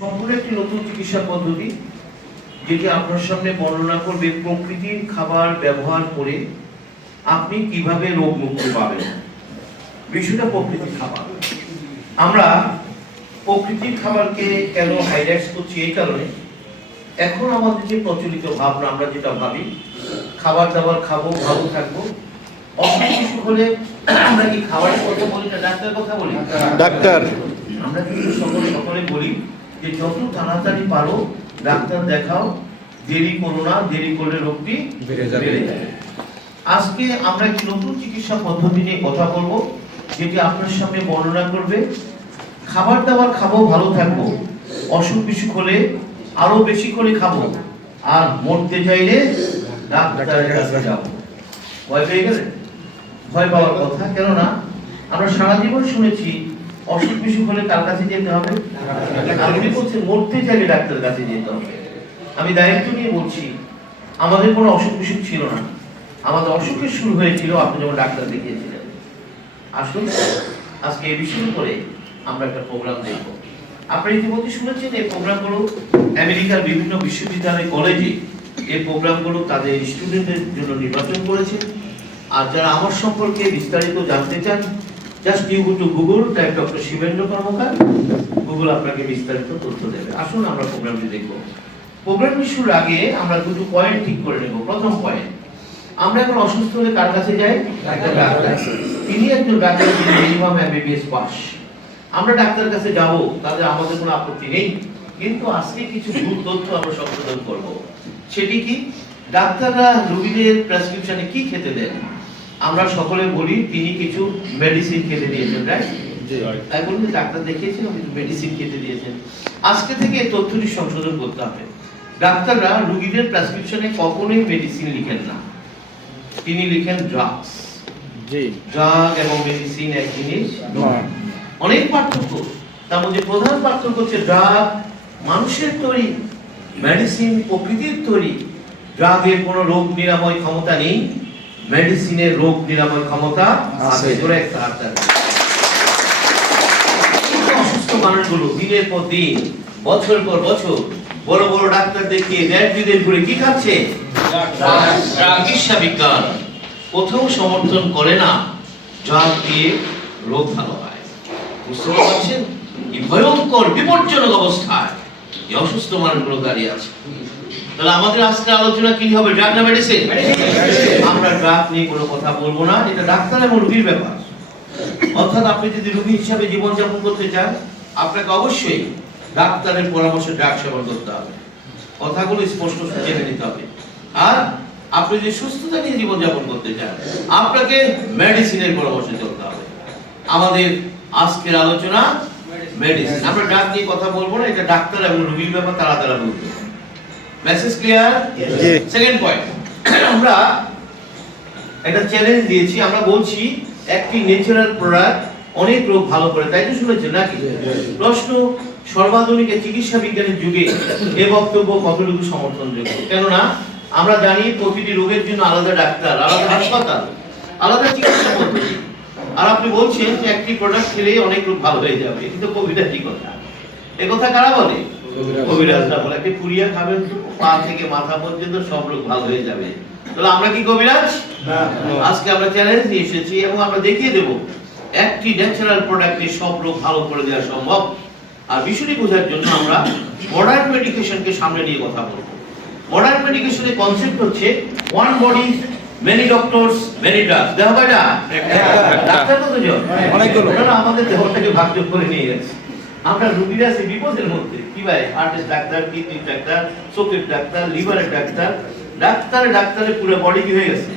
সম্পূর্ণ একটি নতুন চিকিৎসা পদ্ধতি যেটি আপনার সামনে বর্ণনা করবে প্রকৃতির খাবার ব্যবহার করে আপনি কিভাবে রোগ মুক্তি পাবেন। বিষয়টা প্রকৃতির খাবার। আমরা প্রকৃতির খাবারকে কেন হাইলাইট করছি এই কারণে, এখন আমাদের যে প্রচলিত ভাবনা, আমরা যেটা ভাবি খাবার দাবার খাবো, ভালো থাকবো, অসুখ বিসুখ হলে আমরা কি খাবারের কথা বলি না ডাক্তারের কথা বলি? ডাক্তার আমরা কিন্তু সকলে বলি যে যত তাড়াতাড়ি পারো ডাক্তার দেখাও, দেরি করো না, দেরি করলে রোগটি বেড়ে যাবে। আজকে আমরা একটি নতুন চিকিৎসা পদ্ধতি নিয়ে কথা বলবো যেটি আপনার সামনে বর্ণনা করবে খাবার দাবার খাবো, ভালো থাকবো, অসুখ বিসুখ হলে আরো বেশি করে খাবো, আর মরতে চাইলে ডাক্তারের কাছে যাবো। ভয় পেয়ে গেলেন? ভয় পাওয়ার কথা, কেননা আমরা সারা জীবন শুনেছি অসুখ বিসুখ হলে কার কাছে যেতে হবে? আপনি বলছেন মরতে চাইলে ডাক্তারের কাছে যেতে হবে। আমি দায়িত্ব নিয়ে বলছি, আমাদের কোনো অসুখ বিসুখ ছিল না, আমাদের অসুখের শুরু হয়েছিল আপনি যখন ডাক্তার দেখিয়েছিলেন। আসুন আজকে এই বিষয়ের উপরে আমরা একটা প্রোগ্রাম দেখব। আপনারা ইতিমধ্যে শুনেছেন এই প্রোগ্রামগুলো আমেরিকার বিভিন্ন বিশ্ববিদ্যালয় কলেজে এই প্রোগ্রামগুলো তাদের স্টুডেন্টদের জন্য নির্বাচন করেছে। আর যারা আমার সম্পর্কে বিস্তারিত জানতে চান, just you go to Google, type doctor Shibendra Karmakar, Google আপনাকে বিস্তারিত তথ্য দেবে। আসুন আমরা প্রোগ্রামটি দেখব। প্রোগ্রামটি শুরুর আগে আমরা দুটো পয়েন্ট ঠিক করে নেব। প্রথম পয়েন্ট, আমরা এখন অসুস্থ হলে কার কাছে যাই? ডাক্তার। তিনি একজন ডাক্তার, যিনি মিনিমাম এমবিবিএস পাস। আমরা ডাক্তারের কাছে যাব, তাদের আমাদের কোনো আপত্তি নেই, কিন্তু আজকে কিছু ভুল তথ্য আমরা সংশোধন করব। সেটি কি? ডাক্তাররা রোগীদের প্রেসক্রিপশনে কি খেতে দেন? আমরা সকলে বলি তিনি কিছু মেডিসিন খেতে দিয়েছেন, রাইট? তাই বলুন যে ডাক্তার দেখিয়েছেন কিছু মেডিসিন খেতে দিয়েছেন। আজকে থেকে এই তথ্যটি সংশোধন করতে হবে। ডাক্তাররা রোগীদের প্রেসক্রিপশনে কখনোই মেডিসিন লিখেন না, তিনি লিখেন ড্রাগস। ড্রাগ এবং মেডিসিন এক জিনিস নয়, অনেক পার্থক্য। তার মধ্যে প্রধান পার্থক্য হচ্ছে ড্রাগ মানুষের তৈরি, মেডিসিন প্রকৃতির তৈরি। ড্রাগের কোনো রোগ নিরাময় ক্ষমতা নেই, মেডিসিনের রোগ নিরাময় ক্ষমতা আছে। অসুস্থ মানুষগুলো দিনের পর দিন, বছর পর বছর বড় বড় ডাক্তার দেখিয়ে দেড় ঘুরে কি খাচ্ছে? চিকিৎসা বিজ্ঞান কোথাও সমর্থন করে না ড্রাগ দিয়ে রোগ ভালো হয়। বুঝতে পারছেন এই ভয়ঙ্কর বিপজ্জনক অবস্থায় এই অসুস্থ মানুষগুলো দাঁড়িয়ে আছে। তাহলে আমাদের আজকে আলোচনা কি হবে? ড্রাগ না মেডিসিন? আমরা ড্রাগ নিয়ে কোনো কথা বলবো না, এটা ডাক্তার এবং রোগীর ব্যাপার। অর্থাৎ আপনি যদি রোগী হিসাবে জীবনযাপন করতে চান, আপনাকে অবশ্যই ডাক্তারের পরামর্শে ড্রাগ সেবন করতে হবে। কথাগুলো স্পষ্ট জেনে নিতে হবে। আর আপনি যদি সুস্থতা নিয়ে জীবনযাপন করতে চান, আপনাকে মেডিসিনের পরামর্শে চলতে হবে। আমাদের আজকের আলোচনা মেডিসিন। আমরা ড্রাগ নিয়ে কথা বলবো না, এটা ডাক্তার এবং রোগীর ব্যাপার, তারা বুঝবে। Message clear? সেকেন্ড পয়েন্ট, আমরা একটা চ্যালেঞ্জ দিয়েছি। আমরা বলছি একটি ন্যাচারাল প্রোডাক্ট অনেক রোগ ভালো করে, তাই তো শুনেছেন নাকি? প্রশ্ন, সর্বাধুনিক চিকিৎসা বিজ্ঞানের যুগে এই বক্তব্য কতটুকু সমর্থনযোগ্য? কেননা আমরা জানি প্রতিটি রোগের জন্য আলাদা ডাক্তার, আলাদা হাসপাতাল, আলাদা চিকিৎসা পদ্ধতি। আর আপনি বলছেন যে একটি প্রোডাক্ট খেলেই অনেক রোগ ভালো হয়ে যাবে, কিন্তু কবিরাজি কথা। এ কথা কারা বলে? কবিরাজরা বলে। একটি পুরিয়া খাবেন, পা থেকে মাথা পর্যন্ত সব রোগ ভালো হয়ে যাবে। তাহলে আমরা কি কবিরাজ? আজকে আমরা চ্যালেঞ্জ নিয়ে এসেছি এবং আমরা দেখিয়ে দেব একটি ন্যাচারাল প্রোডাক্টে সব রোগ ভালো করে দেওয়া সম্ভব। আর বিষয়টি বোঝার জন্য আমরা মডার্ন মেডিকেশনকে সামনে নিয়ে কথা বলবো। মডার্ন মেডিকেশনের কনসেপ্ট হচ্ছে one body many doctors many drugs. দেহ কয়টা? ডাক্তার কতজন? অনেকগুলো। কারণ আমাদের দেহটাকে ভাগযোগ করে নিয়ে গেছে। আমরা রোগীরা সেই বিপদের মধ্যে কি ভাই, হার্টের ডাক্তার, কিডনির ডাক্তার, চোখের ডাক্তার, লিভারের ডাক্তার, ডাক্তারে পুরো বডি কি হয়ে গেছে?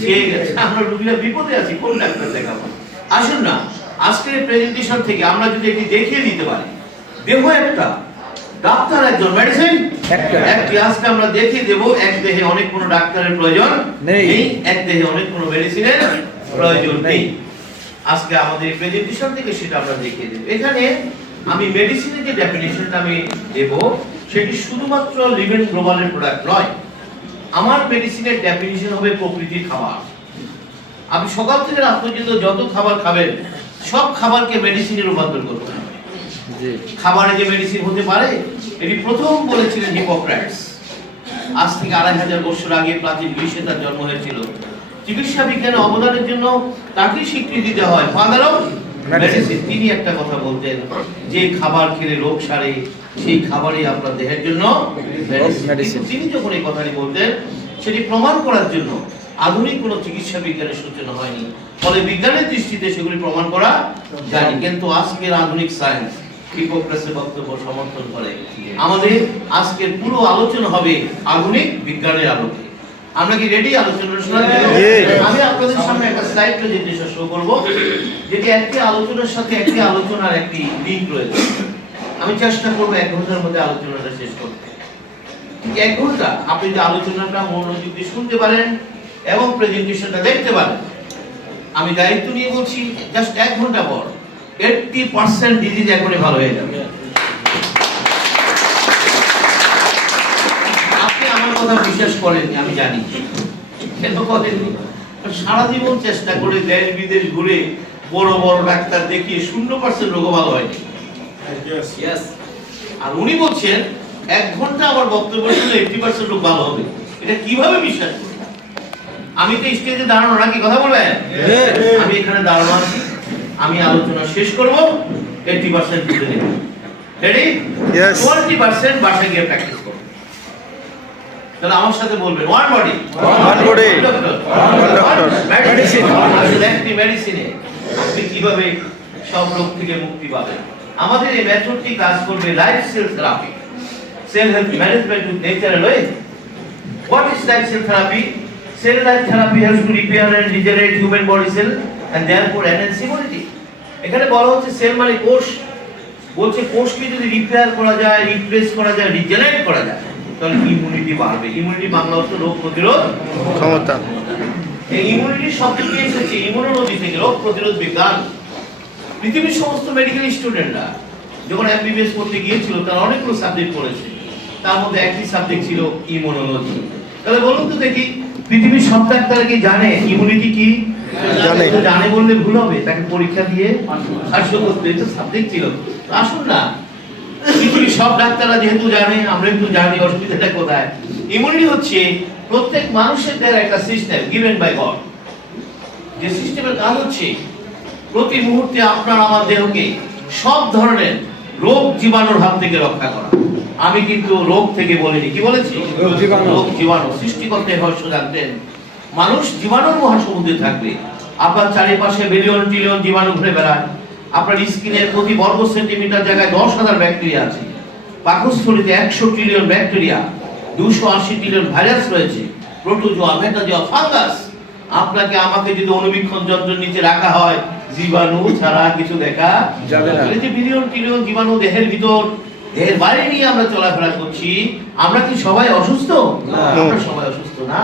ছেয়ে গেছে। আমরা রোগীরা বিপদে আছি, কোন ডাক্তার দেখাবো? আসুন না আজকের প্রেজেন্টেশন থেকে আমরা যদি এটি দেখিয়ে দিতে পারি, দেহ একটা, ডাক্তার একজন, মেডিসিন একটি। আজকে আমরা দেখিয়ে দেব এক দেহে অনেক কোনো ডাক্তারের প্রয়োজন নেই, এক দেহে অনেক কোনো মেডিসিনের প্রয়োজন নেই। আজকে আমাদের প্রেজেন্টেশন থেকে সেটা আমরা দেখিয়ে দেব। এখানে আমি মেডিসিনের যে ডেফিনিশনটা আমি দেব, সেটি শুধুমাত্র লিভিং গ্লোবালের প্রোডাক্ট নয়। আমার মেডিসিনের ডেফিনিশন হবে প্রকৃতির খাবার। আপনি সকাল থেকে রাত পর্যন্ত যত খাবার খাবেন, সব খাবারকে মেডিসিনে রূপান্তর করতে হবে। খাবারে যে মেডিসিন হতে পারে এটি প্রথম বলেছিলেন হিপোক্রেটস। আজ থেকে 2500 বছর আগে প্রাচীন গ্রিসে তার জন্ম হয়েছিল। চিকিৎসা বিজ্ঞানের অবদানের জন্য তাকে স্বীকৃতি দেওয়া হয় ফাদার অফ মেডিসিন। তিনি একটা কথা বলতেন, যে খাবার খেলে রোগ সারে সেই খাবারই আপনার দেহের জন্য মেডিসিন। তিনি যখন এই কথাটি বলতেন সেটি প্রমাণ করার জন্য আধুনিক কোনো চিকিৎসা বিজ্ঞানের সূচনা হয়নি, ফলে বিজ্ঞানের দৃষ্টিতে সেগুলি প্রমাণ করা যায়নি। কিন্তু আজকের আধুনিক সায়েন্স হিপোক্রেটসের বক্তব্য সমর্থন করে। আমাদের আজকের পুরো আলোচনা হবে আধুনিক বিজ্ঞানের আলোকে। আমরা কি রেডি আলোচনা শোনার জন্য? আমি আপনাদের সামনে একটা স্লাইড প্রেজেন্টেশন শো করব, যেটি একটি আলোচনার সাথে একটি আলোচনার একটি লিঙ্ক রয়েছে। আমি চেষ্টা করব 1 ঘন্টার মধ্যে আলোচনাটা শেষ করতে। 1 ঘন্টা আপনি যে আলোচনাটা মনোযোগ দিয়ে শুনতে পারেন এবং প্রেজেন্টেশনটা দেখতে পারেন। আমি দায়িত্ব নিয়ে বলছি, জাস্ট 1 ঘন্টা পর 80% ডিজিজ এখনই ভালো হয়ে যাবে। আপনি আমার কথা বিশ্বাস করেননি আমি জানি, কিন্তু করেননি। সারা জীবন চেষ্টা করে দেশ বিদেশ ঘুরে বড় বড় ডাক্তার দেখিয়ে 0% রোগ ভালো হয়নি। আর উনি বলছেন 1 ঘন্টা আমার বক্তব্য শুনে 80% রোগ ভালো হবে। এটা কিভাবে বিশ্বাস করবেন? আমি তো স্টেজে দাঁড়ানো নাকি, কথা বলবেন? আমি এখানে দাঁড়ানো আছি, আমি আলোচনা শেষ করব, 80% তুলে নেব। রেডি? 20% বাসায় গিয়ে প্র্যাকটিস করব। তাহলে আমার সাথে বলবেন, one body one doctor medicine. আসলে একটি মেডিসিনে আপনি কিভাবে সব রোগ থেকে মুক্তি পাবেন। আমাদের এই মেথডটি কাজ করবে life cell therapy, cell health management with natural way. What is life cell therapy? Cell life therapy helps to repair and regenerate human body cell and therefore enhance immunity. এখানে বলা হচ্ছে সেল মানে কোষ, বলছে কোষকে যদি রিপেয়ার করা যায়, রিপ্লেস করা যায়, রিজেনারেট করা যায়, তাহলে ইমিউনিটি বাড়বে। ইমিউনিটি বাংলা অর্থ রোগ প্রতিরোধ ক্ষমতা। এই ইমিউনিটি শব্দটি এসেছে ইমিউনোলজি থেকে, রোগ প্রতিরোধ বিজ্ঞান। পৃথিবীর সমস্ত মেডিকেল স্টুডেন্টরা যখন এমবিবিএস করতে গিয়েছিল তারা অনেকগুলো সাবজেক্ট পড়েছে, তার মধ্যে একটি সাবজেক্ট ছিল ইমিউনোলজি। তাহলে বলুন তো দেখি, পৃথিবীর সব ডাক্তার কি জানে ইমিউনিটি কি? জানে বললে ভুল হবে, তাকে পরীক্ষা দিয়ে সাহায্য করতে, এটা সাবজেক্ট ছিল। আসুন না, পৃথিবীর সব ডাক্তাররা যেহেতু জানে, আমরা একটু জানি, অসুবিধাটা কোথায়? ইমিউনিটি হচ্ছে প্রত্যেক মানুষের দ্বারা একটা সিস্টেম গিভেন বাই গড, যে সিস্টেমের কাজ হচ্ছে প্রতি মুহূর্তে আপনার আমার দেহকে সব ধরনের রোগ জীবাণুর হাত থেকে রক্ষা করা। আমি কিন্তু রোগ থেকে বলিনি, কি বলেছি? রোগ জীবাণু। সৃষ্টিকর্তা রহস্য জানতেন, মানুষ জীবাণুর মহাসমুদ্রে থাকবে। আপনার চারিপাশে বিলিয়ন ট্রিলিয়ন জীবাণু ঘুরে বেড়ায়। আপনার স্কিনের প্রতি বর্গ সেন্টিমিটার জায়গায় 10,000 ব্যাকটেরিয়া আছে। পাকস্থলীতে 100 ট্রিলিয়ন ব্যাকটেরিয়া, 280 ট্রিলিয়ন ভাইরাস রয়েছে, প্রোটোজোয়া, মেটাজোয়া, ফাঙ্গাস। আপনাকে আমাকে যদি অনুবীক্ষণ যন্ত্রের নিচে রাখা হয়, জীবাণু ছাড়া কিছু দেখা যাবে না। এই যে বিলিয়ন ট্রিলিয়ন জীবাণু দেহের ভিতর, এর বাইরে নিয়ে আমরা চলাফেরা করছি, আমরা কি সবাই অসুস্থ? আমরা সবাই অসুস্থ না।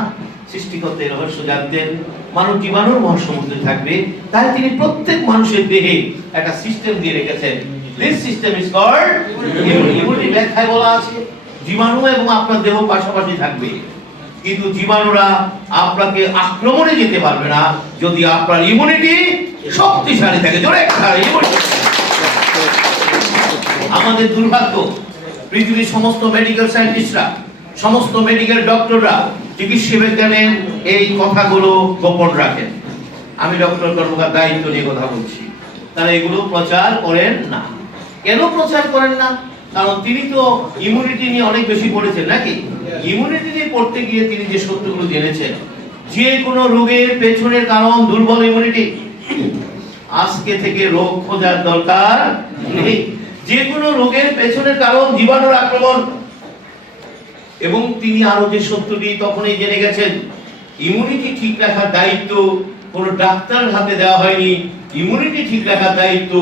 সৃষ্টিকর্তা এই রহস্য জানতেন, মানুষ জীবাণুর মহাসমুদ্রে থাকবে, তাই তিনি প্রত্যেক মানুষের দেহে একটা সিস্টেম দিয়ে রেখেছেন। This system is called immunity. ব্যাখ্যায় বলা আছে জীবাণু এবং আপনার দেহ পাশাপাশি থাকবে, কিন্তু জীবাণুরা আপনাকে আক্রমণে যেতে পারবে না যদি আপনার ইমিউনিটি শক্তিশালী থাকে। জোরে ইমিউনিটি। আমাদের দুর্ভাগ্য, পৃথিবীর সমস্ত মেডিকেল সায়েন্টিস্টরা, সমস্ত মেডিকেল ডক্টররা চিকিৎসা বিজ্ঞানের এই কথাগুলো গোপন রাখেন। আমি ডক্টর কর্মকার দায়িত্ব নিয়ে কথা বলছি, তারা এগুলো প্রচার করেন না। কেন প্রচার করেন না? কারণ তিনি তো ইমিউনিটি নিয়ে অনেক বেশি পড়েছেন নাকি? ইমিউনিটি নিয়ে পড়তে গিয়ে তিনি যে সত্যগুলো জেনেছেন, যে কোনো রোগের পেছনের কারণ দুর্বল ইমিউনিটি। আজকে থেকে রোগ খোঁজার দরকার নেই। যে কোনো রোগের পেছনের কারণ জীবাণুর আক্রমণ। এবং তিনি আরো যে সত্যটি তখনই জেনে গেছেন, ইমিউনিটি ঠিক রাখার দায়িত্ব কোনো ডাক্তারের হাতে দেওয়া হয়নি। ইমিউনিটি ঠিক রাখার দায়িত্ব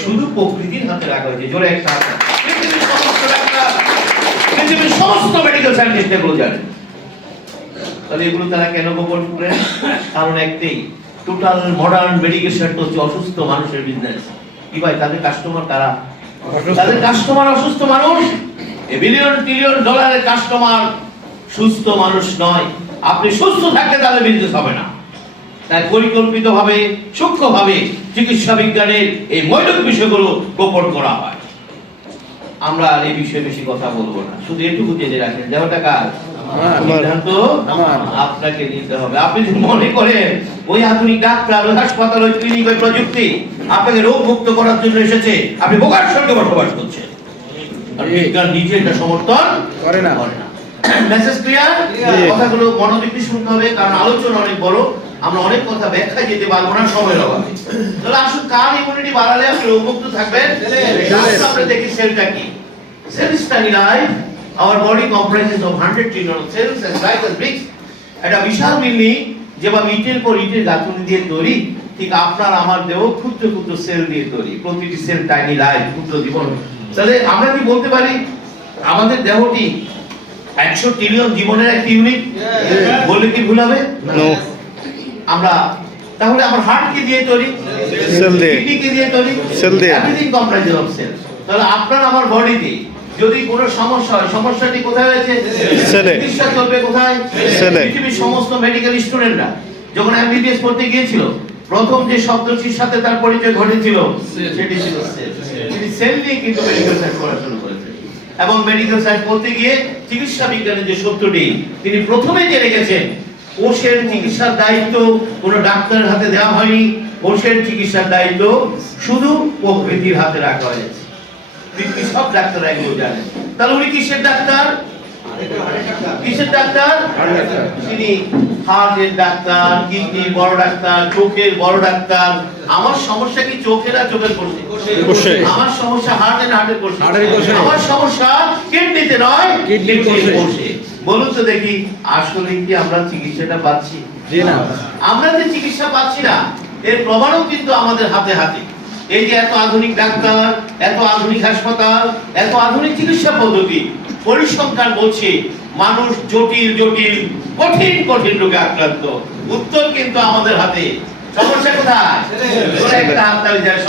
শুধু প্রকৃতির হাতে রাখা হয়েছে। জোরে একটা হাত। পৃথিবীর সমস্ত ডাক্তার, পৃথিবীর সমস্ত মেডিকেল সায়েন্টিস্ট এগুলো জানে। তাহলে এগুলো তারা কেন গোপন করেন? কারণ একটাই, টোটাল মডার্ন মেডিকেশন হচ্ছে অসুস্থ মানুষের বিজনেস। কি ভাই, তাদের কাস্টমার কারা? তাদের কাস্টমার অসুস্থ মানুষ। বিলিয়ন ট্রিলিয়ন ডলারের কাস্টমার সুস্থ মানুষ নয়। আপনি সুস্থ থাকলে তাহলে বিজনেস হবে না। তাই পরিকল্পিতভাবে, সূক্ষ্মভাবে চিকিৎসা বিজ্ঞানের এই মৌলিক বিষয়গুলো গোপন করা হয়। আমরা আর এই বিষয়ে বেশি কথা বলবো না, শুধু এটুকু জেনে রাখেন দেহটা কার? সিদ্ধান্ত আপনাকে নিতে হবে। আপনি যদি মনে করেন ওই আধুনিক ডাক্তার, ওই হাসপাতাল, ওই ক্লিনিক, ওই প্রযুক্তি আপনাকে রোগ মুক্ত করার জন্য এসেছে, আপনি বোকার সঙ্গে বসবাস করছেন। আর বিজ্ঞান নিজে এটা সমর্থন করে না। Message clear? কথাগুলো মনোযোগ দিয়ে শুনতে হবে, কারণ আলোচনা অনেক বড়, আমরা অনেক কথা ব্যাখ্যায় যেতে পারবো না সময়ের অভাবে। তাহলে আসুন, কার ইমিউনিটি বাড়ালে আপনি রোগমুক্ত থাকবেন? আমরা দেখি সেলটা কি। Cell is tiny life. Our body comprises of 100 trillion of cells as like as bricks. এটা বিশাল বিল্ডিং যেভাবে ইটের পর ইটের গাঁথুনি দিয়ে তৈরি, ঠিক আপনার আমার দেহ ক্ষুদ্র ক্ষুদ্র সেল দিয়ে তৈরি। প্রতিটি সেল টাইনি লাইফ, ক্ষুদ্র জীবন। তাহলে আমরা কি বলতে পারি আমাদের দেহটি 100 ট্রিলিয়ন জীবনের একটা ইউনিট? বললে কি ভুল হবে? আমরা তাহলে আমার হার্ট কি দিয়ে তৈরি? সেল দিয়ে। কিডনি কি দিয়ে তৈরি? সেল দিয়ে। Everything comprises of cells. তাহলে আপনার আমার বডিতে যদি কোনো সমস্যা হয়, সমস্যাটি কোথায় হয়েছে? সেলে। চিকিৎসা চলবে কোথায়? সেলে। পৃথিবীর সমস্ত মেডিকেল স্টুডেন্টরা যখন এমবিবিএস পড়তে গিয়েছিল, প্রথম যে শব্দটির সাথে তার পরিচয় ঘটেছিল সেটি ছিল সেল। তিনি সেল নিয়ে কিন্তু মেডিকেল সায়েন্স পড়া শুরু করেছেন, এবং মেডিকেল সায়েন্স পড়তে গিয়ে চিকিৎসা বিজ্ঞানের যে সত্যটি তিনি প্রথমেই জেনে গেছেন, কোষের চিকিৎসার দায়িত্ব কোনো ডাক্তারের হাতে দেওয়া হয়নি, কোষের চিকিৎসার দায়িত্ব শুধু প্রকৃতির হাতে রাখা হয়েছে। পৃথিবীর সব ডাক্তাররা এগুলো জানেন। তাহলে উনি কিসের ডাক্তার? কিসের ডাক্তার? তিনি হার্টের ডাক্তার, কিডনির বড় ডাক্তার, চোখের বড় ডাক্তার। আমার সমস্যা কি চোখের আর চোখের কোষে? আমার সমস্যা হার্টের হার্টের কোষে। আমার সমস্যা কিডনিতে নয়, কিডনির কোষে। বলুন তো দেখি, আসলে কি আমরা চিকিৎসাটা পাচ্ছি? জি না। আমরা যে চিকিৎসা পাচ্ছি না, এর প্রমাণও কিন্তু আমাদের হাতে হাতে। এই যে এত আধুনিক ডাক্তার, এত আধুনিক হাসপাতাল, এত আধুনিক চিকিৎসা পদ্ধতি, পরিসংখ্যান বলছে মানুষ জটিল জটিল কঠিন কঠিন রোগে আক্রান্ত। উত্তর কিন্তু আমাদের হাতে। সমস্যা কোথায়? একটা হাততালি যায়।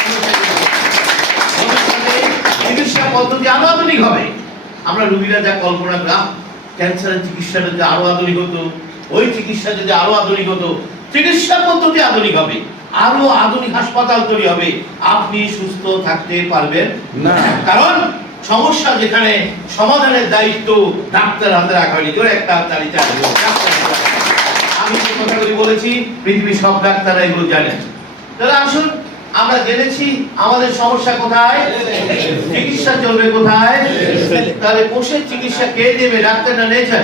চিকিৎসা পদ্ধতি আরো আধুনিক হবে। আমরা রোগীরা যা কল্পনা করি, ক্যান্সারের চিকিৎসাটা যদি আরো আধুনিক হতো, ওই চিকিৎসা যদি আরো আধুনিক হতো, চিকিৎসা পদ্ধতি আধুনিক হবে, আরো আধুনিক হাসপাতাল তৈরি হবে, আপনি সুস্থ থাকতে পারবেন না। কারণ সমস্যা যেখানে সমাধানের দায়িত্ব ডাক্তার হাতে রাখা হয়নি। জোরে একটা হাততালি চাই। আমি যে কথাগুলি বলেছি পৃথিবীর সব ডাক্তাররা এগুলো জানেন। তাহলে আসুন, আমরা জেনেছি আমাদের সমস্যা কোথায়, চিকিৎসা চলবে কোথায়। তাহলে কোষের চিকিৎসা কে দেবে? ডাক্তার না নেচার?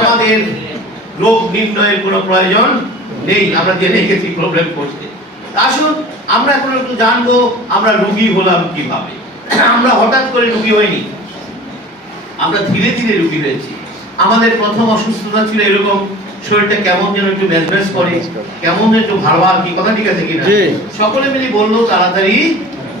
আমাদের রোগ নির্ণয়ের কোনো প্রয়োজন নেই, আমরা জেনে গেছি প্রবলেম কোষে। আসুন আমরা এখন একটু জানবো আমরা রোগী হলাম কিভাবে। আমরা হঠাৎ করে রোগী হইনি, আমরা ধীরে ধীরে রোগী হয়েছি। আমাদের প্রথম অসুস্থতা ছিল এরকম, শরীরটা কেমন যেন একটু ম্যাজম্যাজ করে, কেমন যেন একটু ভারবার, কি কথা ঠিক আছে কিনা? সকলে মিলে বললো তাড়াতাড়ি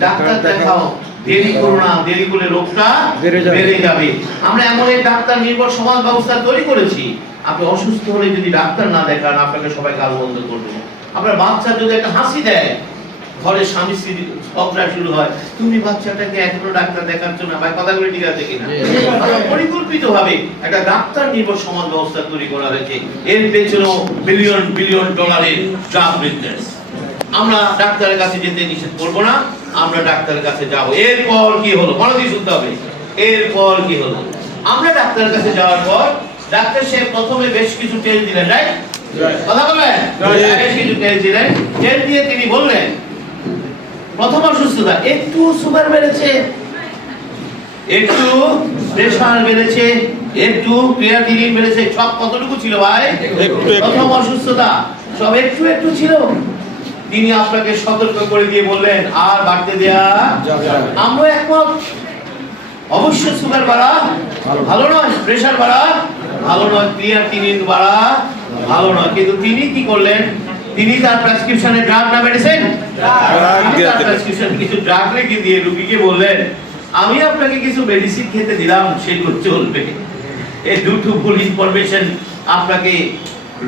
ডাক্তার দেখাও, দেরি করো না, দেরি করলে রোগটা বেড়ে যাবে। আমরা এমন এক ডাক্তার নির্ভর সমাজ ব্যবস্থা তৈরি করেছি, আপনি অসুস্থ হলে যদি ডাক্তার না দেখান আপনাকে সবাই গাল বন্ধ করবে। আপনার বাচ্চা যদি একটা হাসি দেয়, ঘরে স্বামী স্ত্রী ঝগড়া শুরু হয়, তুমি বাচ্চাটাকে এখনো ডাক্তার দেখাচ্ছ না, ভাই কথাগুলো ঠিক আছে কিনা? পরিকল্পিত ভাবে একটা ডাক্তার নির্ভর সমাজ ব্যবস্থা তৈরি করা হয়েছে। এর পেছনেও বিলিয়ন বিলিয়ন ডলারের ড্রাগ বিজনেস। আমরা ডাক্তারের কাছে যেতে নিষেধ করবো না, আমরা ডাক্তারের কাছে যাব। এরপর কি হলো মনোযোগ শুনতে হবে। এরপর কি হলো? আমরা ডাক্তারের কাছে যাওয়ার পর ডাক্তার সাহেব প্রথমে বেশ কিছু টেস্ট দিলেন, রাইট? কথা বলেন। বেশ কিছু টেস্ট দিলেন, টেস্ট দিয়ে তিনি বললেন প্রথম অসুস্থতা, একটু সুগার বেড়েছে, একটু প্রেসার বেড়েছে, একটু ক্রিয়াটিনিন বেড়েছে। সব কতটুকু ছিল ভাই? প্রথম অসুস্থতা সব একটু একটু ছিল। তিনি আপনাকে সতর্ক করে দিয়ে বললেন আর বাড়তে দেয়া যাবে না। আমরা একমত, অবশ্যই সুগার বাড়া ভালো নয়, প্রেসার বাড়া ভালো নয়, ক্রিয়াটিনিন বাড়া ভালো নয়। কিন্তু তিনি কি করলেন? তিনি তার প্রেসক্রিপশনে ড্রাগ না মেডিসিন, কিছু ড্রাগ লিখে দিয়ে রোগীকে বললেন আমি আপনাকে কিছু মেডিসিন খেতে দিলাম, সেগুলো চলবে। এই দুটো ভুল ইনফরমেশন আপনাকে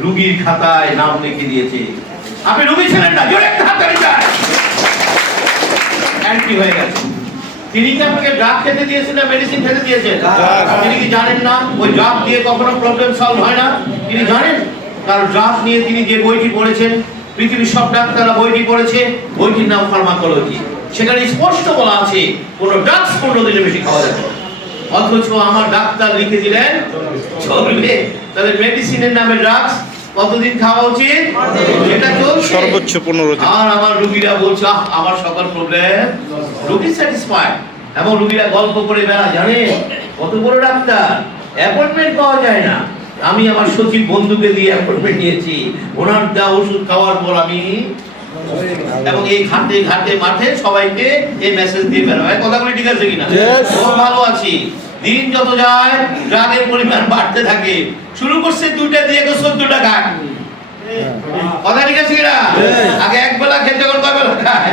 রোগীর খাতায় নাম লিখে দিয়েছে। আপনি রোগী ছিলেন না, জোরে একটা হাততালি চাই। অ্যান্টি হয়ে গেছে। তিনি কি আপনাকে ড্রাগ খেতে দিয়েছেন না মেডিসিন খেতে দিয়েছেন? তিনি কি জানেন না ওই ড্রাগ দিয়ে কখনো প্রবলেম সলভ হয় না? তিনি জানেন, কারণ ড্রাগ নিয়ে তিনি যে বইটি পড়েছেন, পৃথিবীর সব ডাক্তাররা বইটি পড়েছে, বইটির নাম ফার্মাকোলজি। সেখানে স্পষ্ট বলা আছে কোন ড্রাগস 15 দিনের বেশি খাওয়া যাবে না। অথচ আমার ডাক্তার লিখে দিলেন চলবে। তাহলে মেডিসিনের নামে ড্রাগস কতদিন খাওয়া উচিত? এটা চলছে সর্বোচ্চ 15 দিন। আর আমার রোগীরা বলছে আমার সকল প্রবলেম, রোগী স্যাটিসফাইড। এবং রোগীরা গল্প করে বেড়া, জানে কত বড় ডাক্তার, অ্যাপয়েন্টমেন্ট পাওয়া যায় না। আমি আমার সচিব বন্ধুকে দিয়ে অ্যাপয়েন্টমেন্ট নিয়েছি, ওনার দেওয়া ওষুধ খাওয়ার পর আমি, এবং এই ঘাটে ঘাটে মাঠে সবাইকে এই মেসেজ দিয়ে বেরোয়। কথাগুলি ঠিক আছে কিনা? খুব ভালো আছি। দিন যত যায় ড্রাগের পরিমাণ বাড়তে থাকে। শুরু করছে 2টা দিয়ে 14 টাকা। কথা ঠিক আছে কিনা? আগে এক বেলা খেতে, এখন কয় বেলা খায়?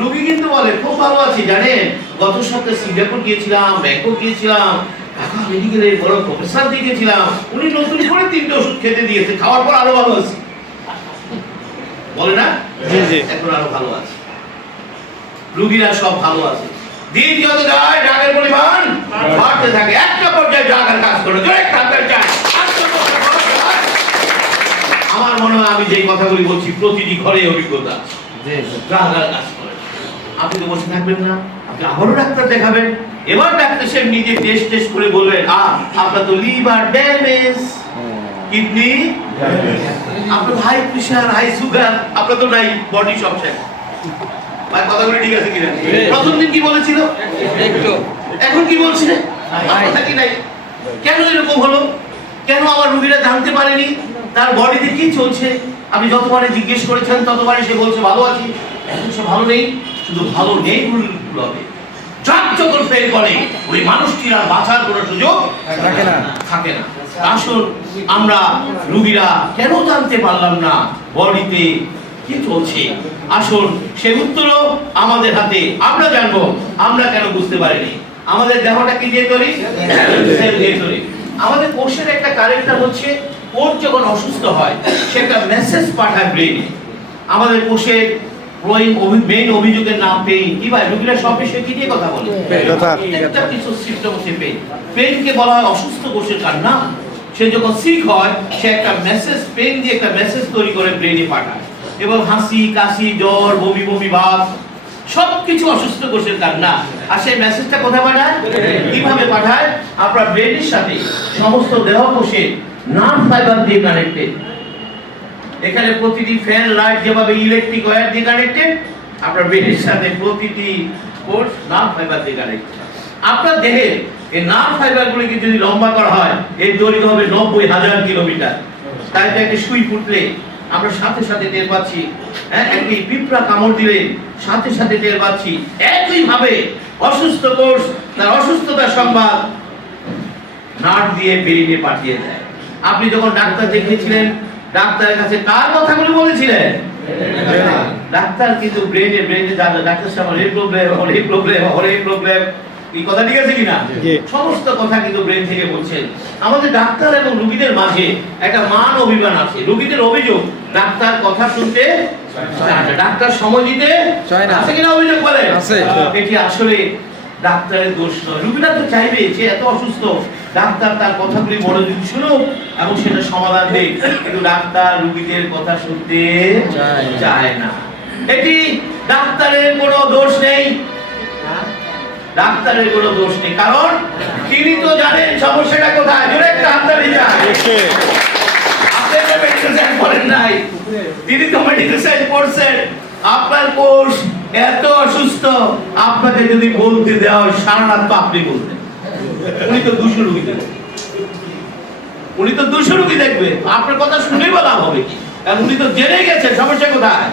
রোগী কিন্তু বলে খুব ভালো আছি, জানেন গত সপ্তাহে সিঙ্গাপুর গিয়েছিলাম, ব্যাংকক গিয়েছিলাম, ঢাকা মেডিকেলের বড় প্রফেসর দিয়েছিলাম, উনি নতুন করে 3টে ওষুধ খেতে দিয়েছে, খাওয়ার পর আরো ভালো আছি। বলে না? জি জি, এখন আরো ভালো আছে। রোগীরা সব ভালো আছে। দিন যত যায় ড্রাগের পরিমাণ বাড়তে থাকে। একটা পর্যায়ে ড্রাগের কাজ করে ডাইরেক্ট হাতের চায়। আমার মনে হয় আমি যে কথাগুলি বলছি প্রতিটি ঘরে অভিজ্ঞতা ড্রাগের কাজ করে। আপনি তো বসে থাকবেন না, আপনি আবারও ডাক্তার দেখাবেন। এবার ডাক্তার সাহেব নিজে টেস্ট করে বলবেন আপনার তো লিভার ড্যামেজ, কিডনি, আপনার হাই প্রেশার, হাই সুগার, আপনার তো নাই, বডি সব শেষ। ভাই কথাগুলো ঠিক আছে কিনা? প্রথম দিন কি বলেছিল, এখন কি বলছে? আপনার কি নাই? কেন এরকম হলো? কেন আমার রোগীরা জানতে পারেনি তার বডিতে কি চলছে? আপনি যতবারে জিজ্ঞেস করেছেন ততবারে সে বলছে ভালো আছি। এখন সে ভালো নেই, শুধু ভালো নেই হবে। ড্রাগ যখন ফেল করে ওই মানুষটির আর বাঁচার কোনো সুযোগ থাকে না। আসুন আমরা রোগীরা কেন জানতে পারলাম না বডিতে কি চলছে, আসুন সে উত্তরও আমাদের হাতে। আমরা জানবো আমরা কেন বুঝতে পারিনি। আমাদের দেহটা কি দিয়ে তৈরি? সেল দিয়ে তৈরি। আমাদের কোষের একটা ক্যারেক্টার হচ্ছে, কোষ যখন অসুস্থ হয় সে একটা মেসেজ পাঠায় ব্রেনে। আমাদের কোষের মেইন অভিযোগের নাম পেইন। কি ভাই রোগীরা সব বিষয়ে কি দিয়ে কথা বলে? একটা কিছু সিম্পটম হচ্ছে পেইন। পেইনকে বলা হয় অসুস্থ কোষের কান্না। সে যখন সিক হয় সে একটা মেসেজ, পেইন দিয়ে একটা মেসেজ তৈরি করে ব্রেনে পাঠায়, এবং হাসি কাশি জ্বর বমি বমি ভাব সবকিছু অসুস্থ কোষের কান্না। আর সেই মেসেজটা কোথায় পাঠায়? কিভাবে পাঠায়? আপনার ব্রেনের সাথে সমস্ত দেহ কোষের নার্ভ ফাইবার দিয়ে কানেক্টেড। এখানে প্রতিটি ফ্যান লাইট যেভাবে ইলেকট্রিক ওয়্যার দিয়ে কানেক্টেড, আপনার ব্রেনের সাথে প্রতিটি কোষ নার্ভ ফাইবার দিয়ে কানেক্টেড। আপনার দেহে এই নার্ভ ফাইবারগুলিকে যদি লম্বা করা হয় এর দৈর্ঘ্য হবে 90,000 কিলোমিটার। তাই তো একটা সুই ফুটলে আমরা সাথে সাথে টের পাচ্ছি, একটি পিঁপড়া কামড় দিলে সাথে সাথে টের পাচ্ছি। একইভাবে অসুস্থ কোষ তার অসুস্থতার সংবাদ নার্ভ দিয়ে ব্রেনে পাঠিয়ে দেয়। আপনি যখন ডাক্তার দেখিয়েছিলেন ডাক্তারের কাছে কার কথাগুলো বলেছিলেন? ডাক্তার কিন্তু ব্রেনে জানে ডাক্তার সাহেব এই প্রবলেম, এই প্রবলেম, এই প্রবলেম। এই কথা ঠিক আছে কিনা? সমস্ত কথা কিন্তু ব্রেন থেকে বলছেন। আমাদের ডাক্তার এবং রোগীদের মাঝে একটা মান অভিমান আছে। রোগীদের অভিযোগ ডাক্তার কথা শুনতে চায় না, ডাক্তার সময় দিতে চায় না। আছে কিনা অভিযোগ বলেন? এটি আসলে ডাক্তারের দোষ নয়। রোগীরা তো চাইবে যে এত অসুস্থ ডাক্তার তার কথাগুলি মনোযোগ শুনুক এবং সেটা সমাধান দেয়, কিন্তু ডাক্তার রোগীদের কথা শুনতে চায় না। এটি ডাক্তারের কোনো দোষ নেই, ডাক্তারের কোনো দোষ নেই, কারণ তিনি তো জানেন সমস্যাটা কোথায়। জোরে একটা হাততালি চাই। আপনি তো মেডিকেল সায়েন্স পড়েন নাই, তিনি তো মেডিকেল সায়েন্স পড়ছেন। আপনার কোষ এত অসুস্থ, আপনাকে যদি বলতে দেওয়া হয় সারা রাত তো আপনি বলতেন। উনি তো 200 রোগী দেখবেন, উনি তো 200 রোগী দেখবে, আপনার কথা শুনে বলা হবে কি? কারণ উনি তো জেনে গেছেন সমস্যা কোথায়।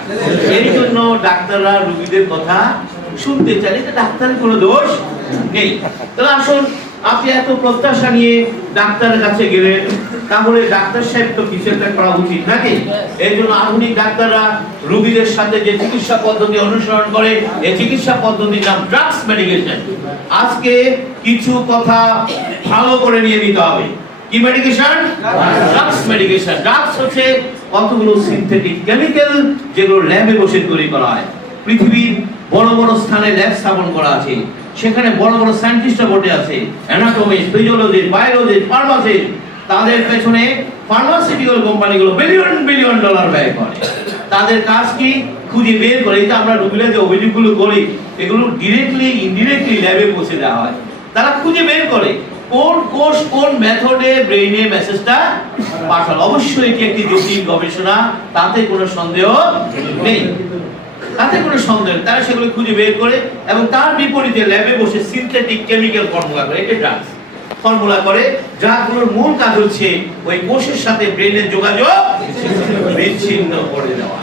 এই জন্য ডাক্তাররা রোগীদের কথা শুনতে চান, এটা ডাক্তারের কোনো দোষ নেই। তাহলে আসুন, আপনি এত প্রত্যাশা নিয়ে ডাক্তারের কাছে গেলেন, তাহলে ডাক্তার সাহেব তো কিছু একটা করা উচিত নাকি? এই জন্য আধুনিক ডাক্তাররা রোগীদের সাথে যে চিকিৎসা পদ্ধতি অনুসরণ করে, এই চিকিৎসা পদ্ধতির নাম ড্রাগস মেডিকেশন। আজকে কিছু কথা ভালো করে নিয়ে নিতে হবে। কি মেডিকেশন? Drugs medication. ড্রাগস হচ্ছে কতগুলো সিনথেটিক কেমিক্যাল যেগুলো ল্যাবে বসে তৈরি করা হয়। পৃথিবীর বড় বড় স্থানে ল্যাব স্থাপন করা আছে, সেখানে বড় বড় সায়েন্টিস্টরা বসে আছে, অ্যানাটমিস্ট, ফিজিওলজিস্ট, বায়োলজিস্ট, ফার্মাসিস্ট। তাদের পেছনে ফার্মাসিউটিক্যাল কোম্পানিগুলো বিলিয়ন বিলিয়ন ডলার ব্যয় করে। তাদের কাজ কি? খুঁজে বের করে। এই যে আমরা রোগীরা যে অভিযোগগুলো করি, এগুলো ডিরেক্টলি ইনডিরেক্টলি ল্যাবে পৌঁছে দেওয়া হয়। তারা খুঁজে বের করে কোন কোষ কোন মেথডে ব্রেইনে মেসেজটা পাঠালো। অবশ্যই এটি একটি জটিল গবেষণা, তাতে কোনো সন্দেহ নেই, তাতে কোনো সন্দেহ। তারা সেগুলো খুঁজে বের করে এবং তার বিপরীতে ল্যাবে বসে সিনথেটিক কেমিক্যাল ফর্মুলা করে, এটা ড্রাগস ফর্মুলা করে, যাগুলোর মূল কাজ হচ্ছে ওই কোষের সাথে ব্রেনের যোগাযোগ বিচ্ছিন্ন করে দেওয়া।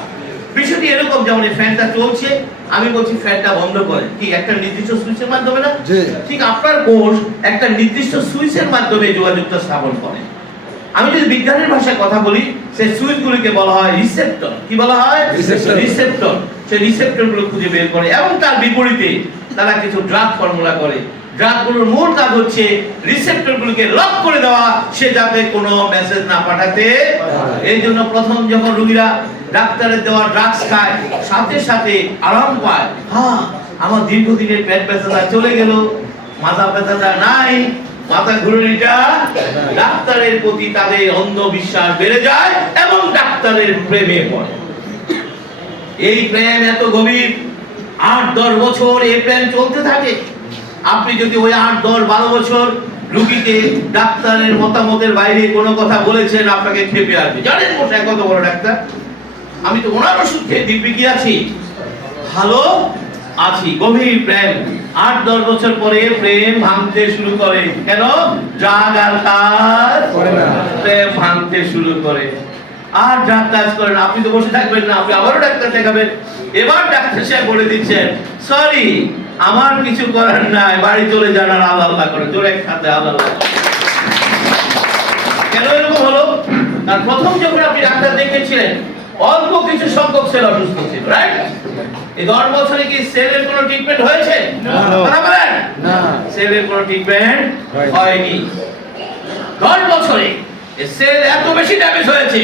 বিষয়টি এরকম, যেমন এই ফ্যানটা চলছে, আমি বলছি ফ্যানটা বন্ধ করে, কি একটা নির্দিষ্ট সুইচের মাধ্যমে না? ঠিক আপনার কোষ একটা নির্দিষ্ট সুইচের মাধ্যমে যোগাযোগটা স্থাপন করে। আমি যদি বিজ্ঞানের ভাষায় কথা বলি, সেই সুইচগুলিকে বলা হয় রিসেপ্টর। কি বলা হয়? রিসেপ্টর। সেই রিসেপ্টরগুলো খুঁজে বের করে এবং তার বিপরীতে তারা কিছু ড্রাগ ফর্মুলা করে। ড্রাগগুলোর মূল কাজ হচ্ছে রিসেপ্টরগুলোকে লক করে দেওয়া, সে যাতে কোনো মেসেজ না পাঠাতে। এই জন্য প্রথম যখন রোগীরা ডাক্তারের দেওয়া ড্রাগস খায়, সাথে সাথে আরাম পায়। হ্যাঁ, আমার দীর্ঘদিনের পেট ব্যথাটা চলে গেল, মাথা ব্যথাটা নাই, মাথা ঘুরনিটা। ডাক্তারের প্রতি তাদের অন্ধবিশ্বাস বেড়ে যায় এবং ডাক্তারের প্রেমে পড়ে। এই প্রেম এত গভীর, 8-10 বছর এই প্রেম চলতে থাকে। আপনি যদি ওই 8-10-12 বছর রোগীকে ডাক্তারের মতামতের বাইরে কোনো কথা বলেছেন, আপনাকে খেপে আসবে। জানেন মশাই কত বড় ডাক্তার, আমি তো ওনার ওষুধ খেয়ে দিব্যি কি আছি, ভালো আছি। গভীর প্রেম 8-10 বছর পরে প্রেম ভাঙতে শুরু করে। কেন? ড্রাগ আর কাজ করে না, প্রেম ভাঙতে শুরু করে। আর ড্রাগ কাজ করে না, আপনি তো বসে থাকবেন না, আপনি আবারও ডাক্তার দেখাবেন। এবার ডাক্তার সাহেব বলে দিচ্ছেন, সরি আমার কিছু করার নাই, বাড়ি চলে যান আর আল্লাহ আল্লাহ করে জোরে খাতে আল্লাহ আল্লাহ। কেন এরকম হলো? কারণ প্রথম যখন আপনি ডাক্তার দেখিয়েছিলেন, অল্প কিছু সংখ্যক সেল অসুস্থ ছিল, রাইট? এই 10 বছরে কি সেলের কোনো ট্রিটমেন্ট হয়েছে? কথা বলেন না, সেলের কোনো ট্রিটমেন্ট হয়নি। 10 বছরে এই সেল এত বেশি ড্যামেজ হয়েছে,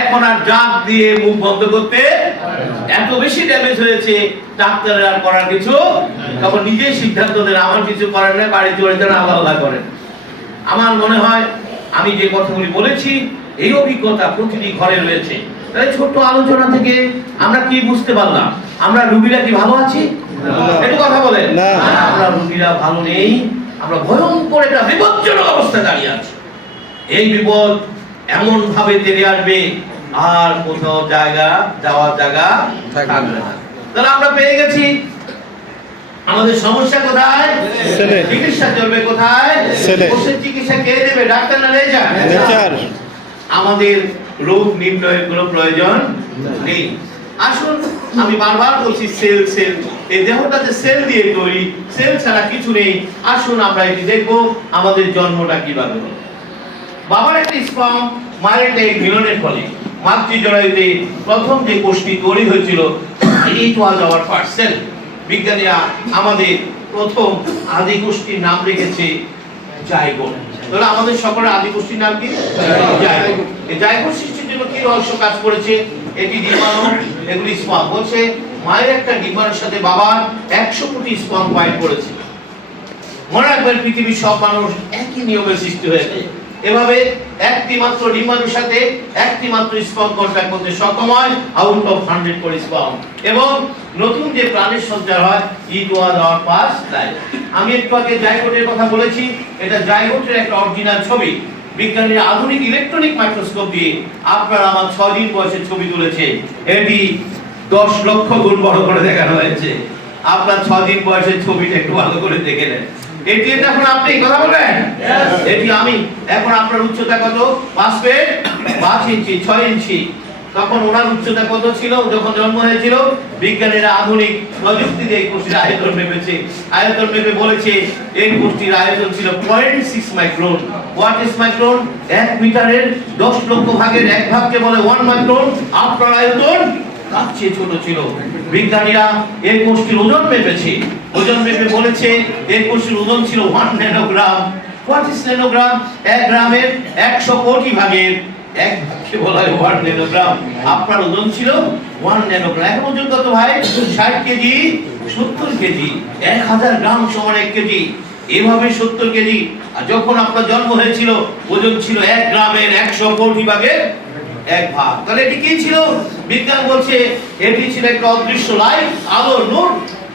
এখন আর ড্রাগ দিয়ে মুখ বন্ধ করতে, এত বেশি ড্যামেজ হয়েছে, ডাক্তারের আর করার কিছু। তখন নিজেই সিদ্ধান্ত দেন, আমার কিছু করার নেই, বাড়ি চলে যান, আল্লাহ আল্লাহ করেন। আমার মনে হয় আমি যে কথাগুলি বলেছি, এই অভিজ্ঞতা প্রতিটি ঘরে রয়েছে। তাই ছোট্ট আলোচনা থেকে আমরা কি বুঝতে পারলাম? আমরা রোগীরা কি ভালো আছি? একটু কথা বলেন। আমরা রোগীরা ভালো নেই, আমরা ভয়ঙ্কর একটা বিপজ্জনক অবস্থা দাঁড়িয়ে আছি। এই বিপদ এমন ভাবে তেড়ে আসবে, আর কোথাও যাওয়ার জায়গা থাকবে না। তাহলে আমরা পেয়ে গেছি আমাদের সমস্যা কোথায়, চিকিৎসা চলবে কোথায়, ওষুধ চিকিৎসা কে দেবে, ডাক্তার না নেচার। আমাদের রোগ নির্ণয়ের কোনো প্রয়োজন নেই। আসুন, আমি বারবার বলছি সেল সেল, এই দেহটাতে সেল দিয়ে তৈরি, সেল ছাড়া কিছু নেই। আসুন আমরা এটি দেখবো, আমাদের জন্মটা কিভাবে হলো। বাবার একটা স্পার্ম মায়ের একটা এগ মিলনের ফলে মাতৃজরায়ুতে প্রথম যে কোষটি তৈরি হয়েছিল, ইট ওয়াজ আওয়ার ফার্স্ট সেল। বিজ্ঞানীরা আমাদের প্রথম আদি কোষটির নাম রেখেছে জাইগোট। তাহলে আমাদের সকলের আদি কোষটির নাম কি? জাইগোট। এই জাইগোট সৃষ্টির জন্য কি রহস্য কাজ করেছে? এটি ডিম্বাণু, এগুলি স্পার্ম। বলছে মায়ের একটা ডিম্বাণুর সাথে বাবার 100 কোটি স্পার্ম পয়েন্ট করেছে। মনে রাখবেন, পৃথিবীর সব মানুষ একই নিয়মে সৃষ্টি হয়েছে। এভাবে একটি মাত্র ডিম্বাণুর সাথে একটি মাত্র স্পার্ম কন্ট্যাক্ট করতে সক্ষম হয় আউট অফ 100 কোটি স্পার্ম। এবং নতুন যে প্রাণের সঞ্চার হয়, ইট ওয়াজ আওয়ার ফার্স্ট লাইফ। আমি একটু আগে জাইগোটের কথা বলেছি, এটা জাইগোটের একটা অরিজিনাল ছবি। বিজ্ঞানীরা আধুনিক ইলেকট্রনিক মাইক্রোস্কোপ দিয়ে আপনার আমার 6 দিন বয়সের ছবি তুলেছে। এটি 10 লক্ষ গুণ বড় করে দেখানো হয়েছে। আপনার 6 দিন বয়সের ছবিটা একটু ভালো করে দেখে নেন। এটি এখন আপনি কথা বলবেন, এটি আমি। এখন আপনার উচ্চতা কত? 5 ফিট 5 ইঞ্চি 6 ইঞ্চি। তখন ওনার উচ্চতা কত ছিল যখন জন্ম হয়েছিল? বিজ্ঞানীরা আধুনিক প্রযুক্তি দিয়ে এই কোষটির আয়তন মেপেছে। আয়তন মেপে বলেছে এই কোষটির আয়তন ছিল 0.6 মাইক্রন। What is micron? 1 মিটারের 10 লক্ষ ভাগের 1 ভাগকে বলে 1 মাইক্রন। আপনার আয়তন তার চেয়ে ছোট ছিল। বিজ্ঞানীরা এই কোষটির ওজন মেপেছে। ওজন মেপে বলেছে এই কোষটির ওজন ছিল 1 ন্যানোগ্রাম। What is nanogram? 1 গ্রামের 100 কোটি ভাগের 1 ভাগকে বলা হয় 1 ন্যানোগ্রাম। আপনার ওজন ছিল 1 ন্যানোগ্রাম। এখন ওজন কত ভাই? 60 কেজি 70 কেজি। 1000 গ্রাম সমান 1 কেজি। এভাবে 70 কেজি। আর যখন আপনার জন্ম হয়েছিল ওজন ছিল 1 গ্রামের 100 কোটি ভাগের এক ভাগ। তাহলে এটি কি ছিল? বিজ্ঞান বলছে এটি ছিল একটা অদৃশ্য লাইট, আলো, নূর।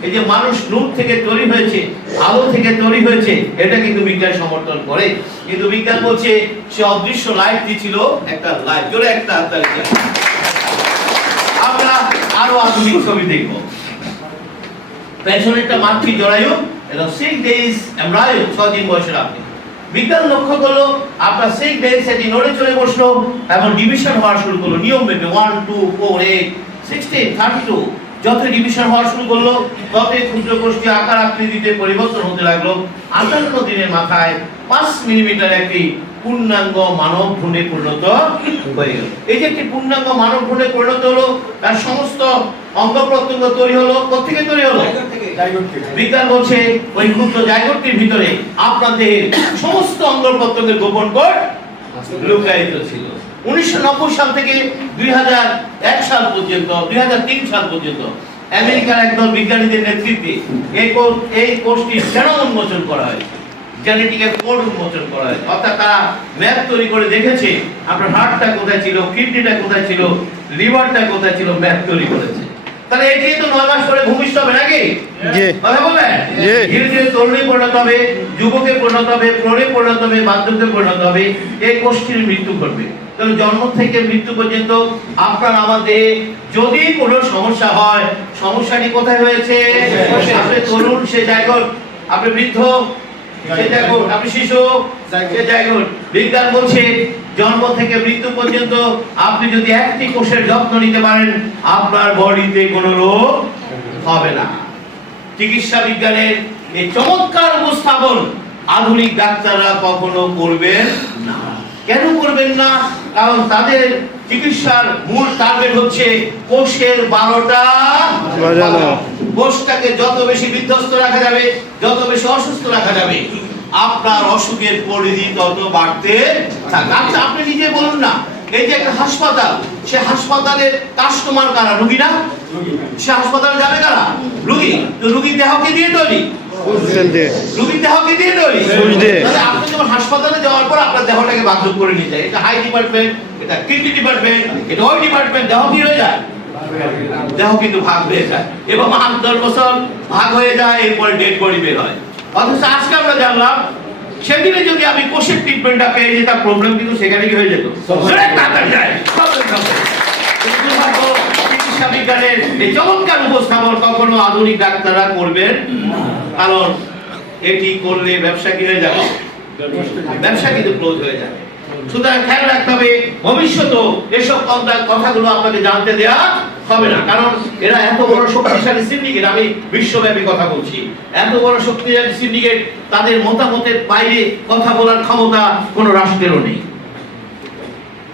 এই যে মানুষ নূর থেকে তৈরি হয়েছে, আলো থেকে তৈরি হয়েছে, এটা কিন্তু বিজ্ঞান সমর্থন করে। কিন্তু বিজ্ঞান বলছে সে অদৃশ্য লাইটটি ছিল একটা লাইট। জোরে একটা হাততালি দাও। আমরা আরো আধুনিক ছবি দেখব। পেছনেরটা মাতৃ জরায়ু, এটা 6 days এমব্রায়ো, 6 দিন বয়সের আপনি। বিজ্ঞান লক্ষ্য করলো আপনার 6 days এটি নড়ে চড়ে বসলো এবং ডিভিশন হওয়া শুরু করলো নিয়ম মেপে 1 2 4 8 16 32। যত ডিভিশন হওয়া শুরু করলো ততই ক্ষুদ্র কোষটি আকার আকৃতিতে পরিবর্তন হতে লাগলো। 58 দিনের মাথায় 5 মিলিমিটার একটি পূর্ণাঙ্গ মানব ভ্রূণে পরিণত হয়ে গেল। এই যে একটি পূর্ণাঙ্গ মানব ভ্রূণে পরিণত হলো, তার সমস্ত অঙ্গ প্রত্যঙ্গ তৈরি হলো। কোথেকে তৈরি হলো? বিজ্ঞান বলছে ওই ক্ষুদ্র জায়গোটির ভিতরে আপনার দেহের সমস্ত অঙ্গ প্রত্যঙ্গের গোপন কোড লুকায়িত ছিল। 1990 সাল থেকে 2001 সাল পর্যন্ত, 2003 সাল পর্যন্ত আমেরিকার একদল বিজ্ঞানীদের নেতৃত্বে এই কোর্সটি জেনোম উন্মোচন করা হয়, জেনেটিক্যাল কোড উন্মোচন করা হয়। অর্থাৎ তারা ম্যাপ তৈরি করে দেখেছে আপনার হার্টটা কোথায় ছিল, কিডনিটা কোথায় ছিল, লিভারটা কোথায় ছিল, ম্যাপ তৈরি করেছে। তাহলে এটি তো 9 মাস পরে ভূমিষ্ঠ হবে নাকি? কথা বলবেন? ধীরে ধীরে তরুণী পরিণত হবে, যুবকে পরিণত হবে, প্রৌঢ়ে পরিণত হবে, বার্ধক্যে পরিণত হবে। এই কোষ্ঠীর মৃত্যু ঘটবে। তাহলে জন্ম থেকে মৃত্যু পর্যন্ত আপনার আমাদের যদি কোনো সমস্যা হয়, সমস্যাটি কোথায় হয়েছে? আপনি তরুণ সে জায়গা, আপনি বৃদ্ধ সে জায়গা, আপনি শিশু সে জায়গা। বিজ্ঞান বলছে জন্ম থেকে মৃত্যু পর্যন্ত আপনি যদি একটি কোষের যত্ন নিতে পারেন আপনার বডিতে কোনো রোগ হবে না। চিকিৎসা বিজ্ঞানের এই চমৎকার উপস্থাপন আধুনিক ডাক্তাররা কখনো করবেন না। কেন করবেন না? কারণ তাদের চিকিৎসার মূল টার্গেট হচ্ছে কোষের 12টা বাজানো। কোষটাকে যত বেশি বিধ্বস্ত রাখা যাবে, যত বেশি অসুস্থ রাখা যাবে, আপনার অসুখের পরিধি তত বাড়তে থাকে। আচ্ছা, আপনি নিজে বলুন না, এই যে একটা হাসপাতাল, সে হাসপাতালের কাস্টমার কারা? রোগী না? সে হাসপাতালে যাবে কারা? রোগী। তো রোগীর দেহ কি দিয়ে তৈরি? রোগীর দেহ কি দিয়ে তৈরি? তাহলে আপনি যখন হাসপাতালে যাওয়ার পর আপনার দেহটাকে বাধ্য করে নিয়ে যায়, এটা হাই ডিপার্টমেন্ট, এটা কিডনি ডিপার্টমেন্ট, এটা ওই ডিপার্টমেন্ট, দেহ কি হয়ে যায়? দেহ কিন্তু ভাগ হয়ে যায় এবং 8-10 বছর ভাগ হয়ে যায়, এরপরে ডেড বডি বের হয়। অথচ আজকে আমরা জানলাম সেদিনে যদি আমি কোষের ট্রিটমেন্টটা পেয়ে যেতাম, প্রবলেম কিন্তু সেখানে কি হয়ে যেত? তাড়াতাড়ি যায়। চিকিৎসা বিজ্ঞানের এই চমৎকার উপস্থাপন কখনো আধুনিক ডাক্তাররা করবেন, কারণ এটি করলে ব্যবসা কি হয়ে যাবে? ব্যবসা কিন্তু ক্লোজ হয়ে যাবে। সুতরাং খেয়াল রাখতে হবে ভবিষ্যতেও এসব কথাগুলো আপনাকে জানতে দেয়া হবে না, কারণ এরা এত বড় শক্তিশালী সিন্ডিকেট। আমি বিশ্বব্যাপী কথা বলছি, এত বড় শক্তিশালী সিন্ডিকেট, তাদের মতামতের বাইরে কথা বলার ক্ষমতা কোন রাষ্ট্রেরও নেই।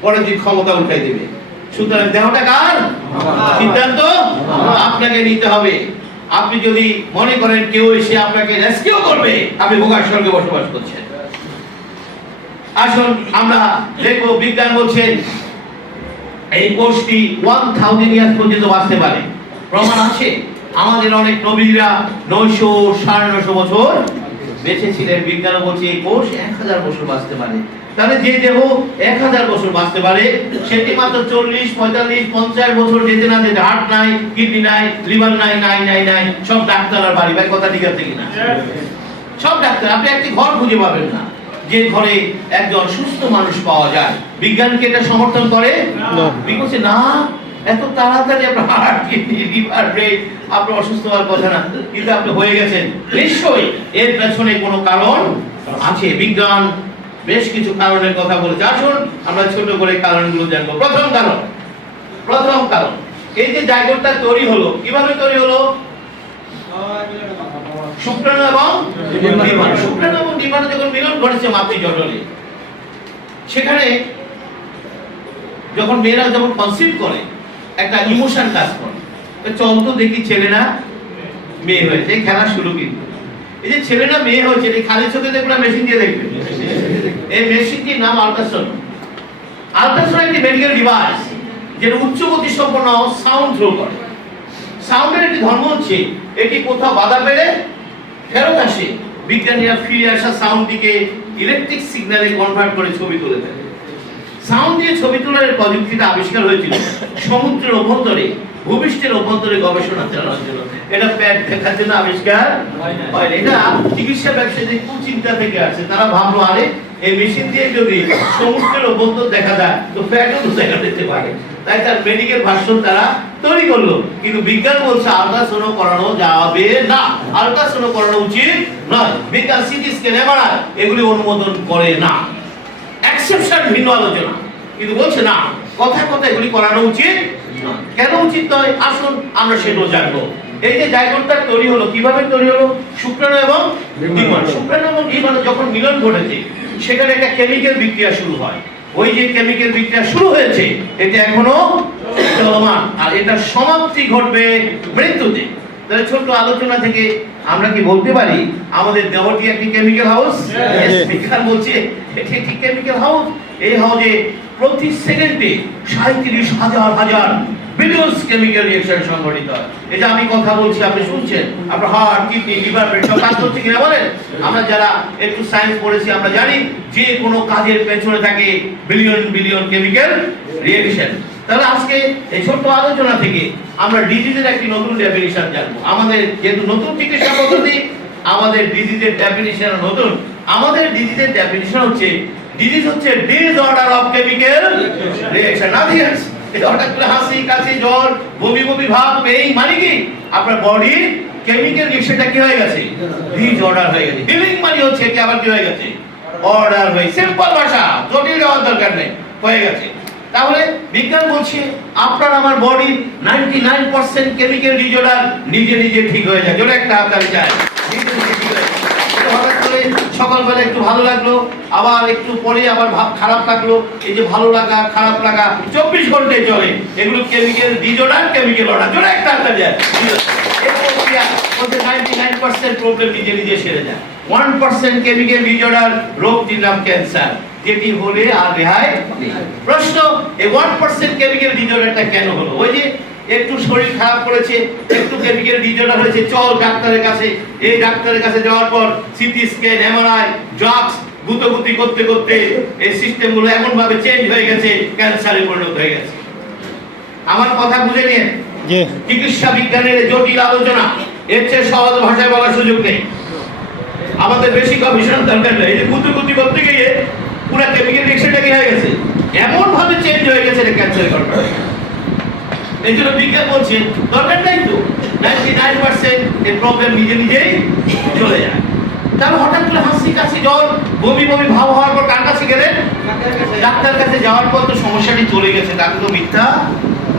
পরে যে ক্ষমতা উঠাই দেবে। সুতরাং দেহটা কার? সিদ্ধান্ত আপনাকে নিতে হবে। আপনি যদি মনে করেন কেউ এসে আপনাকে রেস্কিউ করবে, আপনি বোকার স্বর্গে বসবাস করছেন। আসুন আমরা দেখবো, বিজ্ঞান বলছে এই কোষটি 1000 ইয়ার পর্যন্ত বাঁচতে পারে। প্রমাণ আছে, আমাদের অনেক নবীরা 900 950 বছর বেঁচে ছিলেন। বিজ্ঞান বলছে এই কোষ 1000 বছর বাঁচতে পারে। তাহলে যে দেহ 1000 বছর বাঁচতে পারে, সেটি মাত্র 40 45 50 বছর যেতে না যেতে হার্ট নাই, কিডনি নাই, লিভার নাই, নাই সব ডাক্তার আর বাড়ি। ভাই কথা ঠিক আছে কিনা? সব ডাক্তার। আপনি একটি ঘর খুঁজে পাবেন না যে ঘরে একজন সুস্থ মানুষ পাওয়া যায়। বিজ্ঞান কি এটা সমর্থন করে? বলছে না, এত তাড়াতাড়ি আপনার হার্ট, কিডনি, লিভার, ব্রেন আপনার অসুস্থ হওয়ার কথা না, কিন্তু আপনি হয়ে গেছেন। নিশ্চয়ই এর পেছনে কোনো কারণ আছে। বিজ্ঞান বেশ কিছু কারণের কথা বলেছে। আসুন আমরা ছোট করে কারণগুলো জানবো। প্রথম কারণ, এই যে জায়গাটা তৈরি হলো, কিভাবে তৈরি হলো? শুক্রাণু এবং ডিম্বাণু। শুক্রাণু এবং ডিম্বাণু যখন মিলন ঘটেছে মাতৃজঠরে, সেখানে যখন মেয়েরা যখন কনসিভ করে, একটা ইমোশন কাজ করে, চল তো দেখি ছেলে না মেয়ে হয়েছে, খেলা শুরু। কিন্তু এই যে ছেলে না মেয়ে হয়েছে, এই খালি চোখে দেখবে না, মেশিন দিয়ে দেখবে। এই মেশিনটির নাম আল্ট্রাসাউন্ড। আল্ট্রাসাউন্ড একটি মেডিকেল ডিভাইস যেটা উচ্চ গতি সম্পন্ন সাউন্ড থ্রো করে। সাউন্ডের একটি ধর্ম হচ্ছে এটি কোথাও বাধা পেলে ফেরত আসে। বিজ্ঞানীরা ফিরে আসা সাউন্ডটিকে ইলেকট্রিক সিগন্যালে কনভার্ট করে ছবি তুলে দেয়। সাউন্ড দিয়ে ছবি তোলার প্রযুক্তিটা আবিষ্কার হয়েছিল সমুদ্রের অভ্যন্তরে, ভূপৃষ্ঠের অভ্যন্তরে গবেষণা চালানোর জন্য। এটা প্যাট দেখার জন্য আবিষ্কার হয়। এটা চিকিৎসা ব্যবসায়ীদের কুচিন্তা থেকে আসছে। তারা ভাবলো, আরে এই মেশিন দিয়ে যদি সমুদ্রের অভ্যন্তর দেখা যায় তো প্যাটও তো দেখা যেতে পারে। তাই তার মেডিকেল ভার্সন তারা তৈরি করলো। কিন্তু বিজ্ঞান বলছে আল্ট্রাসাউন্ড করানো যাবে না, আল্ট্রাসাউন্ড করানো উচিত নয়। বিজ্ঞান সিটি স্ক্যান, এমআরআই এগুলি অনুমোদন করে না। এক্সেপশন ভিন্ন আলোচনা, কিন্তু বলছে না, কথা কথা এগুলি করানো উচিত নয়। কেন উচিত নয় আসুন আমরা সেটাও জানবো। এই যে জাইগোটটা তৈরি হলো, কিভাবে তৈরি হলো? শুক্রাণু এবং ডিম্বাণু, শুক্রাণু এবং ডিম্বাণু যখন মিলন ঘটেছে সেখানে একটা কেমিক্যাল বিক্রিয়া শুরু হয়। ওই যে কেমিক্যাল বিক্রিয়া শুরু হয়েছে এটা এখনো চলমান, আর এটা সমাপ্তি ঘটবে মৃত্যুতে। তাহলে ছোট্ট আলোচনা থেকে আমরা কি বলতে পারি আমাদের দেহটি একটি কেমিক্যাল হাউস? বিজ্ঞান বলছে এটি একটি কেমিক্যাল হাউস। এই হাউসে প্রতি সেকেন্ডে 37,000 বিলিয়নস কেমিক্যাল রিঅ্যাকশন সংঘটিত হয়। এটা আমি কথা বলছি, আপনি শুনছেন, আপনার হার্ট, কিডনি, লিভার, ব্রেন সব কাজ করছে কিনা বলেন? আমরা যারা একটু সায়েন্স পড়েছি আমরা জানি যে কোনো কাজের পেছনে থাকে বিলিয়ন বিলিয়ন কেমিক্যাল রিঅ্যাকশন। তাহলে আজকে এই ছোট্ট আলোচনা থেকে আমরা ডিজিজের একটি নতুন ডেফিনিশন জানবো। আমাদের যেহেতু নতুন চিকিৎসা পদ্ধতি, আমাদের ডিজিজের ডেফিনিশন নতুন। আমাদের ডিজিজের ডেফিনিশন হচ্ছে ডিজিজ হচ্ছে disorder of chemical reaction. Nothing else. এটা হঠাৎ করে হাসি, কাশি, জ্বর, বমি বমি ভাব, এই মানে কি আপনার বডির কেমিক্যাল রিঅ্যাকশনটা কি হয়ে গেছে? ডিসঅর্ডার হয়ে গেছে। হিলিং মানে হচ্ছে কি আবার কি হয়ে গেছে? অর্ডার হয়ে। সিম্পল ভাষা, জটিল যাওয়ার দরকার নেই, হয়ে গেছে। তাহলে বিজ্ঞান বলছে আপনার আমার বডি 99% কেমিক্যাল ডিসঅর্ডার নিজে নিজে ঠিক হয়ে যায়। যেটা একটা হাততালি চাই, নিজে নিজে ঠিক হয়ে যায়। হঠাৎ করে সকালবেলা একটু ভালো লাগলো, আবার একটু পরে আবার ভাব খারাপ লাগলো। এই যে ভালো লাগা খারাপ লাগা 24 ঘন্টায় চলে। এগুলো কেমিক্যাল ডিসঅর্ডার, কেমিক্যাল অর্ডার। যেটা একটা হাততালি যায়। এই প্রক্রিয়া বলতে 99% প্রবলেম নিজে নিজে সেরে যায়। 1% কেমিক্যাল ডিসঅর্ডার, রোগটির নাম ক্যান্সার, যেটি হলে আর রেহাই নেই। প্রশ্ন, এই 1% কেমিক্যাল ডিসঅর্ডারটা কেন হলো? ওই যে একটু শরীর খারাপ করেছে, একটু কেমিক্যাল ডিসঅর্ডার হয়েছে, চল ডাক্তারের কাছে। এই ডাক্তারের কাছে যাওয়ার পর সিটি স্ক্যান, এমআরআই, ড্রাগস গুতগুতি করতে করতে এই সিস্টেমগুলো এমন ভাবে চেঞ্জ হয়ে গেছে, ক্যান্সারে পরিণত হয়ে গেছে। আমার কথা বুঝে নিন। চিকিৎসা বিজ্ঞানের জটিল আলোচনা এর চেয়ে সহজ ভাষায় বলার সুযোগ নেই। আমাদের বেশি গবেষণা দরকার নেই। এই যে গুতগুতি করতে গিয়ে পুরো কেমিক্যাল রিঅ্যাকশনটা কি হয়ে গেছে, এমন ভাবে চেঞ্জ হয়ে গেছে এটা ক্যান্সারের কারণে। এই জন্য বিজ্ঞান বলছে দরকার নাই তো, 99% এই প্রবলেম নিজে নিজেই চলে যায়। তাহলে হঠাৎ করে হাসি, কাশি, জ্বর, বমি বমি ভাব হওয়ার পর কার কাছে গেলেন? ডাক্তারের কাছে যাওয়ার পর তো সমস্যাটি চলে গেছে, তাতে তো মিথ্যা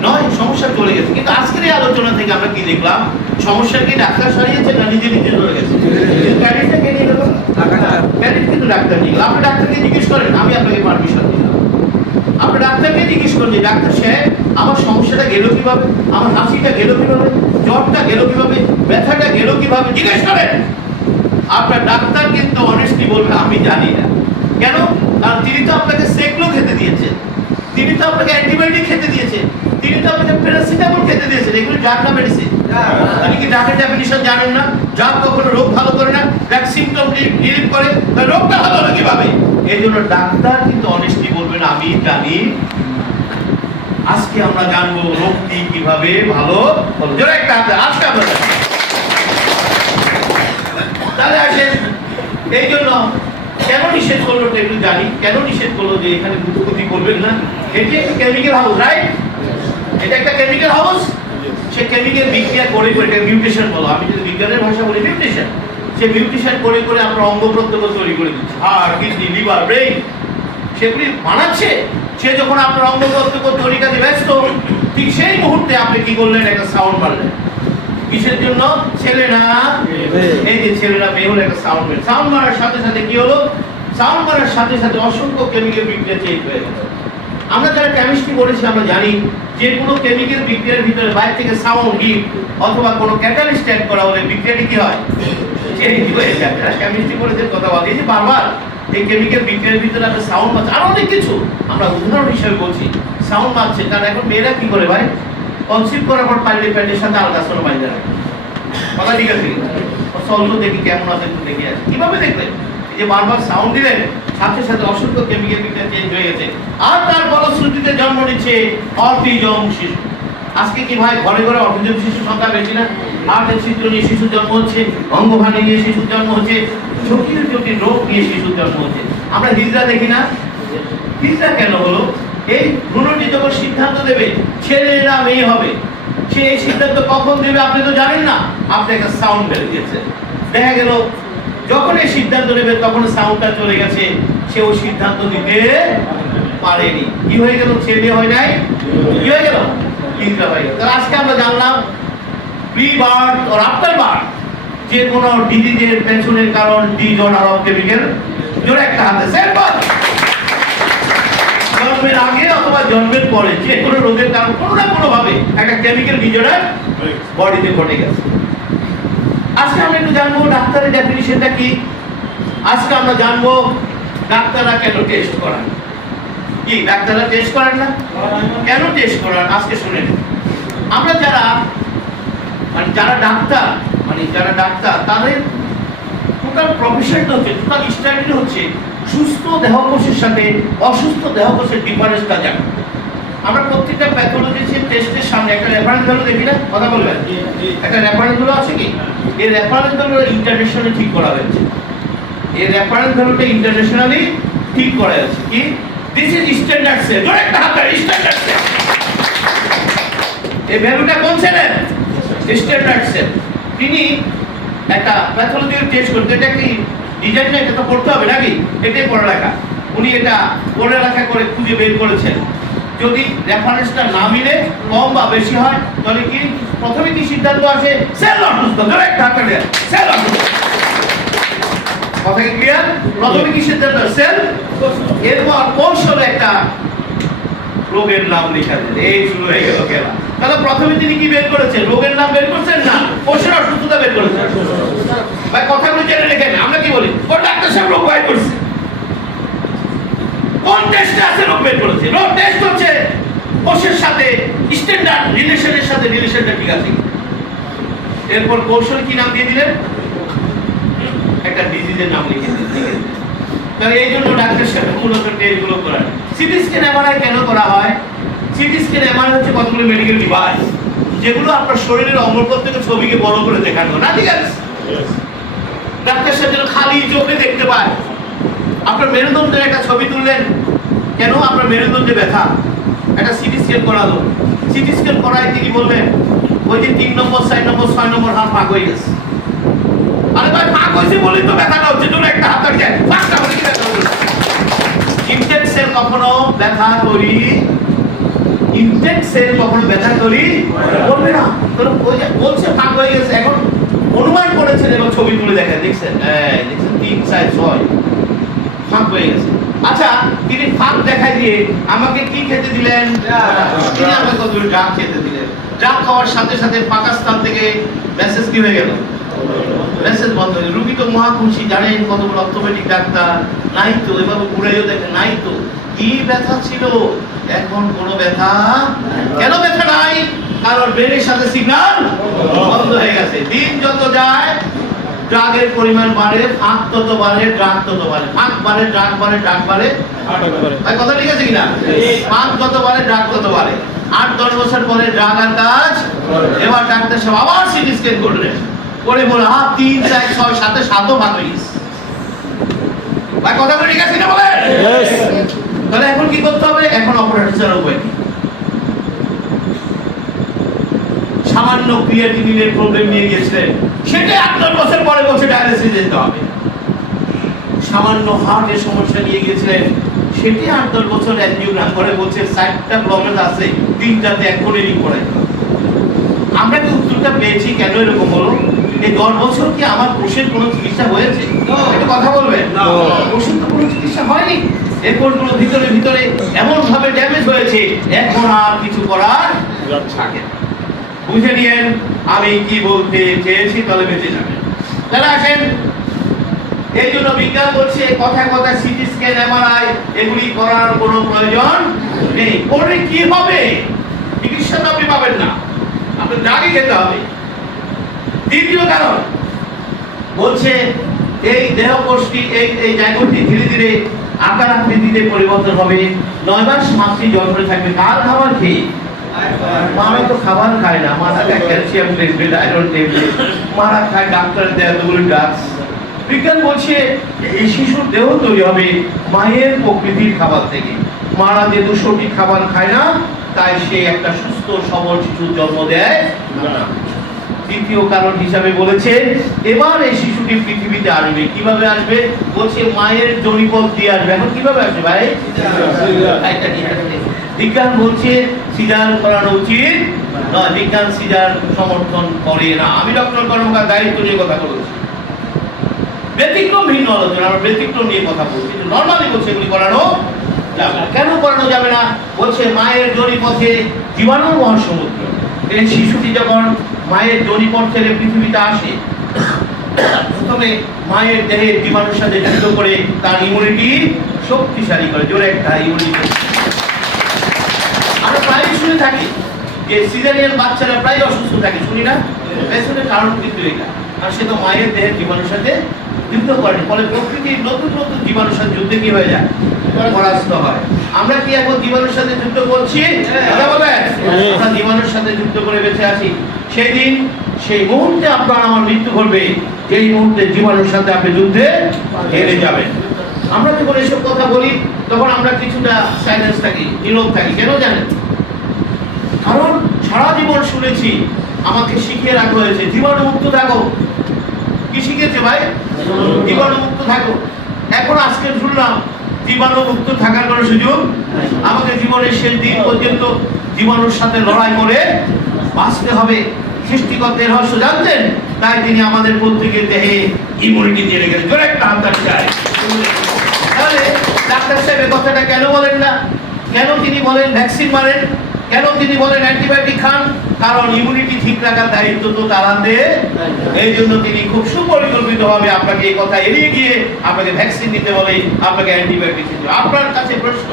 নয়, সমস্যা চলে গেছে। কিন্তু আজকের এই আলোচনা থেকে আমরা কি দেখলাম? সমস্যা কি ডাক্তার সারিয়েছে না নিজে নিজে চলে গেছে? ক্যারিটটা কে নিয়ে গেল? ক্যারিট কিন্তু ডাক্তার নিয়ে গেল। আপনি ডাক্তারকে জিজ্ঞেস করেন, আমি আপনাকে পারমিশন দিলাম। আপনি ডাক্তারকে জিজ্ঞেস করেন যে ডাক্তার সাহেব আমার সমস্যাটা গেল কিভাবে, আমার হাসিটা গেল কিভাবে, জ্বরটা গেল কিভাবে, ব্যথাটা গেল কিভাবে, জিজ্ঞেস করেন। আপনার ডাক্তার কিন্তু অনেস্টলি বলবে আমি জানি না। কেন? কারণ তিনি তো আপনাকে সেকলো খেতে দিয়েছেন, তিনি তো আপনাকে অ্যান্টিবায়োটিক খেতে দিয়েছেন, তিনি তো আপনাকে প্যারাসিটামল খেতে দিয়েছেন। এগুলো ড্রাগ না মেডিসিন? আপনি কি ড্রাগের ডেফিনিশন জানেন না? ড্রাগ কখনো রোগ ভালো করে না, ড্রাগ সিম্পটম রিলিভ করে, তাহলে রোগটা ভালো হলো কিভাবে? এই জন্য ডাক্তার কিন্তু অনেস্টলি বলবেন আমি জানি। আজকে আমরা জানবো রোগটি কিভাবে ভালো হলো। যেটা একটা আজকে আমরা জানবো। তাহলে আসেন, এই জন্য কেন নিষেধ করলো একটু জানি। কেন নিষেধ করলো যে এখানে গুতগুতি করবেন না? এটি একটা কেমিক্যাল হাউস, রাইট? এটা একটা কেমিক্যাল হাউস। সে কেমিক্যাল বিক্রিয়া করে করে, এটা মিউটেশন বলো, আমি যদি বিজ্ঞানের ভাষা বলি মিউটেশন। সে মিউটেশন করে করে আপনার অঙ্গ প্রত্যঙ্গ তৈরি করে দিচ্ছে, হার্ট, কিডনি, লিভার, ব্রেন, সেগুলি বানাচ্ছে। সে যখন আপনার অঙ্গ প্রত্যঙ্গ তৈরি কাজে ব্যস্ত, ঠিক সেই মুহূর্তে আপনি কি করলেন? একটা সাউন্ড মারলেন। কিসের জন্য? ছেলে না এই যে ছেলেরা মেয়ে হলো, একটা সাউন্ড মেল। সাউন্ড মারার সাথে সাথে কি হলো? সাউন্ড মারার সাথে সাথে অসংখ্য কেমিক্যাল বিক্রিয়া চেঞ্জ হয়ে গেল। আমরা যারা কেমিস্ট্রি পড়েছি আমরা জানি যে কোনো কেমিক্যাল বিক্রিয়ার ভিতরে বাইরে থেকে সাউন্ড, হিট অথবা কোনো ক্যাটালিস্ট অ্যাড করা হলে বিক্রিয়াটি কি হয়? চেঞ্জ হয়ে যায়। কেমিস্ট্রি পড়েছে কথা বলে, এই যে বারবার এই কেমিক্যাল বিক্রিয়ার ভিতরে একটা সাউন্ড মারছে, আরো অনেক কিছু আমরা উদাহরণ হিসেবে বলছি। সাউন্ড মারছে কারণ এখন মেয়েরা কি করে ভাই, কনসিভ করার পর পাইলে প্যান্টের সাথে আলট্রাসাউন্ড বাইরে রাখে। কথা ঠিক আছে? চললো দেখি কেমন আছে, একটু দেখে আসে। কিভাবে দেখলেন? যে বারবার সাউন্ড দিলেন সাথে সাথে অসংখ্য কেমিক্যাল চেঞ্জ হয়ে গেছে, আর তার ফলশ্রুতিতে জন্ম নিচ্ছে অটিজম শিশু। আজকে কি ভাই ঘরে ঘরে অটিজম শিশু সংখ্যা বেশি না? হার্টের ছিদ্র নিয়ে শিশুর জন্ম হচ্ছে, অঙ্গহানি নিয়ে শিশুর জন্ম হচ্ছে, জটিল জটিল রোগ নিয়ে শিশুর জন্ম হচ্ছে। আমরা হিজড়া দেখি না? হিজড়া কেন হলো? এই ভ্রূণটি যখন সিদ্ধান্ত দেবে ছেলেরা মেয়ে হবে, সে এই সিদ্ধান্ত কখন দেবে আপনি তো জানেন না, আপনি একটা সাউন্ড বের দিয়েছেন। দেখা গেল যখন এই সিদ্ধান্ত নেবে তখন সাউন্ডটা চলে গেছে, সে ওই সিদ্ধান্ত নিতে পারেনি। কি হয়ে গেল? ছেলে হয় নাই, কি হয়ে গেল? হিজড়া হয়ে গেল। তাহলে আজকে আমরা জানলাম প্রি বার্থ আর আফটার বার্থ যে কোনো ডিজিজের পেছনের কারণ ডিসঅর্ডার অফ কেমিক্যাল। জোরে একটা হাতে সেলফ। জন্মের আগে অথবা জন্মের পরে যে কোনো রোগের কারণ কোনো না কোনো ভাবে একটা কেমিক্যাল ডিসঅর্ডার বডিতে ঘটে গেছে। আজকে আমরা একটু জানবো ডাক্তারের ডেফিনিশনটা কি। আজকে আমরা জানবো ডাক্তাররা কেন টেস্ট করান। কি ডাক্তাররা টেস্ট করেন না? কেন টেস্ট করান আজকে শুনে নিন। আমরা যারা ডাক্তার তাদের টোটাল প্রফেশনটা হচ্ছে, টোটাল স্টাডি হচ্ছে সুস্থ দেহকোষের সাথে অসুস্থ দেহকোষের ডিফারেন্সটা জানা। আমরা প্রত্যেকটা প্যাথোলজিস্টের টেস্টের সামনে একটা রেফারেন্স ভ্যালু দেখি না? কথা বলবেন, একটা রেফারেন্স ভ্যালু আছে কি? এই রেফারেন্স ভ্যালু ইন্টারন্যাশনালি ঠিক করা হয়েছে। এই রেফারেন্স ভ্যালুটা ইন্টারন্যাশনালি ঠিক করা হয়েছে। কি? This is standard cell. জোরে একটা হাত দাও, স্ট্যান্ডার্ড সেল। এই ভ্যালুটা কোন সেলের? Standard cell. তিনি একটা প্যাথোলজির টেস্ট করতে, এটা কি ডিজাইন না, এটা তো করতে হবে নাকি? এটাই পড়ালেখা। উনি এটা পড়ালেখা করে খুঁজে বের করেছেন যদি রেফারেন্সটা না মিলে কম বা বেশি হয় তাহলে কি প্রথমে কি সিদ্ধান্ত আসে? সেল অসুস্থ। ধরে একটা হাতে দেন, সেল অসুস্থ। কথা কি ক্লিয়ার? প্রথমে কি সিদ্ধান্ত? সেল। এরপর কৌশলে একটা রোগের নাম লেখা দেন। এই শুরু হয়ে গেল খেলা। তাহলে প্রথমে তিনি কি বের করেছেন? রোগের নাম বের করছেন না, কোষের অসুস্থতা বের করেছেন। ভাই কথাগুলো জেনে রেখেন। আমরা কি বলি? কোন ডাক্তার সাহেব রোগ বের করছে, কোন টেস্টে আছে রোগ বের করেছে। রোগ টেস্ট হচ্ছে কোষের সাথে স্ট্যান্ডার্ড রিলেশনের সাথে রিলেশনটা ঠিক আছে। এরপর কৌশল কি নাম দিয়ে দিলেন? একটা ডিজিজের নাম লিখে দিলেন। তাহলে এই জন্য ডাক্তার সাহেব মূলত টেস্টগুলো করায়। সিটি স্ক্যান এমআরআই কেন করা হয়? সিটি স্ক্যান এমআরআই হচ্ছে কতগুলো মেডিকেল ডিভাইস যেগুলো আপনার শরীরের অঙ্গপ্রত্যঙ্গের ছবিকে বড় করে দেখানো না, ঠিক আছে? ডাক্তার সাহেব যেন খালি চোখে দেখতে পায়। আপনার মেরুদণ্ডের একটা ছবি তুললেন, কেন? আপনার মেরুদণ্ডে ব্যথা, একটা সিটি স্ক্যান করালো। সিটি স্ক্যান করায় তিনি বললেন ওই যে 3 নম্বর 4 নম্বর 6 নম্বর হাত পাক হয়ে গেছে। আরে ভাই পাক হয়েছে বলেই তো ব্যথাটা হচ্ছে। জন্য একটা হাত কাটে যায়, পাকটা হলে কি ব্যথা হবে? ইনটেক সেল কখনো ব্যথা করি, ইনটেক সেল কখনো ব্যথা করি বলবে না। তাহলে ওই যে বলছে পাক হয়ে গেছে, এখন অনুমান করেছেন এবং ছবি তুলে দেখেন, দেখছেন দেখছেন 3 4 6 ফাঁক হয়ে গেছে। আচ্ছা, তিনি ফাঁক দেখাই দিয়ে আমাকে কি খেতে দিলেন? তিনি আমাকে কতগুলো ড্রাগ খেতে দিলেন। ড্রাগ খাওয়ার সাথে সাথে পাকিস্তান থেকে মেসেজ কি হয়ে গেল? মেসেজ বন্ধ হয়ে গেল। রুগী তো মহা খুশি, জানেন কত বড় অর্থোপেডিক ডাক্তার, নাই তো এভাবে ঘুরেও দেখেন, নাই তো। কি ব্যথা ছিল? এখন কোনো ব্যথা। কেন ব্যথা নাই? কারণ ব্রেনের সাথে সিগন্যাল বন্ধ হয়ে গেছে। দিন যত যায় ড্রাগের পরিমাণ বাড়ে, ফাঁক তত বাড়ে, ড্রাগ তত বাড়ে। ফাঁক বাড়ে, ড্রাগ বাড়ে, ড্রাগ বাড়ে। ভাই কথা ঠিক আছে কিনা? ফাঁক যত বাড়ে ড্রাগ তত বাড়ে। 8-10 বছর পরে ড্রাগ আর কাজ। এবার ডাক্তার সাহেব আবার সিটি স্ক্যান করলেন, করে বলে 3 4 6 7 7ও ভাগ হয়ে গেছে। ভাই কথা ঠিক আছে কিনা বলেন? তাহলে এখন কি করতে হবে? এখন অপারেশন ছাড়া উপায় কি? সামান্য ক্রিয়েটিনিনের প্রবলেম নিয়ে গিয়েছিলেন, সেটা 8-10 বছর পরে বলছে ডায়ালিসিস যেতে হবে। সামান্য হার্টের সমস্যা নিয়ে গিয়েছিলেন, সেটি 8-10 বছর অ্যাঞ্জিওগ্রাম করে বলছে 60টা ব্লকেজ আছে, 3টাতে এখনই করে। আমরা কি উত্তরটা পেয়েছি কেন এরকম হলো? এই 10 বছর কি আমার কোষের কোনো চিকিৎসা হয়েছে? একটু কথা বলবেন। কোষের তো কোনো চিকিৎসা হয়নি। এই কোষগুলো ভিতরে ভিতরে এমন ভাবে ড্যামেজ হয়েছে, এখন আর কিছু করার থাকে না। বুঝে নিয়েন আমি কি বলতে চেয়েছি, তাহলে বেঁচে যাবেন। তাহলে আসেন, এই জন্য বিজ্ঞান বলছে কথায় কথায় সিটি স্ক্যান এমআরআই এগুলি করার কোনো প্রয়োজন নেই। করলে কি হবে? চিকিৎসা তো আপনি পাবেন না, আপনার ড্রাগই খেতে হবে। দ্বিতীয় কারণ বলছে এই দেহকোষটি এই জায়গাটি ধীরে ধীরে আকার আকৃতিতে পরিবর্তন হবে। 9 মাস মাতৃ যন্ত্রে থাকবে কার খাবার খেয়ে? মারা তো খাবার খায় না, মারা খায় ক্যালসিয়াম ট্যাবলেট, আয়রন ট্যাবলেট, মারা খায় ডাক্তারের দেয়া এতগুলো ড্রাগস। বিজ্ঞান বলছে এই শিশুর দেহ তৈরি হবে মায়ের প্রকৃতির খাবার থেকে। মারা যেহেতু সঠিক খাবার খায় না, তাই সে একটা সুস্থ সবল শিশুর জন্ম দেয় না। দ্বিতীয় কারণ হিসাবে বলেছে এবার এই শিশুটি পৃথিবীতে আসবে। কিভাবে আসবে? বলছে মায়ের জনিপথ দিয়ে আসবে। এখন কিভাবে আসবে ভাই? বিজ্ঞান বলছে সিজার করানো উচিত নয়, বিজ্ঞান সিজার সমর্থন করে না। আমি ডক্টর কর্মকার দায়িত্ব নিয়ে কথা বলছি, ব্যতিক্রম ভিন্ন আলোচনা, আমরা ব্যতিক্রম নিয়ে কথা বলছি। নর্মালি বলছে এগুলি করানো যাবে না। কেন করানো যাবে না? বলছে মায়ের জনিপথে জীবাণুর মহাসমুদ্র। এই শিশুটি যখন মায়ের জনিপথ থেকে পৃথিবীতে আসে, প্রথমে মায়ের দেহে জীবাণুর সাথে যুদ্ধ করে তার ইমিউনিটি শক্তিশালী করে। জোরে একটা ইমিউনিটি। আমরা প্রায় শুনে থাকি যে সিজারিয়ান বাচ্চারা প্রায় অসুস্থ থাকে, শুনি না? পেছনের কারণ কিন্তু এটা, আর সে তো মায়ের দেহের জীবাণুর সাথে যুদ্ধ করে। ফলে প্রকৃতির নতুন নতুন জীবাণুর সাথে যুদ্ধে কি হয়ে যায়? পরাস্ত হয়। আমরা কি এখন জীবাণুর সাথে যুদ্ধ করছি? কথা বলেন, আমরা জীবাণুর সাথে যুদ্ধ করে বেঁচে আছি। সেই দিন, সেই মুহূর্তে আপনার আমার মৃত্যু ঘটবে, যেই মুহূর্তে জীবাণুর সাথে আপনি যুদ্ধে হেরে যাবেন। আমরা যখন এসব কথা বলি তখন আমরা কিছুটা সাইলেন্স থাকি, নীরব থাকি। কেন জানেন? কারণ সারা জীবন শুনেছি, আমাকে শিখিয়ে রাখা হয়েছে জীবাণু মুক্ত থাকো। কি শিখেছে ভাই? জীবাণু মুক্ত থাকো। এখন আজকে শুনলাম জীবাণু মুক্ত থাকার কোনো সুযোগ। আমাকে জীবনের শেষ দিন পর্যন্ত জীবাণুর সাথে লড়াই করে বাঁচতে হবে। সৃষ্টিকর্তার রহস্য জানতেন, তাই তিনি আমাদের প্রত্যেকের দেহে ইমিউনিটি দিয়ে রেখেছেন। জোরে একটা হাত চাই। তাহলে ডাক্তার সাহেব এই কথাটা কেন বলেন না? কেন তিনি বলেন ভ্যাকসিন মারেন? কেন তিনি বলেন অ্যান্টিবায়োটিক খান? কারণ ইমিউনিটি ঠিক রাখার দায়িত্ব তো তার হাতে। এই জন্য তিনি খুব সুপরিকল্পিতভাবে আপনাকে এই কথা এড়িয়ে গিয়ে আপনাকে ভ্যাকসিন নিতে বলে, আপনাকে অ্যান্টিবায়োটিক দিতে। আপনার কাছে প্রশ্ন,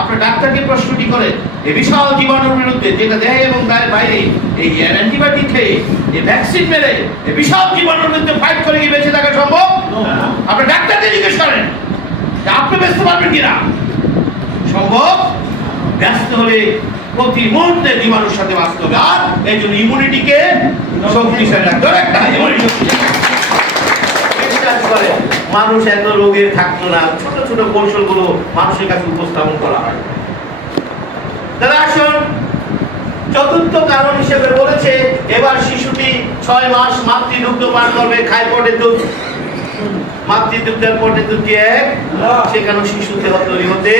আপনার ডাক্তারকে প্রশ্নটি করেন, এই বিশাল জীবাণুর বিরুদ্ধে যেটা দেহে এবং গায়ের বাইরে এই অ্যান্টিবায়োটিক খেয়ে, এই ভ্যাকসিন মেরে এই বিশাল জীবাণুর বিরুদ্ধে ফাইট করে কি বেঁচে থাকা সম্ভব? আপনার ডাক্তারকে জিজ্ঞেস করেন আপনি বেঁচতে পারবেন কিনা। সম্ভব? ব্যস্ত হলে প্রতি মুহূর্তে জীবাণুর সাথে বাঁচতে হবে। আর এই জন্য ইমিউনিটিকে শক্তিশালী রাখতে হবে। একটা ইমিউনিটি করে মানুষ এত রোগে থাকতো না। ছোট ছোট কৌশলগুলো মানুষের কাছে উপস্থাপন করা হয়। তারা আসুন, চতুর্থ কারণ হিসেবে বলেছে এবার শিশুটি 6 মাস মাতৃদুগ্ধ পান করবে। খায় পটের দুধ, মাতৃদুগ্ধের পটের দুধ দিয়ে সেখানে শিশু দেহ তৈরি হতে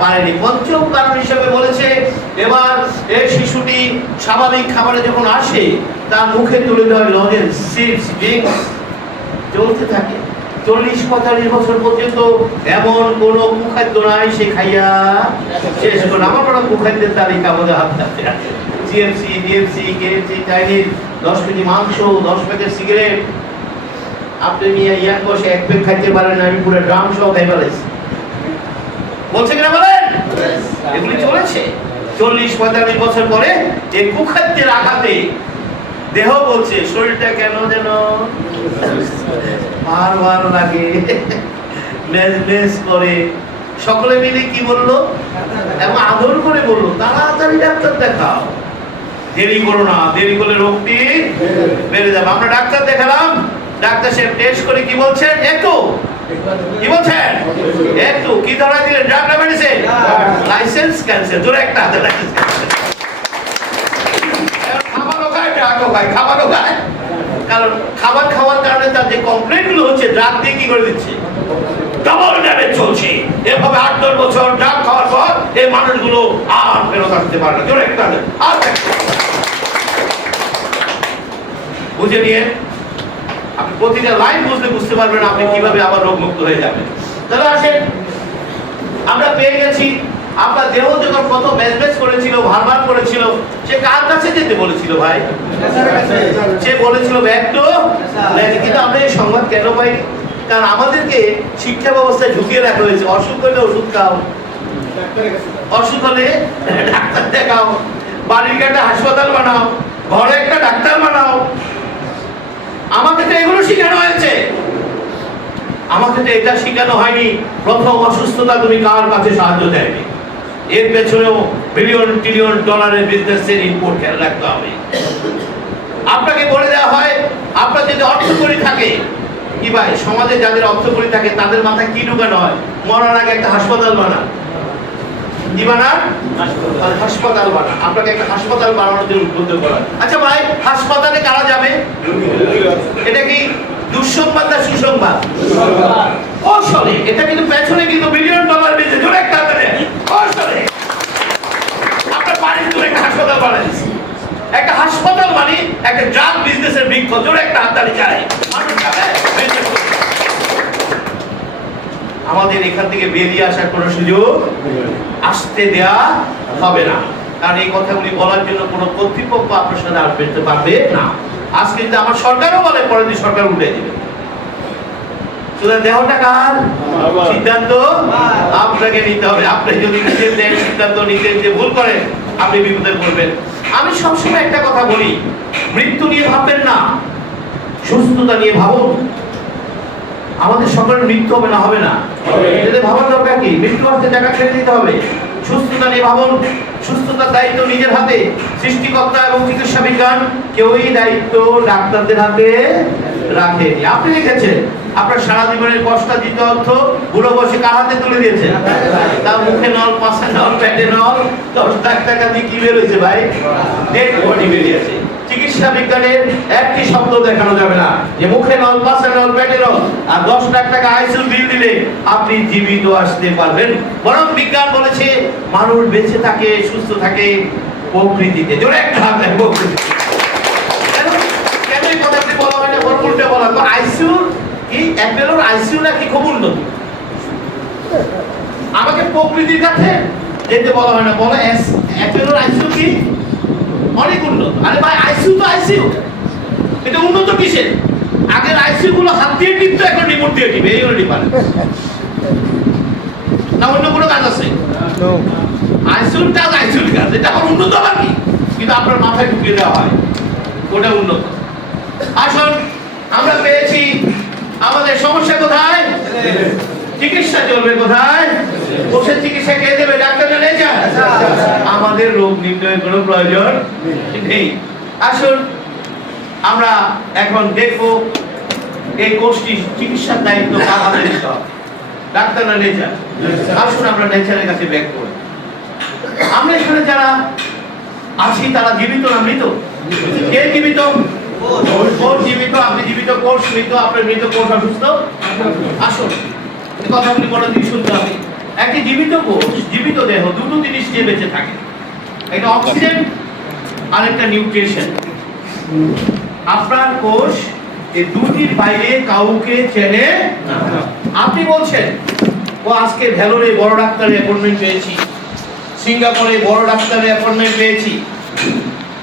পারেনি। পঞ্চম কারণ হিসেবে বলেছে এবার এই শিশুটি স্বাভাবিক খাবারে যখন আসে তার মুখে তুলে দেওয়া লজেন্স, চিপস, ড্রিঙ্কস চলতে থাকে 40-45 বছর পর্যন্ত। এমন কোন কুখাদ্য নাই সে খাইয়া শেষ করে। আমার বড় কুখাদ্যের তালিকা আমাদের হাতে আছে। GMC, DMC, KFC, Chinese, 10 KG মাংস, 10 প্যাকেট সিগারেট। আপনি নিয়ে ইয়ার বসে এক প্যাক খাইতে পারেন, আমি পুরো ড্রাম সহ খাই ফেলেছি। বলছে কিনা বলেন? এগুলি চলেছে। 40-45 বছর পরে এই কুখাদ্যের আঘাতে দেহ বলছে, শরীরটা কেন যেন ভার লাগে, লেজ করে। সকলে মিলে কি বললো এবং আদর করে বললো, তাড়াতাড়ি ডাক্তার দেখাও, দেরি করো না, দেরি করলে রোগটি বেড়ে যাবে। আমরা ডাক্তার দেখালাম, ডাক্তার সাহেব টেস্ট করে কি বলছেন? একটু কি বলছেন? একটু কি ধরা দিলেন? ড্রাগ না মেডিসিন? Licence cancel. জোরে একটা হাতে লাইসেন্স ক্যান্সেল। খাবারও খায়, ড্রাগও খায়, খাবারও খায়। কারণ খাবার খাওয়ার কারণে তার যে কমপ্লেন গুলো হচ্ছে, ড্রাগ দিয়ে কি করে দিচ্ছে? ডাবল ড্যামেজ চলছে। এভাবে 8-10 বছর ড্রাগ খাওয়ার পর এই মানুষগুলো আর ফেরত আসতে পারে না। জোরে একটা আর বুঝে নিয়ে আপনি প্রতিটা লাইন বুঝতে পারবেন আপনি কিভাবে আবার রোগমুক্ত হয়ে যাবেন। তাহলে আসেন, আমরা পেয়ে গেছি আপনার দেহ যখন প্রথম ম্যাজমেজ করেছিল, ভারবার করেছিল, সে কার কাছে যেতে বলেছিল ভাই? সে বলেছিল ব্যাক টু। কিন্তু আমরা এই সংবাদ কেন পাই? কারণ আমাদেরকে শিক্ষা ব্যবস্থায় ঢুকিয়ে রাখা হয়েছে, অসুখ হলে ওষুধ খাও, অসুখ হলে ডাক্তার দেখাও, বাড়ির একটা হাসপাতাল বানাও, ঘরে একটা ডাক্তার বানাও। আমাকে তো এগুলো শেখানো হয়েছে। আমাকে তো এটা শেখানো হয়নি প্রথম অসুস্থতা তুমি কার কাছে সাহায্য দেয়নি, এর পেছনেও বিলিয়ন ট্রিলিয়ন ডলারের বিজনেসের ইনপুট খেয়াল রাখতে হবে। আপনাকে বলে দেওয়া হয় আপনার যদি অর্থকড়ি থাকে, কি ভাই সমাজে যাদের অর্থকড়ি থাকে তাদের মাথায় কি ঢুকানো হয়, মরার আগে একটা হাসপাতাল বানান, কি বানান, হাসপাতাল বানান, আপনাকে একটা হাসপাতাল বানানোর জন্য উদ্বুদ্ধ করা। আচ্ছা ভাই হাসপাতালে কারা যাবে, এটা কি দুঃসংবাদ না সুসংবাদ? কৌশলে, এটা কিন্তু পেছনে কিন্তু বিলিয়ন ডলার বিজনেস, জোরে একটা হাতে কৌশলে আপনার বাড়ির দূরে একটা হাসপাতাল বানাইছে, একটা হাসপাতাল মানে একটা ড্রাগ বিজনেসের বৃক্ষ, জোরে একটা হাততালি চাই। আমাদের এখান থেকে বেরিয়ে আসার কোনো সুযোগ আসতে দেয়া হবে না, কারণ এই কথাগুলি বলার জন্য কোনো কর্তৃপক্ষ আপনার সাথে আর পেতে পারবে না। আজকে যদি আমার সরকারও বলে, পরে দিন সরকার উঠে দিবে। দেহটা কার? সিদ্ধান্ত আপনাকে নিতে হবে। আপনি যদি নিজের দেহের সিদ্ধান্ত নিতে যে ভুল করেন, আপনি বিপদে পড়বেন। আমি সবসময় একটা কথা বলি, মৃত্যু নিয়ে ভাববেন না, সুস্থতা নিয়ে ভাবুন। আমাদের সকলের মৃত্যু হবে না, হবে না, এটাতে ভাবার দরকার কি? মৃত্যু আসতে টাকা ছেড়ে দিতে হবে। সুস্থতা নিয়ে ভাবুন, সুস্থতার দায়িত্ব নিজের হাতে। সৃষ্টিকর্তা এবং চিকিৎসা বিজ্ঞান কেউই দায়িত্ব ডাক্তারদের হাতে রাখেনি। আপনি লিখেছেন আপনার সারা জীবনের কষ্টার্জিত অর্থ বুড়ো বসে কার হাতে তুলে দিয়েছেন? তার মুখে নল, পাশে নল, পেটে নল, 10 লাখ টাকা দিয়ে কি বের হয়েছে ভাই? ডেড বডি বেরিয়েছে। চিকিৎসা বিজ্ঞানের একটি শব্দ দেখানো যাবে না যে মুখে নল, পাশে নল, পেটে নল, আর 10 লাখ টাকা আইসিইউ বিল দিলে আপনি জীবিত আসতে পারবেন। বরং বিজ্ঞান বলেছে মানুষ বেঁচে থাকে, সুস্থ থাকে প্রকৃতিতে। জোরে একটা হাত দেন প্রকৃতিতে। কেন এই কথাটি বলা হয় না? উল্টে বলা হয় আইসিইউ কি অ্যাপেলোর আইসিইউ নাকি খুব উন্নত? আমাকে প্রকৃতির কাছে যেতে বলা হয় না, বলে অ্যাপেলোর আইসিইউ কি অনেক উন্নত। আরে ভাই আইসিইউ তো আইসিইউ, এটা উন্নত কিসের? আগের আইসিইউ গুলো হাত দিয়ে টিপতো, এখন রিমোট দিয়ে টিপে, এই হলো ডিফারেন্স। না অন্য কোনো কাজ আছে? আইসিইউর কাজ আইসিইউর কাজ, এটা এখন উন্নত আবার কি, কিন্তু আপনার মাথায় ঢুকিয়ে দেওয়া হয় ওটা উন্নত। আসুন, আমরা পেয়েছি আমাদের সমস্যা কোথায়, চিকিৎসা চলবে কোথায়, ওষুধ চিকিৎসা কে দেবে? ডাক্তার নিয়ে যান। আমাদের রোগ নির্ণয়ের কোনো প্রয়োজন নেই। আসুন আমরা এখন দেখবো এই কোর্সটি চিকিৎসার দায়িত্ব কার হাতে নিতে হবে, ডাক্তার না নেচার? আসুন আমরা নেচারের কাছে ব্যাক করি। আমরা এখানে যারা আছি তারা জীবিত না মৃত? কে জীবিত? কোর্স জীবিত, আপনি জীবিত, কোর্স মৃত, আপনার মৃত, কোর্স অসুস্থ। আসুন কথাগুলি মনোযোগ শুনতে হবে। একটি জীবিত কোষ, জীবিত দেহ, দুটো জিনিস নিয়ে বেঁচে থাকে, একটা অক্সিজেন আর একটা নিউট্রিশন। আপনার কোষ এই দুটির বাইরে কাউকে চেনে না। আপনি বলছেন ও আজকে ভ্যালোরে বড় ডাক্তারের অ্যাপয়েন্টমেন্ট পেয়েছি, সিঙ্গাপুরে বড় ডাক্তারের অ্যাপয়েন্টমেন্ট পেয়েছি।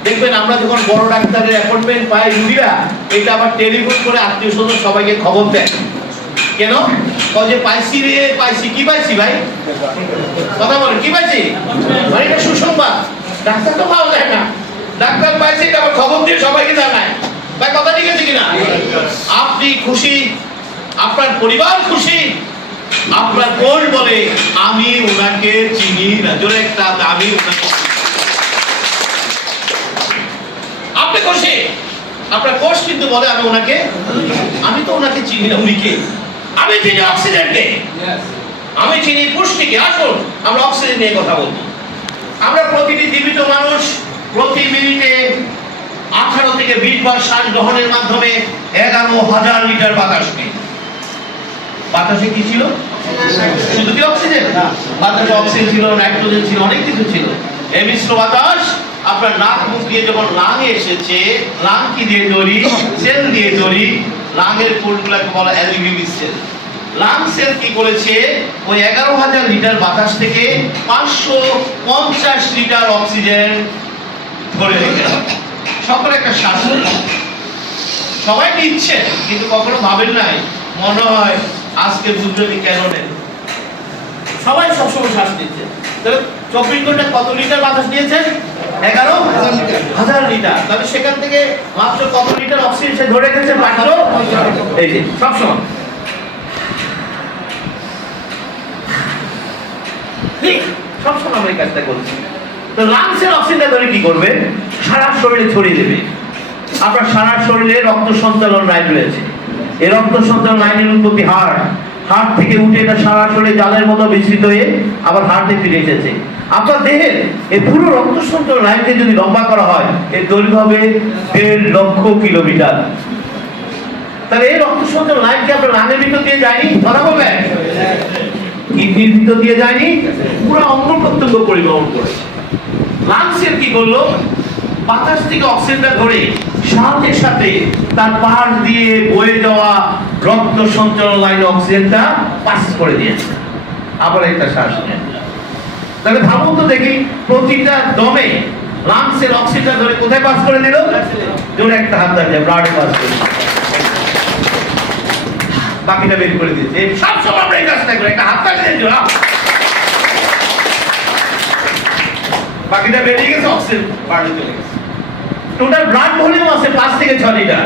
দেখবেন আমরা যখন বড় ডাক্তারের অ্যাপয়েন্টমেন্ট পাই রুগীরা, এটা আবার টেলিফোন করে আত্মীয় স্বজন সবাইকে খবর দেয়। কেন? যে পাইছি রে পাইছি, কি পাইছি ভাই? কথা বলেন, কি পাইছি? মানে এটা সুসংবাদ। ডাক্তার তো পাওয়া যায় না, ডাক্তার পাইছি এটা আবার খবর দিয়ে সবাইকে জানায়। ভাই কথা ঠিক আছে কিনা? আপনি খুশি, আপনার পরিবার খুশি, আপনার কোল বলে আমি ওনাকে চিনি না, জোরে একটা আমি ওনাকে, আপনি খুশি, আপনার কোষ কিন্তু বলে আমি ওনাকে, আমি তো ওনাকে চিনি না, উনি কে? আমি চিনি অক্সিজেনকে, আমি চিনি পুষ্টিকে। আসুন আমরা অক্সিজেন নিয়ে কথা বলবো। আমরা প্রতিটি জীবিত মানুষ প্রতি মিনিটে 18 থেকে 20 বার শ্বাস গ্রহণের মাধ্যমে 11,000 লিটার বাতাস নিই। বাতাসে কি ছিল? শুধু কি অক্সিজেন? বাতাসে অক্সিজেন ছিল, নাইট্রোজেন ছিল, অনেক কিছু ছিল। এই মিশ্র বাতাস আপনার নাক মুখ দিয়ে যখন লাঙে এসেছে, লাং কি দিয়ে তৈরি? সেল দিয়ে তৈরি। লাঙের কোষগুলোকে বলা অ্যালভিওলারি সেল। লাং সেল কি করেছে? ওই 11,000 লিটার বাতাস থেকে 550 লিটার অক্সিজেন ধরে রেখেছে। সকলে একটা শ্বাস সবাই নিচ্ছে, কিন্তু কখনো ভাবেন নাই মনে হয় আজকে বুঝলি কেন নেন। সবাই সবসময় শ্বাস নিচ্ছে। তাহলে 24 ঘন্টা কত লিটার বাতাস নিয়েছেন? 11,000 লিটার। তাহলে সেখান থেকে মাত্র কত লিটার অক্সিজেন সে ধরে রেখেছে? মাত্র এই যে সবসময় সবসময় আমরা এই কাজটা করছি। তো লাংসের অক্সিজেনটা ধরে কি করবে? সারা শরীরে ছড়িয়ে দেবে। আপনার সারা শরীরে রক্ত সঞ্চালন লাইন রয়েছে। এই রক্ত সঞ্চালন লাইনের উৎপত্তি হার্ট থেকে উঠে এটা সারা শরীরে জালের মতো বিস্তৃত হয়ে আবার হার্টে ফিরে এসেছে। আপনার দেহের এই পুরো রক্ত সঞ্চালন লাইনকে যদি লম্বা করা হয়, এর দৈর্ঘ্য হবে 1.5 লক্ষ কিলোমিটার। তাহলে এই রক্ত সঞ্চালন লাইন কি আপনার লাঙের ভিতর দিয়ে যায়নি? কথা বলবেন? কিডনির ভিতর দিয়ে যায়নি, পুরো অঙ্গ প্রত্যঙ্গ পরিবহন করেছে। লাংসের কি করলো? বাতাস থেকে অক্সিজেনটা ধরে সাথে সাথে তার পাশ দিয়ে বয়ে যাওয়া রক্ত সঞ্চালন লাইনে অক্সিজেনটা পাস করে দিয়েছে। আবার একটা শ্বাস নেন। তাহলে ভাবুন তো দেখি, প্রতিটা দমে লাংসের অক্সিজেনটা ধরে কোথায় পাস করে দিল? জোরে একটা হাত দাঁড়িয়ে ব্লাডে পাস করে দিল। বাকিটা বের করে দিয়েছে। সব সময় আমরা এই কাজটা করি, একটা হাত দাঁড়িয়ে দিল, বাকিটা বেরিয়ে গেছে, অক্সিজেন বাড়ে চলে গেছে। টোটাল ব্লাড ভলিউম আছে 5 থেকে 6 লিটার।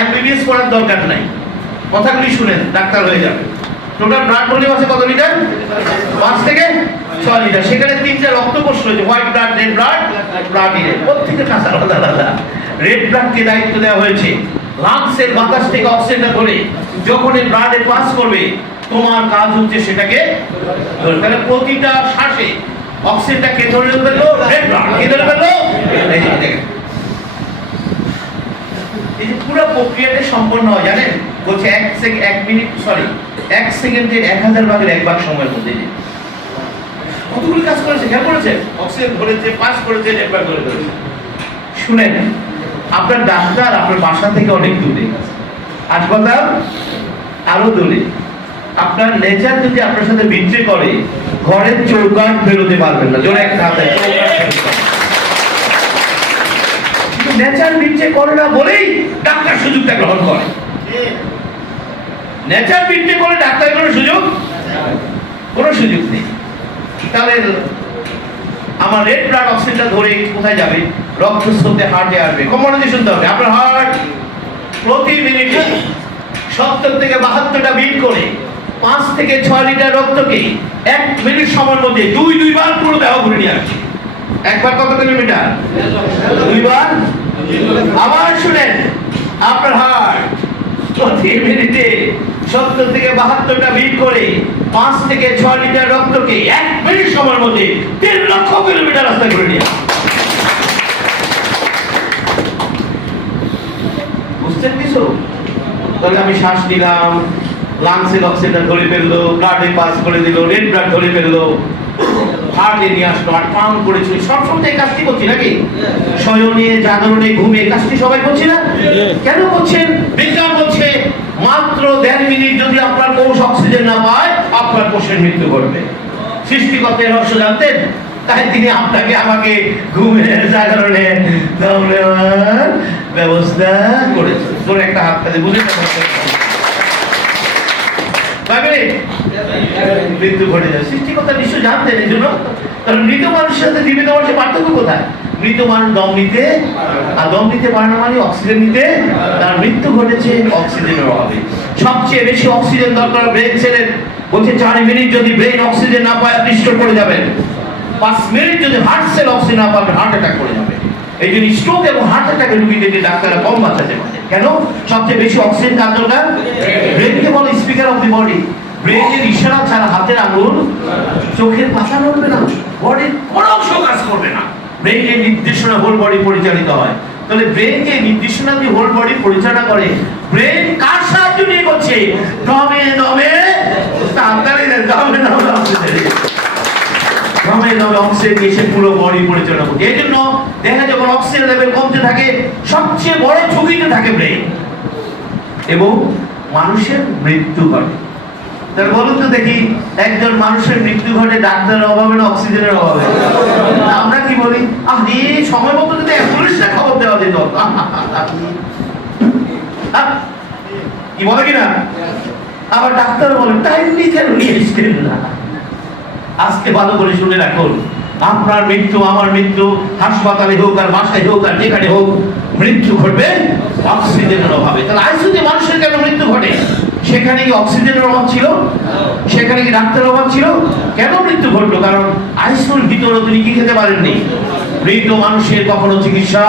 এমবিবিএস পড়ার দরকার নাই, কথাগুলি শুনেন, ডাক্তার হয়ে যাবে। টোটাল ব্লাড ভলিউম আছে কত লিটার? 5 থেকে 6 লিটার। সেখানে 3টা রক্তকোষ রয়েছে, white blood, red blood, platelet. প্রত্যেকটা কাজ আলাদা আলাদা। রেড ব্লাডকে দায়িত্ব দেওয়া হয়েছে লাংসের বাতাস থেকে অক্সিজেনটা ধরে যখন এই ব্লাডে পাস করবে, তোমার কাজ হচ্ছে সেটাকে ধরে। তাহলে প্রতিটা শ্বাসে অক্সিজেনটা কে ধরে ফেললো? Red blood. কে ধরে ফেললো? এই যে দেখেন, এই যে পুরো প্রক্রিয়াটা সম্পন্ন হয় জানেন, বলছে 1 সেকেন্ডের 1000 ভাগের 1 ভাগ সময়ের মধ্যে। কতগুলি কাজ করেছে, খেয়াল করেছে? অক্সিজেন ধরেছে, পাস করেছে, রেড ব্লাড ধরে ফেলেছে। শুনেন, আপনার ডাক্তার আপনার বাসা থেকে অনেক দূরে, হাসপাতাল আরো দূরে। আপনার নেচার যদি আপনার সাথে বিট্রে করে, ঘরের চৌকাঠ বেরোতে পারবেন না। জোরে একটা হাতে নেচার বিট্রে করে না বলেই ডাক্তার সুযোগটা গ্রহণ করে। নেচার বিট্রে করে ডাক্তারের কোনো সুযোগ নেই। তাহলে আমার রেড ব্লাড অক্সিজেনটা ধরে কোথায় যাবে? রক্তস্রোতে হার্টে আসবে। কমনে শুনতে হবে, আপনার হার্ট প্রতি মিনিটে 70 থেকে 72টা বিট করে 5 থেকে 6 লিটার রক্তকে 1 মিনিট সময়ের মধ্যে দুইবার পুরো দেহ ঘুরে নিয়ে আসছে। একবার কত কিলোমিটার? 2 বার। আবার শুনেন, আপনার হার্ট প্রতি মিনিটে 70 থেকে 72টা বিট করে 5 থেকে 6 লিটার রক্তকে 1 মিনিট সময়ের মধ্যে 3 লক্ষ কিলোমিটার রাস্তা ঘুরে নিয়ে আসছে। বুঝছেন কিছু? তাহলে আমি শ্বাস নিলাম, লাংসের অক্সিজেনটা ধরে ফেললো, ব্লাডে পাস করে দিল, রেড ব্লাড ধরে ফেললো, হার্টে নিয়ে আসলো, আর পাম্প করেছি। সবসময় এই কাজটি করছি নাকি? শয়নে, জাগরণে, ঘুমে কাজটি সবাই করছি না? কেন করছেন? বিজ্ঞান বলছে মাত্র 1.5 মিনিট যদি আপনার কোষ অক্সিজেন না পায়, আপনার কোষের মৃত্যু ঘটবে। সৃষ্টিকর্তার রহস্য জানতেন, তাই তিনি আপনাকে আমাকে ঘুমের, জাগরণে দম নেওয়ার ব্যবস্থা করেছে। তোর একটা হাত কাজে বুঝে মৃত্যু ঘটে যায়। সৃষ্টিকর্তা নিশ্চয় জানতেন এই জন্য। কারণ মৃত মানুষের সাথে জীবিত মানুষের পার্থক্য কোথায়? মৃত মানুষ দম নিতে, আর দম নিতে পারে না মানে অক্সিজেন নিতে, তার মৃত্যু ঘটেছে অক্সিজেনের অভাবে। সবচেয়ে বেশি অক্সিজেন দরকার ব্রেন সেলের। বলছে 4 মিনিট যদি ব্রেন অক্সিজেন না পায়, পৃষ্ঠ পড়ে যাবেন। 5 মিনিট যদি হার্ট সেল অক্সিজেন না পাবে, হার্ট অ্যাটাক করে যাবে। এই জন্য স্ট্রোক এবং হার্ট অ্যাটাকের রোগীদেরকে ডাক্তাররা কম বাঁচাতে পারে। কেন? সবচেয়ে বেশি অক্সিজেন কার দরকার? ব্রেনকে বলে স্পিকার অফ দি বডি। ব্রেনের ইশারা ছাড়া হাতের আঙুল, চোখের পাতা নড়বে না, বডির কোনো অংশ কাজ করবে না। ব্রেনের নির্দেশনা হোল বডি পরিচালিত হয়। তাহলে ব্রেন যে নির্দেশনা দিয়ে হোল বডি পরিচালনা করে, ব্রেন কার সাহায্য নিয়ে করছে? দমে দমে অক্সিজেন এসে পুরো বডি পরিচালনা করছে। এই জন্য দেখা যখন অক্সিজেন লেভেল কমতে থাকে, সবচেয়ে বড় ঝুঁকিতে থাকে ব্রেন, এবং মানুষের মৃত্যু ঘটে। তাহলে বলুন তো দেখি, একজন মানুষের মৃত্যু ঘটে ডাক্তারের অভাবে না অক্সিজেনের অভাবে? আমরা কি বলি? আরে সময় মতো যদি অ্যাম্বুলেন্সটা খবর দেওয়া যেত। কি বলে কিনা? আবার ডাক্তার বলেন টাইম নিয়ে নিয়ে এসছেন না। আজকে ভালো করে শুনে রাখুন, আপনার মৃত্যু, আমার মৃত্যু, হাসপাতালে হোক আর বাসায় হোক আর যেখানে হোক, মৃত্যু ঘটবে অক্সিজেনের অভাবে। তাহলে আইসিইউতে মানুষের কেন মৃত্যু ঘটে? সেখানে কি অক্সিজেনের অভাব ছিল? সেখানে কি ডাক্তারের অভাব ছিল? কেন মৃত্যু ঘটলো? কারণ আইসিইউর ভিতরে তিনি কি খেতে পারেননি? মৃত মানুষের কখনো চিকিৎসা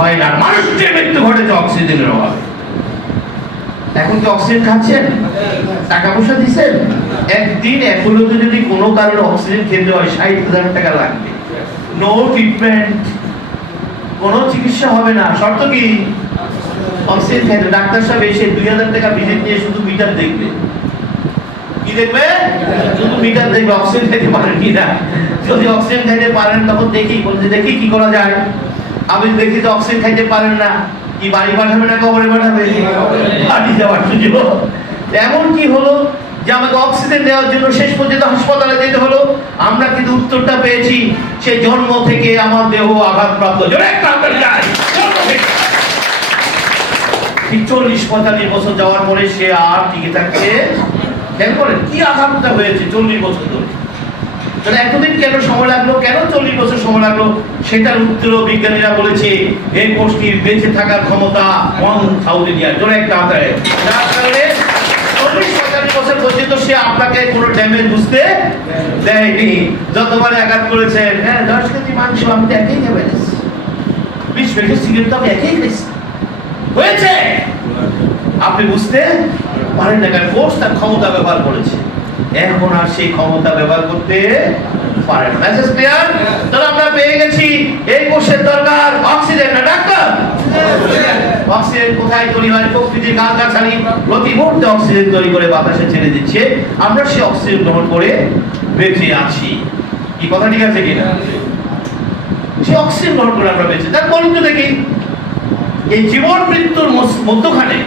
হয় না। মানুষের মৃত্যু ঘটেছে অক্সিজেনের অভাবে। এখন কি অক্সিজেন খাচ্ছেন? টাকা পয়সা দিচ্ছেন? একদিন অ্যাপোলোতে যদি কোনো কারণে অক্সিজেন খেতে হয় 60,000 টাকা লাগবে। নো ট্রিটমেন্ট, কোনো চিকিৎসা হবে না। শর্ত কি? অক্সিজেন খাইতে। ডাক্তার সাহেব এসে 2000 টাকা ভিজিট নিয়ে শুধু মিটার দেখবে। কি দেখবে? শুধু মিটার দেখবে, অক্সিজেন খাইতে পারেন কিনা। যদি অক্সিজেন খাইতে পারেন তখন দেখি কি করা যায়। আমি দেখি যে অক্সিজেন খাইতে পারেন না, কি বাড়ি পাঠাবে না কবরে পাঠাবে? বাড়ি যাওয়ার সুযোগ। এমন কি হলো যে আমাকে অক্সিজেন দেওয়ার জন্য শেষ পর্যন্ত হাসপাতালে যেতে হলো? আমরা কিন্তু উত্তরটা পেয়েছি, সেই জন্ম থেকে আমার দেহ আঘাতপ্রাপ্ত। জোরে একটা হাততালি চাই। 40-45 বছর যাওয়ার পরে সে আর টিকে থাকছে। খেয়াল করেন কি আঘাতটা হয়েছে 40 বছর ধরে। তাহলে এতদিন কেন সময় লাগলো? কেন 40 বছর সময় লাগলো? সেটার উত্তর বিজ্ঞানীরা বলেছে এই কোষটির বেঁচে থাকার ক্ষমতা 1000 ইয়ার। জোরে একটা হাততালি। যার কারণে 40-45 বছর পর্যন্ত সে আপনাকে কোনো ড্যামেজ বুঝতে দেয়নি। যতবার আঘাত করেছেন, হ্যাঁ 10 কেজি মাংস আমি তো একেই খেয়ে ফেলেছি, 20 প্যাকেট সিগারেট তো আমি একেই খেয়েছি, হয়েছে। আপনি বুঝতে পারেন না, কারণ কোষ তার ক্ষমতা ব্যবহার করেছে। এখন আর সেই ক্ষমতা ব্যবহার করতে পারে না। Message clear? তাহলে আমরা পেয়ে গেছি এই কোষের দরকার অক্সিজেন না ডাক্তার? অক্সিজেন কোথায় তৈরি হয়? প্রকৃতির গাছগাছালি প্রতি মুহূর্তে অক্সিজেন তৈরি করে বাতাসে ছেড়ে দিচ্ছে। আমরা সেই অক্সিজেন গ্রহণ করে বেঁচে আছি। কি কথা ঠিক আছে কিনা? সেই অক্সিজেন গ্রহণ করে আমরা বেঁচে। তার বলুন তো দেখি, এই জীবন মৃত্যুর মধ্যখানে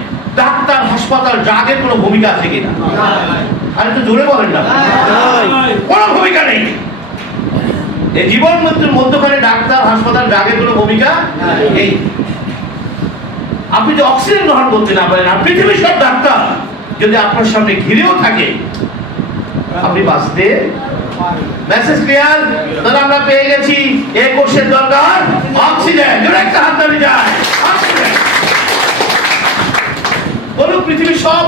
ডাক্তার, হাসপাতাল, ড্রাগের কোনো ভূমিকা আছে কিনা? আর একটু জোরে বলেন না। কোনো ভূমিকা নেই। এই জীবন মৃত্যুর মধ্যখানে ডাক্তার, হাসপাতাল, ড্রাগের কোনো ভূমিকা নেই। আপনি যদি অক্সিজেন গ্রহণ করতে না পারেন, আর পৃথিবীর সব ডাক্তার যদি আপনার সামনে ঘিরেও থাকে, আপনি বাঁচতে। Message clear? তাহলে আমরা পেয়ে গেছি এই কোষের দরকার অক্সিজেন। জোরে একটা হাততালি যায়। অক্সিজেন। বলুন পৃথিবীর সব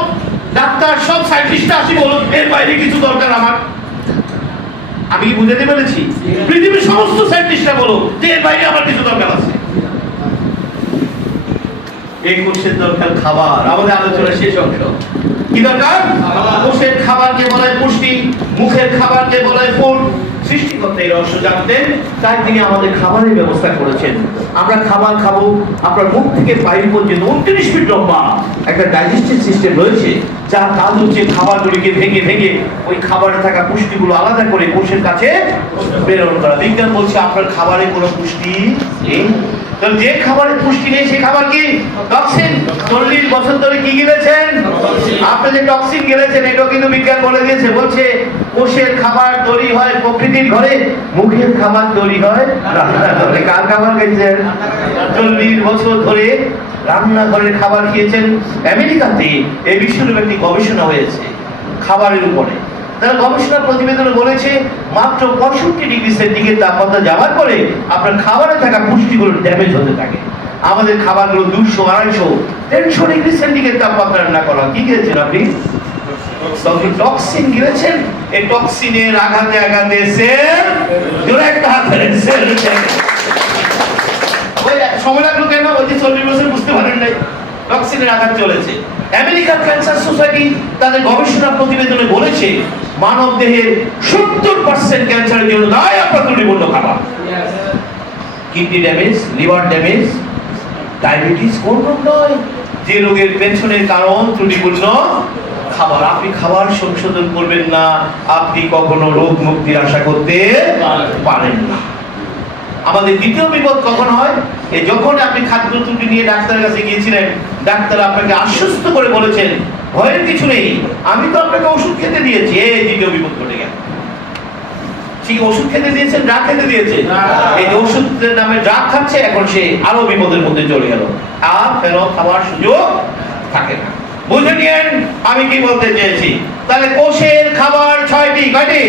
ডাক্তার, সব সায়েন্টিস্ট আসি বলুন এর বাইরে কিছু দরকার আমার? আমি কি বুঝাতে পেরেছি? পৃথিবীর সমস্ত সায়েন্টিস্টরা বলুন যে এর বাইরে আমার কিছু দরকার আছে। এই কোষের দরকার খাবার। আমাদের আলোচনা শেষ অংশ কি দরকার? কোষের খাবারকে বলা হয় পুষ্টি, মুখের খাবারকে বলা হয় ফুড। সৃষ্টিকর্তা এই রহস্য জানতেন, তাই তিনি আমাদের খাবারের ব্যবস্থা করেছেন। আমরা খাবার খাবো, আপনার মুখ থেকে পাইপ পর্যন্ত 29 ফিট লম্বা একটা ডাইজেস্টিভ সিস্টেম রয়েছে, যার কাজ হচ্ছে খাবারগুলিকে ভেঙে ভেঙে ওই খাবারে থাকা পুষ্টিগুলো আলাদা করে কোষের কাছে প্রেরণ করা। বিজ্ঞান বলছে আপনার খাবারে কোনো পুষ্টি নেই। যে খাবারে পুষ্টি নেই সে খাবার কি? টক্সিন। 40 বছর ধরে কি গিলেছেন? আপনি যে টক্সিন গিলেছেন, এটাও কিন্তু বিজ্ঞান বলে দিয়েছে। বলছে কোষের খাবার তৈরি হয় প্রকৃতির ঘরে, মুখের খাবার তৈরি হয় রান্নাঘরে। কার খাবার খেয়েছেন? 40 বছর ধরে রান্নাঘরের খাবার খেয়েছেন। আমেরিকাতে এই বিষয়ের একটি গবেষণা হয়েছে খাবারের উপরে। তারা গবেষণা প্রতিবেদনে বলেছে মাত্র 65 ডিগ্রি সেন্টিগ্রেড তাপমাত্রা যাওয়ার পরে আপনার খাবারে থাকা পুষ্টিগুলো ড্যামেজ হতে থাকে। আমাদের খাবারগুলো 200, 250, 300 ডিগ্রি সেন্টিগ্রেড তাপমাত্রা রান্না করা। কি খেয়েছেন আপনি? টক্সিন গিলেছেন। এই টক্সিনের আঘাতে আঘাতে সেল, জোরে একটা হাত ধরে সেল। ওই সময় লাগলো কেন? ওই যে 40 বছর বুঝতে পারেন নাই, টক্সিনের আঘাত চলেছে। আমেরিকান ক্যান্সার সোসাইটি তাদের গবেষণা প্রতিবেদনে বলেছে মানব দেহের 70% ক্যান্সারের জন্য দায়ী আপনার ত্রুটিপূর্ণ খাবার। Kidney damage, liver damage, diabetes কোন রোগ নয়, যে রোগের পেছনের কারণ ত্রুটিপূর্ণ খাবার। আপনি খাবার সংশোধন করবেন না, আপনি কখনো রোগ মুক্তির আশা করতে পারেন না। আমাদের দ্বিতীয় বিপদ কখন হয়? এই যখন আপনি খাদ্য ত্রুটি নিয়ে ডাক্তারের কাছে গিয়েছিলেন, ডাক্তার আপনাকে আশ্বস্ত করে বলেছেন ভয়ের কিছু নেই, আমি তো আপনাকে ওষুধ খেতে দিয়েছি। এই দ্বিতীয় বিপদ ঘটে গেল। ঠিক ওষুধ খেতে দিয়েছেন, ড্রাগ খেতে দিয়েছে, এই যে ওষুধের নামে ড্রাগ খাচ্ছে, এখন সে আরো বিপদের মধ্যে চলে গেল। আর ফেরত খাওয়ার সুযোগ থাকে না। বুঝে নিয়েন আমি কি বলতে চেয়েছি। তাহলে কোষের খাবার 6টি, কয়টি?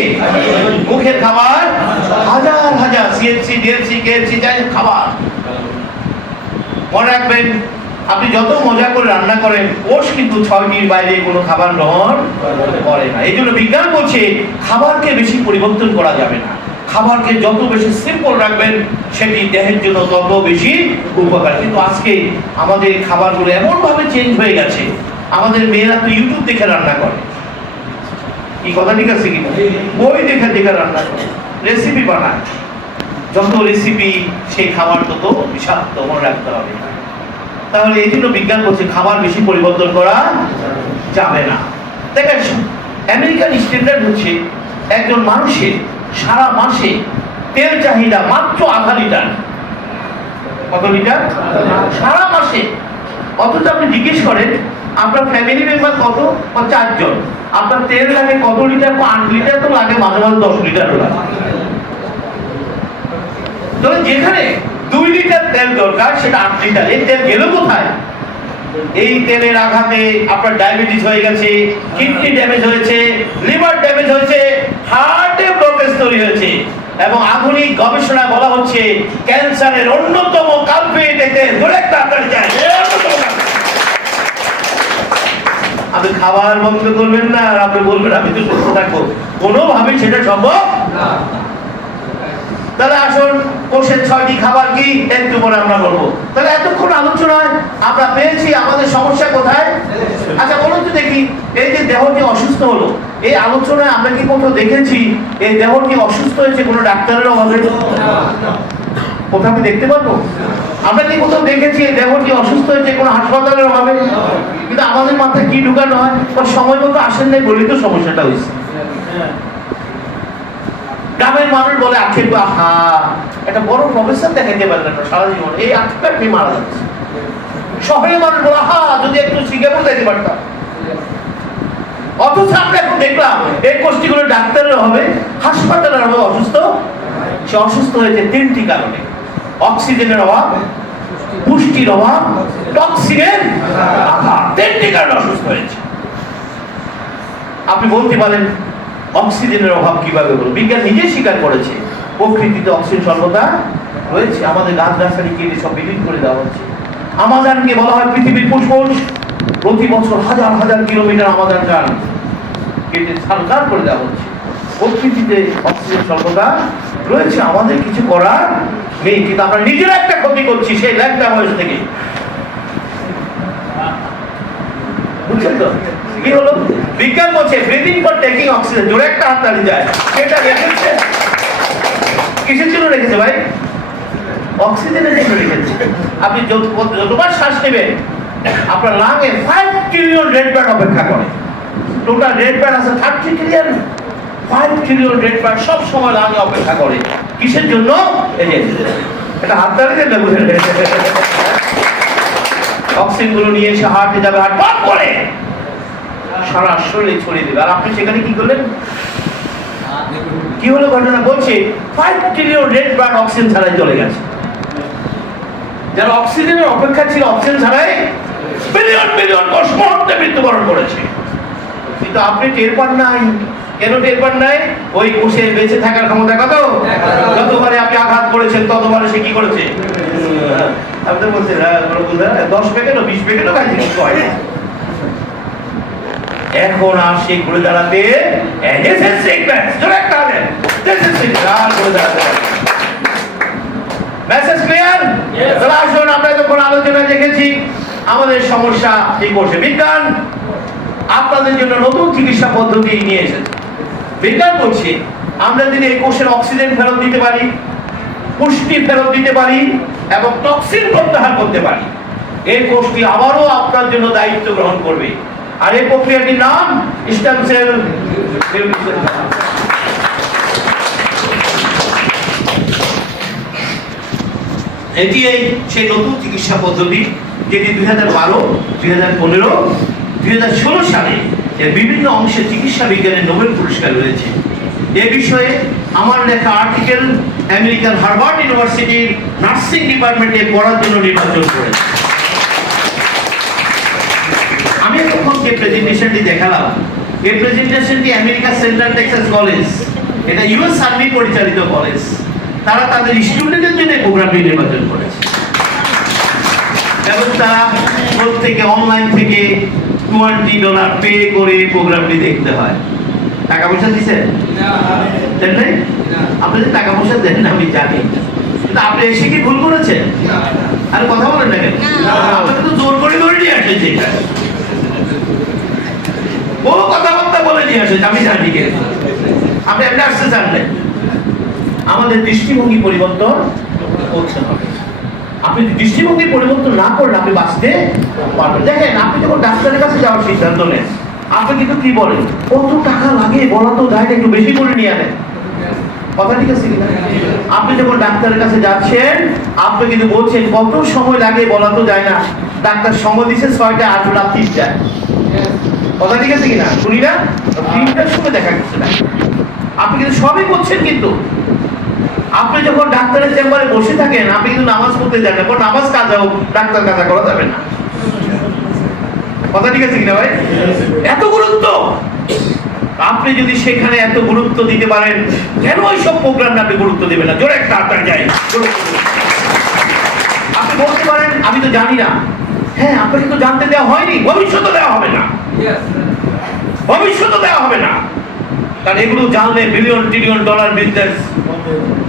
মুখের খাবার হাজার হাজার, সিএফসি, ডিএফসি, কেএফসি, যাই খাবার। মনে রাখবেন আপনি যত মজা করে রান্না করেন, কোষ কিন্তু 6টির বাইরে কোনো খাবার গ্রহণ করে না। এই জন্য বিজ্ঞান বলছে খাবারকে বেশি পরিবর্তন করা যাবে না। খাবারকে যত বেশি সিম্পল রাখবেন সেটি দেহের জন্য তত বেশি উপকার। কিন্তু আজকে আমাদের খাবারগুলো এমন ভাবে চেঞ্জ হয়ে গেছে, আমাদের মেয়েরা তো ইউটিউব দেখে রান্না করে। কি কথা ঠিক আছে কি? বই দেখে দেখে রান্না করে, রেসিপি বানায়। যত রেসিপি সেই খাবার তত বিষাক্ত, মনে রাখতে হবে। তাহলে এই জন্য বিজ্ঞান বলছে খাবার বেশি পরিবর্তন করা যাবে না। দেখেন, আমেরিকান স্ট্যান্ডার্ড হচ্ছে একজন মানুষের সারা মাসে তেল চাহিদা মাত্র 0.5 লিটার। কত লিটার? সারা মাসে। অথচ আপনি জিজ্ঞেস করেন আপনার ফ্যামিলি মেম্বার কত? 4 জন। আপনার তেল লাগে কত লিটার? 8 লিটার তো লাগে, মাঝে মাঝে 10 লিটারও লাগে। তবে যেখানে 2 লিটার তেল দরকার সেটা 8 লিটার। এই তেল গেল কোথায়? এই তেলের আঘাতে আপনার ডায়াবেটিস হয়ে গেছে, কিডনি ড্যামেজ হয়েছে, লিভার ড্যামেজ হয়েছে, হার্টে ব্লকেজ তৈরি হয়েছে, এবং আধুনিক গবেষণায় বলা হচ্ছে ক্যান্সারের অন্যতম কালপ্রিট এতে ধরে তাড়াতাড়ি যায়। আপনি খাবার বন্ধ করবেন না আর আপনি বলবেন আমি তো সুস্থ থাকবো, কোনোভাবেই সেটা সম্ভব না। তাহলে আসুন কোষের 6টি খাবার কি একটু পরে আমরা বলবো। তাহলে এতক্ষণ আলোচনায় আমরা পেয়েছি আমাদের সমস্যা কোথায়। আচ্ছা বলুন তো দেখি, এই যে দেহটি অসুস্থ হলো, এই আলোচনায় আমরা কি কোথাও দেখেছি এই দেহটি অসুস্থ হয়েছে কোনো ডাক্তারের অভাবে? কোথাও কি দেখতে পারবো? আমরা কি কোথাও দেখেছি এই দেহটি অসুস্থ হয়েছে কোনো হাসপাতালের অভাবে? কিন্তু আমাদের মাথায় কি ঢুকানো হয়, সময় মতো আসেন নাই বলেই তো সমস্যাটা হয়েছে। গ্রামের মানুষ বলে আখের আহা একটা বড় প্রফেসর দেখাইতে পারলেন না সারা জীবন, এই আখটা খেয়ে মারা যাচ্ছে। শহরের মানুষ বলে আহা যদি একটু শিখে বলতে পারতাম। অথচ আমরা এখন দেখলাম এই গোষ্ঠীগুলো ডাক্তারের হবে, হাসপাতালের হবে অসুস্থ। সে অসুস্থ হয়েছে 3টি কারণে: অক্সিজেনের অভাব, পুষ্টির অভাব, টক্সিনের আঘাত। 3টি কারণে অসুস্থ হয়েছে। আপনি বলতে পারেন অক্সিজেনের অভাব কিভাবে হলো? বিজ্ঞান নিজে স্বীকার করেছে প্রকৃতিতে অক্সিজেন সর্বদা রয়েছে, আমাদের গাছগাছালি কেটে সব বিলীন করে দেওয়া হচ্ছে। আমাজনকে বলা হয় পৃথিবীর ফুসফুস। প্রতি বছর হাজার হাজার কিলোমিটার আমাজন গান কেটে ছারখার করে দেওয়া হচ্ছে। প্রকৃতিতে অক্সিজেন সর্বদা রয়েছে, আমাদের কিছু করার নেই, কিন্তু আমরা নিজেরা একটা ক্ষতি করছি সেই ল্যাংটা বয়স থেকে। বুঝছেন তো কি হলো? বিজ্ঞান বলছে ব্রিদিং ফর টেকিং অক্সিজেন, জোরে একটা হাত তালি যায়, সেটা রেখেছে কিসের জন্য রেখেছে ভাই? অক্সিজেনের জন্য রেখেছে। আপনি যতবার শ্বাস নেবেন আপনার লাঙে 5 ট্রিলিয়ন রেড ব্লাড অপেক্ষা করে। টোটাল রেড ব্লাড আছে 30 ট্রিলিয়ন। 5 ট্রিলিয়ন রেড ব্লাড সব সময় লাঙে অপেক্ষা করে কিসের জন্য? এই যে এটা হাত তালি দেন না, বুঝলেন? অক্সিজেন গুলো নিয়ে এসে হার্টে যাবে, হার্ট পাম্প করে সারা শরীরে ছড়িয়ে দেবে। আর আপনি সেখানে কি করলেন? কি হলো ঘটনা? বলছে 5 ট্রিলিয়ন রেড ব্লাড অক্সিজেন ছাড়াই চলে গেছে। যারা অক্সিজেনের অপেক্ষা ছিল অক্সিজেন ছাড়াই বিলিয়ন বিলিয়ন কোষ মুহূর্তে মৃত্যুবরণ করেছে। কিন্তু আপনি টের পান নাই। কেন টের পান নাই? ওই কোষের বেঁচে থাকার ক্ষমতা কত? যতবারে আপনি আঘাত করেছেন ততবারে সে কি করেছে? আপনি বলছেন 10 প্যাকেটও 20 প্যাকেটও কাজ হয় না। এখন আর সে ঘুরে দাঁড়াতে মেসেজ ক্লিয়ার? আসুন আমরা যখন আলোচনা দেখেছি আমাদের সমস্যা এই কোষে। বিজ্ঞান আপনাদের জন্য নতুন চিকিৎসা পদ্ধতি নিয়ে এসেছে। বিজ্ঞান বলছে আমরা যদি এই কোষের অক্সিজেন ফেরত দিতে পারি, পুষ্টি ফেরত দিতে পারি এবং টক্সিন প্রত্যাহার করতে পারি, এই কোষটি আবারও আপনার জন্য দায়িত্ব গ্রহণ করবে। আর এই প্রক্রিয়াটির নাম স্টেম সেল নিউট্রিশন। এটি সেই নতুন চিকিৎসা পদ্ধতি যেটি 2012, 2015, 2016 সালে বিভিন্ন অংশে চিকিৎসা বিজ্ঞানের নোবেল পুরস্কার রয়েছে। এ বিষয়ে আমার লেখা আর্টিকেল আমেরিকান হার্ভার্ড ইউনিভার্সিটির নার্সিং ডিপার্টমেন্টে পড়ার জন্য নির্বাচন করেছে। আমি তখন যে প্রেজেন্টেশনটি দেখালাম, এই প্রেজেন্টেশনটি আমেরিকা সেন্ট্রাল টেক্সাস কলেজ, এটা ইউএস আর্মি পরিচালিত কলেজ, তারা তাদের স্টুডেন্টদের জন্য প্রোগ্রামটি নির্বাচন করেছে। ব্যবস্থা প্রত্যেকে অনলাইন থেকে $20 পে করে প্রোগ্রামটি দেখতে হয়। টাকা পয়সা দিচ্ছেন? দেন নাই? আপনি যে টাকা পয়সা দেন না আমি জানি, কিন্তু আপনি এসে কি ভুল করেছেন? আর কথা বলেন না কেন? আপনাকে তো জোর করে ধরে নিয়ে আসেছে এখানে, ও কথাবার্তা বলে নিয়ে আসেছে, আমি জানি কে আপনি এমনি আসতে চান না। আমাদের দৃষ্টিভঙ্গি পরিবর্তন করতে হবে। আপনি দৃষ্টিভঙ্গি পরিবর্তন না করলে আপনি বাঁচতে পারবেন। দেখেন, আপনি যখন ডাক্তারের কাছে যাওয়ার সিদ্ধান্ত নেন, আপনি কিন্তু কি বলেন, কত টাকা লাগে বলা তো যায়, একটু বেশি করে নিয়ে আনেন। কথা ঠিক আছে কিনা? আপনি যখন ডাক্তারের কাছে যাচ্ছেন, আপনি কিন্তু বলছেন কত সময় লাগে বলা তো যায় না, ডাক্তার সময় দিচ্ছে 6টা 8টা 3টা। কথা ঠিক আছে কিনা? শুনি না, 3টার সময় দেখা গেছে না। আপনি কিন্তু সবই করছেন, কিন্তু আপনি যখন ডাক্তারের চেম্বারে বসে থাকেন, আপনি কিন্তু নামাজ পড়তে যান না, কারণ নামাজ কাজাও ডাক্তার কাজা করা যাবে না। কথা ঠিক আছে কিনা ভাই? এত গুরুত্ব। আপনি যদি সেখানে এত গুরুত্ব দিতে পারেন, কেন ওইসব প্রোগ্রামে আপনি গুরুত্ব দেবেন না? জোরে একটা হাততালি চাই। আপনি বলতে পারেন আমি তো জানি না। হ্যাঁ, আপনাকে তো জানতে দেওয়া হয়নি, ভবিষ্যতে দেওয়া হবে না, ভবিষ্যতে দেওয়া হবে না, কারণ এগুলো জানলে বিলিয়ন ট্রিলিয়ন ডলার বিজনেস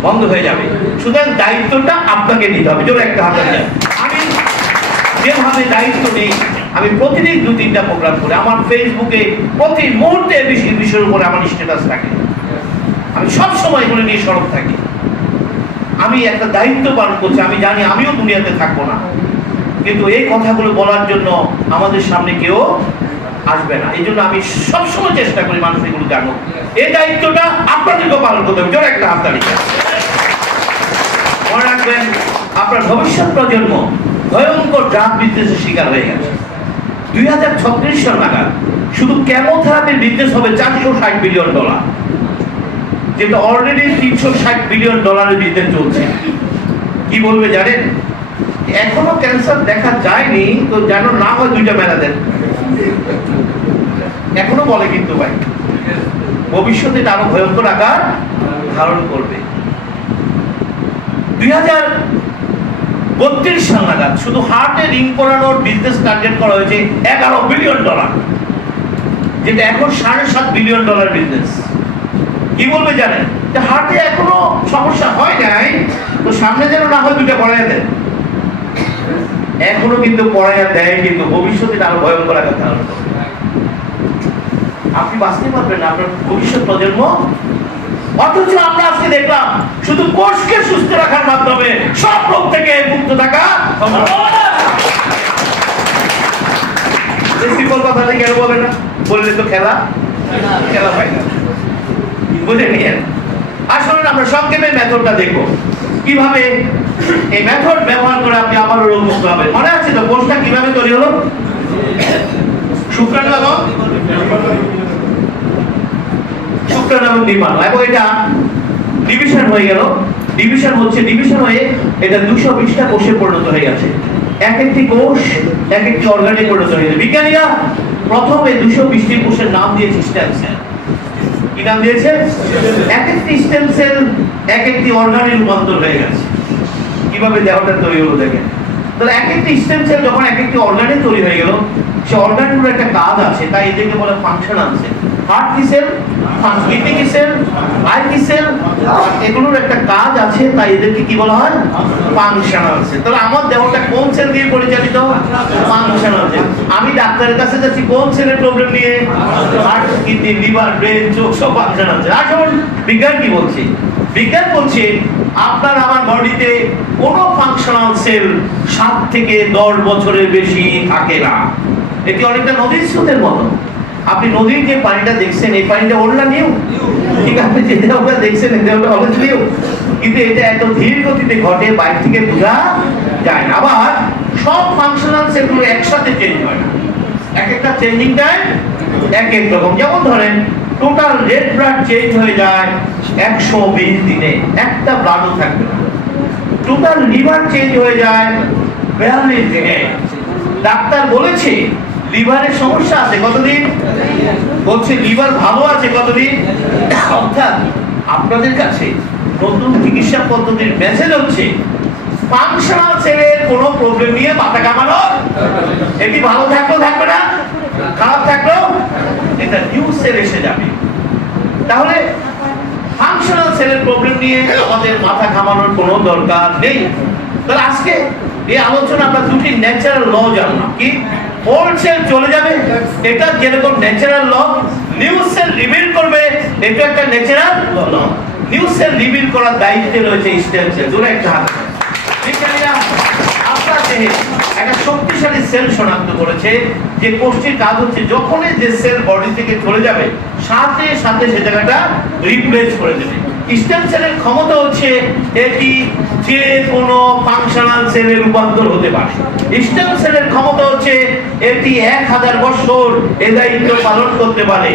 বন্ধ হয়ে যাবে। সুতরাং দায়িত্বটা আপনাকে নিতে হবে। জোরে একটা হাততালি চাই। আমি যেভাবে দায়িত্ব নেই, আমি প্রতিদিন 2-3টা প্রোগ্রাম করে আমার ফেসবুকে প্রতি মুহূর্তে বিষয়ের উপরে আমার স্ট্যাটাস থাকে, আমি সব সময় এগুলো নিয়ে সরব থাকি। আমি একটা দায়িত্ব পালন করছি। আমি জানি আমিও দুনিয়াতে থাকবো না, কিন্তু এই কথাগুলো বলার জন্য আমাদের সামনে কেউ আসবে না। এই জন্য আমি সবসময় চেষ্টা করি মানুষ এগুলো জানুক। এই দায়িত্বটা আপনাদেরকেও পালন করতে হবে। জোরে একটা হাততালি। মনে রাখবেন, আপনার ভবিষ্যৎ প্রজন্ম ভয়ঙ্কর ড্রাগ বিজনেসের শিকার হয়ে গেছে। 2036 সাল নাগাদ শুধু কেমোথেরাপির বিজনেস হবে $460 বিলিয়ন, যেটা অলরেডি $360 বিলিয়ন বিজনেস চলছে। কি বলবে জানেন? এখনো ক্যান্সার দেখা যায়নি, তো যেন না হয় 2টা মেলা দেন। এখনো বলে, কিন্তু ভাই ভবিষ্যতে এটা আরো ভয়ঙ্কর আকার ধারণ করবে। 2032 সাল নাগাদ শুধু হার্টে রিং করানোর বিজনেস টার্গেট করা হয়েছে $11 বিলিয়ন, যেটা এখন $7.5 বিলিয়ন বিজনেস। কি বলবে জানেন? যে হার্টে এখনো সমস্যা হয় নাই, তো সামনে যেন না হয় 2টা পড়াইয়া দেন। এখনো কিন্তু পড়াইয়া দেয়, কিন্তু ভবিষ্যতে আরো ভয়ঙ্কর আকার ধারণ করবে। আপনি বাঁচতে পারবেন না, আপনার ভবিষ্যৎ প্রজন্ম। অথচ আমরা আজকে দেখলাম শুধু কোষকে সুস্থ রাখার মাধ্যমে সব রোগ থেকে মুক্ত থাকা সম্ভব। সিম্পল কথাটা কেন বলে না? বললে তো খেলা পাই না, বুঝে নিয়ে। আসলে আমরা সংক্ষেপে মেথডটা দেখবো, কিভাবে এই মেথড ব্যবহার করে আপনি আবারও রোগ মুক্ত হবেন। মনে আছে তো কোষটা কিভাবে তৈরি হলো? শুক্রাণু এবং ডিম্বাণু, এবং এটা ডিভিশন হয়ে গেল। ডিভিশন হয়ে এটা 220টা কোষে পরিণত হয়ে গেছে। এক একটি কোষ এক একটি অর্গানে পরিণত হয়ে গেছে। বিজ্ঞানীরা প্রথমে 220টি কোষের নাম দিয়েছে স্টেম সেল। কি নাম দিয়েছে? এক একটি স্টেম সেল এক একটি অর্গানে রূপান্তর হয়ে গেছে। কিভাবে দেহটা তৈরি হলো দেখেন। তাহলে এক একটি স্টেম সেল যখন এক একটি অর্গানে তৈরি হয়ে গেল, সে অর্গানগুলোর একটা কাজ আছে, তাই এদেরকে বলে ফাংশনাল সেল। হার্ট কি সেল? কিডনি কি সেল? আই কি সেল? এগুলোর একটা কাজ আছে, তাই এদেরকে কি বলা হয়? Functional cell. তাহলে আমার দেহটা কোন সেল দিয়ে পরিচালিত? Functional cell. আমি ডাক্তারের কাছে যাচ্ছি কোন সেলের প্রবলেম নিয়ে? হার্ট, কিডনি, লিভার, ব্রেন, চোখ সব ফাংশনাল সেল। আসুন বিজ্ঞান কি বলছে? বিজ্ঞান বলছে আপনার আমার বডিতে কোনো ফাংশনাল সেল 7 থেকে 10 বছরের বেশি থাকে না। এটি অনেকটা নদীর স্রোতের মতো। আপনি নদীর যে পানিটা দেখছেন, এই পানিটা ওল্ড না নিউ? ঠিক আছে, যে দেহটা দেখছেন এই দেহটা অলরেডি নিউ, কিন্তু এটা এত ধীর গতিতে ঘটে বাইরে থেকে বোঝা যায় না। আবার সব ফাংশনাল সেলগুলো একসাথে চেঞ্জ হয় না, এক একটা চেঞ্জিং টাইম এক এক রকম। যেমন ধরেন টোটাল রেড ব্লাড চেঞ্জ হয়ে যায় 120 দিনে, একটা ব্লাডও থাকবে না। টোটাল লিভার চেঞ্জ হয়ে যায় 42 দিনে। ডাক্তার বলেছে লিভারের সমস্যা আছে কতদিন? বলছে লিভার ভালো আছে কতদিন? অর্থাৎ আপনাদের কাছে নতুন চিকিৎসা পদ্ধতির মেসেজ হচ্ছে ফাংশনাল সেলের কোনো প্রবলেম নিয়ে মাথা কামানো, এটি ভালো থাকলেও থাকবে না, খারাপ থাকলেও এটা নিউ সেল এসে যাবে। তাহলে ফাংশনাল সেলের প্রবলেম নিয়ে আমাদের মাথা ঘামানোর কোনো দরকার নেই। তাহলে আজকে এই আলোচনা আমরা দুটি ন্যাচারাল ল জানলাম। কি ওল্ড সেল চলে যাবে, এটা যেরকম ন্যাচারাল ল, নিউ সেল রিবিল করবে, এটা একটা ন্যাচারাল ল। নিউ সেল রিবিল করার দায়িত্বে রয়েছে স্টেম সেল। দূরে একটা হাত বিজ্ঞানীরা আপনার দেহে একটা শক্তিশালী সেল শনাক্ত করেছে, যে কোষটির কাজ হচ্ছে যখনই যে সেল বডি থেকে চলে যাবে সাথে সাথে সে জায়গাটা রিপ্লেস করে দেবে। স্টেম সেলের ক্ষমতা হচ্ছে এটি যে কোনো ফাংশনাল সেলে রূপান্তর হতে পারে। স্টেম সেলের ক্ষমতা হচ্ছে এটি 1000 বছর এ দায়িত্ব পালন করতে পারে।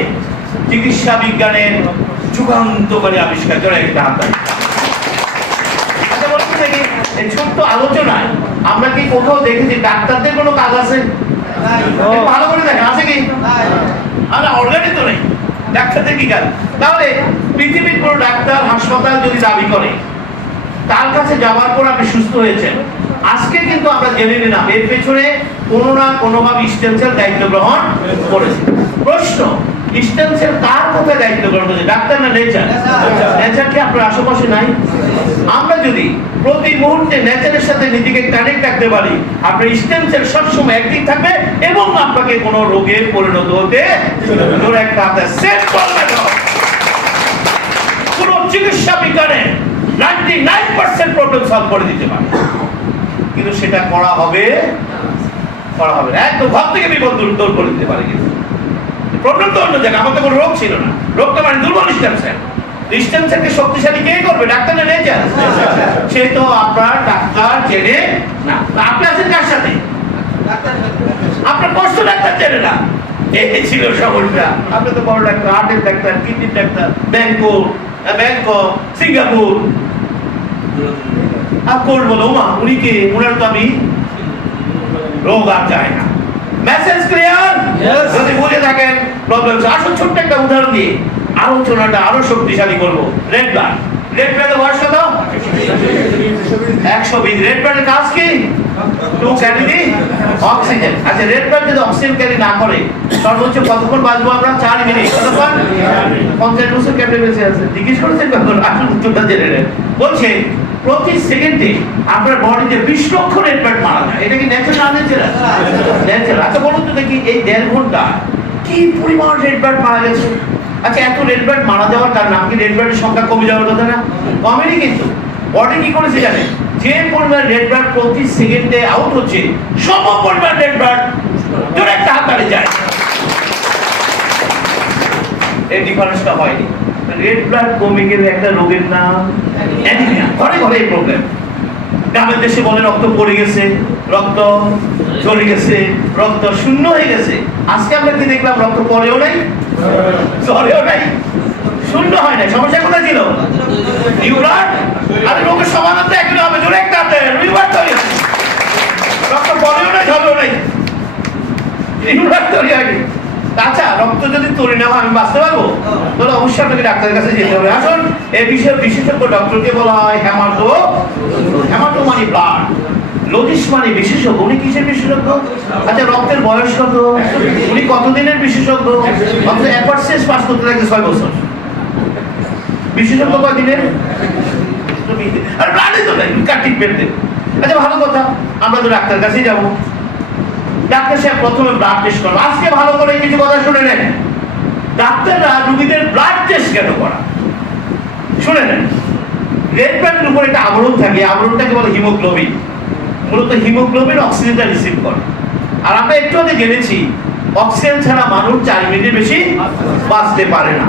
চিকিৎসা বিজ্ঞানের যুগান্তকারী আবিষ্কার। জোরে একটা হাত। আচ্ছা বলুন দেখি, এই ছোট্ট আলোচনায় আমরা কি কোথাও দেখেছি ডাক্তারদের কোনো কাজ আছে? ভালো করে দেখেন আছে কি? আমরা অর্গানিক তো নেই, ডাক্তারদের কি কাজ? তাহলে পৃথিবীর কোনো ডাক্তার হাসপাতাল যদি দাবি করে তার কাছে যাওয়ার পর আপনি সুস্থ হয়েছেন, আজকে কিন্তু আমরা জেনে নিলাম এর পেছনে কোনো না কোনোভাবে স্টেম সেল দায়িত্ব গ্রহণ করেছে। প্রশ্ন, স্টেম সেল কার কোথায় দায়িত্ব গ্রহণ করেছে, ডাক্তার না নেচার? নেচার কি আপনার আশেপাশে নাই? আমরা যদি প্রতি মুহূর্তে নেচারের সাথে নিজেকে কানেক্ট রাখতে পারি, আপনার স্টেম সেল সবসময় অ্যাক্টিভ থাকবে এবং আপনাকে কোনো রোগে পরিণত হতে ধরে একটা আপনার সেট করবে না। পুরো চিকিৎসা বিজ্ঞানে 99% প্রবলেম সলভ করে দিতে পারে, কিন্তু সেটা করা হবে না। একদম ঘর থেকে বিপদ দূর করে দিতে পারে, কিন্তু প্রবলেম তো অন্য জায়গায়। আমার তো কোনো রোগ ছিল না, রোগটা মানে দুর্বল স্টেম সেল। স্টেম সেলকে শক্তিশালী কে করবে, ডাক্তার না নেচার? সে তো আপনার ডাক্তার চেনে না। আপনি আছেন কার সাথে? আপনার কষ্ট ডাক্তার চেনে না, এই ছিল সমস্যা। আপনি তো বড় ডাক্তার, হার্টের ডাক্তার, কিডনির ডাক্তার, ব্যাংকক, সিঙ্গাপুর। আর বলো মা উনি কে, উনার তো আমি রোগ আর যায় না। Message clear? যদি বুঝে থাকেন প্রবলেম। আসুন ছোট্ট একটা উদাহরণ দিয়ে আলোচনাটা আরো শক্তিশালী করবো। রেড ব্লাড, রেড ব্লাডের বয়স কত? 120। রেড ব্লাডের কাজ কি? To carry the oxygen. আচ্ছা রেড ব্লাড যদি অক্সিজেন ক্যারি না করে সর্বোচ্চ কতক্ষণ বাঁচবো আমরা? 4 মিনিট। কতক্ষণ? 50 বছর কেটে বেঁচে আছে। জিজ্ঞেস করেছেন কখন? আসুন উত্তরটা জেনে নেন। বলছে প্রতি সেকেন্ডে আপনার বডিতে 20 লক্ষ রেড ব্লাড মারা যায়। এটা কি ন্যাচারাল না ন্যাচারাল? ন্যাচারাল। আচ্ছা বলুন তো দেখি এই 1.5 ঘন্টা কি পরিমাণ রেড ব্লাড মারা গেছে। আচ্ছা এত রেড ব্লাড মারা যাওয়ার কারণ কি রেড ব্লাডের সংখ্যা কমে যাওয়ার কথা না? কমেনি, কিন্তু বডি কি করেছে জানেন? যে পরিমাণ রেড ব্লাড প্রতি সেকেন্ডে আউট হচ্ছে সম পরিমাণ রেড ব্লাড জোরে একটা হাত তাড়ি যায়। এই ডিফারেন্সটা হয়নি। রেড ব্লাড কমে গেলে একটা রোগের নাম অ্যানিমিয়া। ঘরে ঘরে এই প্রবলেম। গ্রামের দেশে বলে রক্ত পড়ে গেছে, রক্ত ঝরে গেছে, রক্ত শূন্য হয়ে গেছে। আজকে আমরা কি দেখলাম? রক্ত পড়েও নাই, ঝরেও নাই, শূন্য হয় নাই। সমস্যা কোথায় ছিল? New blood. আর রোগের সমাধান তো একই হবে। জোরে একটা হাতে নিউ ব্লাড তৈরি হচ্ছে। রক্ত পড়েও নাই, ঝরেও নাই, নিউ ব্লাড তৈরি হয়নি। আচ্ছা রক্ত যদি তৈরি না হয় আমি বাঁচতে পারবো? তাহলে অবশ্যই আপনাকে ডাক্তারের কাছে যেতে হবে। আসুন এই বিষয়ে বিশেষজ্ঞ ডক্টরকে বলা হয় হেমাটো মানে ব্লাড, লজিস্ট মানে বিশেষজ্ঞ। উনি কিসের বিশেষজ্ঞ? আচ্ছা রক্তের বয়স কত? উনি কতদিনের বিশেষজ্ঞ? অথচ অ্যাপারসেস পাস করতে লাগে 6 বছর। বিশেষজ্ঞ কয়দিনের? আর ব্লাডে তো নাই, কাটিং পেতে। আচ্ছা ভালো কথা, আমরা তো ডাক্তারের কাছেই যাবো। ডাক্তার সাহেব প্রথমে ব্লাড টেস্ট করো। আজকে ভালো করে কিছু কথা শুনে নেন। ডাক্তাররা রোগীদের ব্লাড টেস্ট কেন করা? শুনে নেন। রেড ব্লাডের উপর একটা আবরণ থাকে, আবরণটাকে বলে হিমোগ্লোবিন। মূলত হিমোগ্লোবিন অক্সিজেনটা রিসিভ করে। আর আমরা একটু আগে জেনেছি অক্সিজেন ছাড়া মানুষ 4 মিনিটের বেশি বাঁচতে পারে না।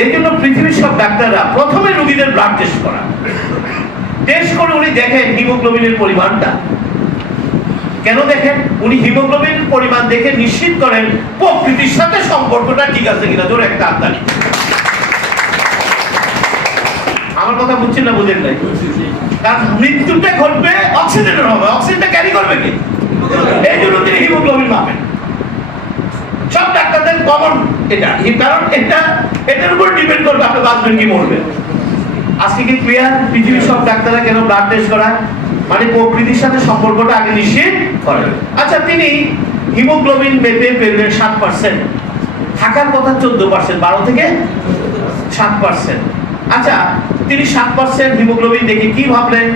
এর জন্য পৃথিবীর সব ডাক্তাররা প্রথমে রোগীদের ব্লাড টেস্ট করা। টেস্ট করে উনি দেখেন হিমোগ্লোবিনের পরিমাণটা। কেন দেখেন? উনি হিমোগ্লোবিন পরিমাণ দেখে নিশ্চিত করেন প্রকৃতির সাথে সম্পর্কটা ঠিক আছে কিনা। জোরে একটা হাততালি। আমার কথা বুঝছেন না বুঝেন নাই? কারণ মৃত্যুটা ঘটবে অক্সিজেনের হবে, অক্সিজেনটা ক্যারি করবে কি? এই জন্য তিনি হিমোগ্লোবিন মাপেন। সব ডাক্তারদের কমন এটা, কারণ এটার উপর ডিপেন্ড করবে আপনি বাঁচবেন কি মরবেন। আজকে কি ক্লিয়ার? পৃথিবীর সব ডাক্তাররা কেন ব্লাড টেস্ট করায়? মানে প্রকৃতির সাথে সম্পর্কটা আগে নিশ্চিত করেন। আচ্ছা, তিনি হিমোগ্লোবিন মেপে পেলেন 7%, থাকার কথা 14%, 12 থেকে 7%। আচ্ছা, তিনি 7% হিমোগ্লোবিন দেখে কি ভাবলেন?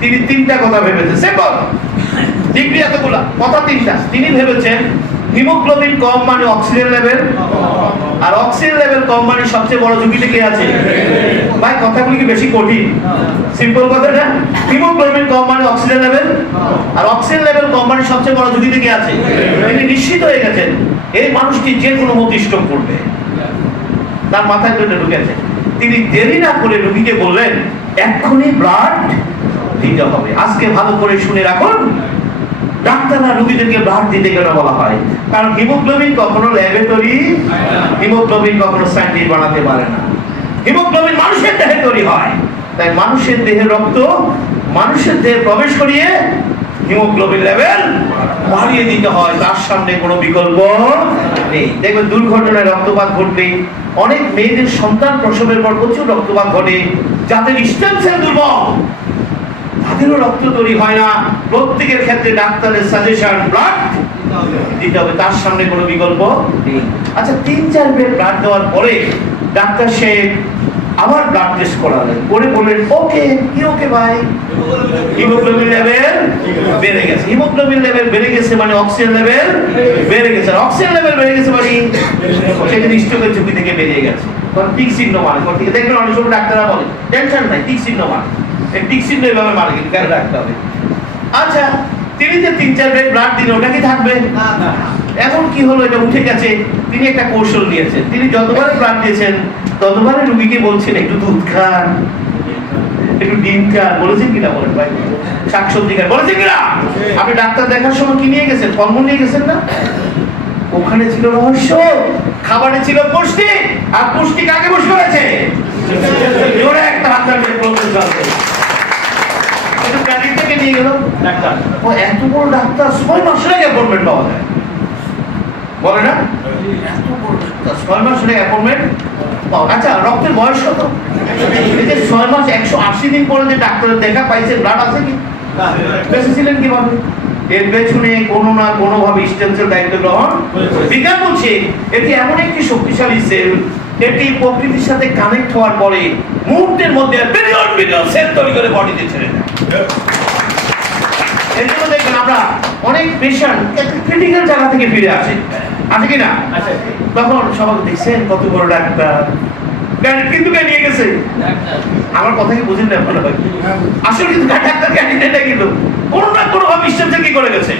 তিনি তিনটা কথা ভেবেছেন। সিম্পল, ডিগ্রি এতগুলা কথা তিনটা। তিনি ভেবেছেন হিমোগ্লোবিন কম মানে অক্সিজেন লেভেল, আর অক্সিজেন লেভেল কম মানে সবচেয়ে বড় ঝুঁকিতে কে আছে? ভাই কথাগুলি কি বেশি কঠিন? সিম্পল কথা না? হিমোগ্লোবিন কম মানে অক্সিজেন লেভেল, আর অক্সিজেন লেভেল কম মানে সবচেয়ে বড় ঝুঁকিতে কে আছে? তিনি নিশ্চিত হয়ে গেছেন এই মানুষটি যে কোনো মতে স্ট্রোক করবে, তার মাথায় তো এটা ঢুকেছে। তিনি দেরি না করে রোগীকে বললেন এক্ষুনি ব্লাড দিতে হবে। আজকে ভালো করে শুনে রাখুন, ডাক্তাররা রোগীদেরকে ব্লাড দিতে কেন বলা হয়? কারণ হিমোগ্লোবিন কখনো ল্যাবরেটরি, হিমোগ্লোবিন কখনো সায়েন্টিস্ট বানাতে পারে না। হিমোগ্লোবিন মানুষের দেহে তৈরি হয়, তাই মানুষের দেহে রক্ত মানুষের দেহে প্রবেশ করিয়ে হিমোগ্লোবিন লেভেল বাড়িয়ে দিতে হয়, তার সামনে কোনো বিকল্প নেই। দেখবেন দুর্ঘটনায় রক্তপাত ঘটলে অনেক মেয়েদের সন্তান প্রসবের পর প্রচুর রক্তপাত ঘটে, যাদের স্টেম সেল দুর্বল তাদেরও রক্ত তৈরি হয় না। প্রত্যেকের ক্ষেত্রে ডাক্তারের সাজেশন ব্লাড দিতে হবে, তার সামনে কোনো বিকল্প নেই। আচ্ছা, 3-4 বেড ব্লাড দেওয়ার পরে ডাক্তার সাহেব আবার ব্লাড টেস্ট করালেন, করে বললেন ওকে কি ওকে ভাই, হিমোগ্লোবিন লেভেল বেড়ে গেছে। হিমোগ্লোবিন লেভেল বেড়ে গেছে মানে অক্সিজেন লেভেল বেড়ে গেছে, অক্সিজেন লেভেল বেড়ে গেছে মানে সেটা স্ট্রোকের ঝুঁকি থেকে বেরিয়ে গেছে। তখন টিক চিহ্ন মানে কোন থেকে দেখবেন অনেক সময় ডাক্তাররা বলে টেনশন নাই, টিক চিহ্ন মানে এই টিক চিহ্ন এভাবে মানে কিন্তু কেন রাখতে হবে। আচ্ছা, তিনি যে 3-4 বেড ব্লাড দিন ওটা কি থাকবে না? এখন কি হলো, এটা উঠে গেছে। তিনি একটা কৌশল নিয়েছেন, তিনি যতবারে ব্লাড দিয়েছেন ততবারে রোগীকে বলছেন একটু দুধ খান, একটু ডিম খান। বলেছেন কিনা বলেন ভাই? শাকসবজি খান বলেছেন কিনা? আপনি ডাক্তার দেখার সময় কি নিয়ে গেছেন? ফলমূল নিয়ে গেছেন না? ওখানে ছিল রহস্য, খাবারে ছিল পুষ্টি, আর পুষ্টি কাকে বসে হয়েছে? জোরে একটা হাত ধরে বলতে চলবে। একটু প্যানিক থেকে নিয়ে গেল ডাক্তার। ও এত বড় ডাক্তার 6 মাস লাগে অ্যাপয়েন্টমেন্ট পাওয়া যায়, বলে না? এত বড় ডাক্তার 6 মাস লাগে অ্যাপয়েন্টমেন্ট পাওয়া। আচ্ছা, রক্তের বয়স কত? এই যে 6 মাস 180 দিন পরে যে ডাক্তারের দেখা পাইছে, ব্লাড আছে কি? বেঁচে ছিলেন কিভাবে? এর পেছনে কোনো না কোনো ভাবে স্টেম সেল দায়িত্ব গ্রহণ। বিজ্ঞান বলছে এটি এমন একটি শক্তিশালী সেল, এটি প্রকৃতির সাথে কানেক্ট হওয়ার পরে মুহূর্তের মধ্যে বিলিয়ন বিলিয়ন সেল তৈরি করে বডিতে ছেড়ে দেয়। এই জন্য দেখবেন আমরা অনেক পেশেন্ট ক্রিটিক্যাল জায়গা থেকে ফিরে আসে, আছে কি না? তখন সবাই দেখছেন কত বড় ডাক্তার, কিন্তু কে নিয়ে গেছে? আমার কথা কি বুঝেন না? মনে হয় আসলে কিন্তু ডাক্তার ক্যান্ডিডেটটা কিন্তু কোনো না কোনো ভাবে স্টেপে কি করে গেছে,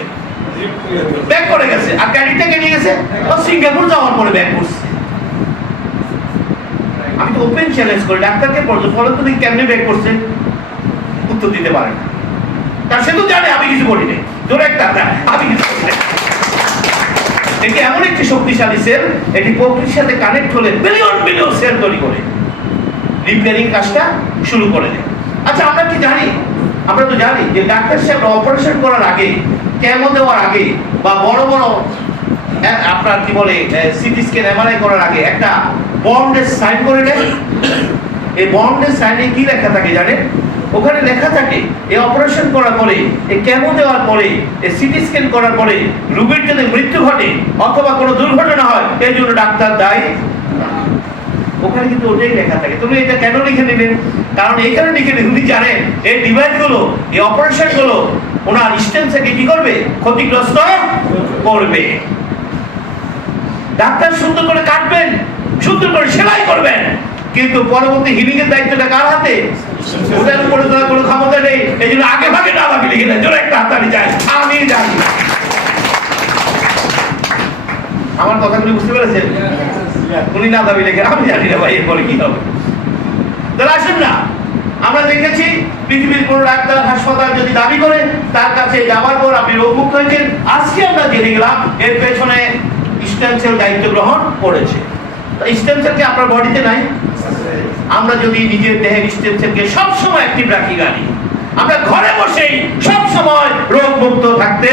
ব্যাক করে গেছে। আর ক্যান্ডিডেটকে নিয়ে গেছে ও সিঙ্গাপুর যাওয়ার পরে ব্যাক করছে। আমি তো ওপেন চ্যালেঞ্জ করি ডাক্তারকে, ফলে তুমি কেমনে ব্যাক করছে উত্তর দিতে পারে না, কারণ সে তো জানে আমি কিছু করি নাই। জোরে একটা আমি কিছু করি নাই। এটি এমন একটি শক্তিশালী সেল, এটি প্রকৃতির সাথে কানেক্ট হলে বিলিয়ন বিলিয়ন সেল তৈরি করে রিপেয়ারিং কাজটা শুরু করে দেয়। আচ্ছা, আমরা কি জানি? আমরা তো জানি যে ডাক্তার সাহেব অপারেশন করার আগে, কেমো দেওয়ার আগে, বা বড় বড় আপনার কি বলে সিটি স্ক্যান এমআরআই করার আগে একটা বন্ডের সাইন করে দেয়। এই বন্ডের সাইনে কি লেখা থাকে জানেন? ওখানে লেখা থাকে এই অপারেশন করার পরে, এই কেমো দেওয়ার পরে, এই সিটি স্ক্যান করার পরে রোগীর যদি মৃত্যু ঘটে অথবা কোনো দুর্ঘটনা হয় এর জন্য ডাক্তার দায়ী। ওখানে কিন্তু ওটাই লেখা থাকে। তুমি এটা কেন লিখে নিলেন? কারণ এইখানে লিখে নিন, উনি জানেন এই ডিভাইসগুলো, এই অপারেশনগুলো ওনার স্টেমসকে কি করবে? ক্ষতিগ্রস্ত করবে। ডাক্তার সুন্দর করে কাটবেন, সুন্দর করে সেলাই করবেন, কিন্তু পরবর্তী হিলিং এর দায়িত্বটা কার হাতে? ওটার উপরে তো কোনো ক্ষমতা নেই। এই জন্য আগে ভাগে না ভাগে লিখে দেন, জোরে একটা হাতালি যায় আমি জানি। আমার কথাগুলি বুঝতে পেরেছেন? উনি না দাবি লেখে আমি জানি না ভাই এরপরে কি হবে। তাহলে আসেন না, আমরা দেখেছি পৃথিবীর কোন ডাক্তার হাসপাতাল যদি দাবি করে তার কাছে যাওয়ার পর আপনি রোগমুক্ত হয়েছেন। আজকে আমরা জেনে গেলাম এর পেছনে স্টেম সেল দায়িত্ব গ্রহণ করেছে। স্টেম সেল কি আপনার বডিতে নাই? আমরা যদি নিজের দেহের স্টেম সেলকে সবসময় অ্যাক্টিভ রাখি, গাড়ি আমরা ঘরে বসেই সবসময় রোগমুক্ত থাকতে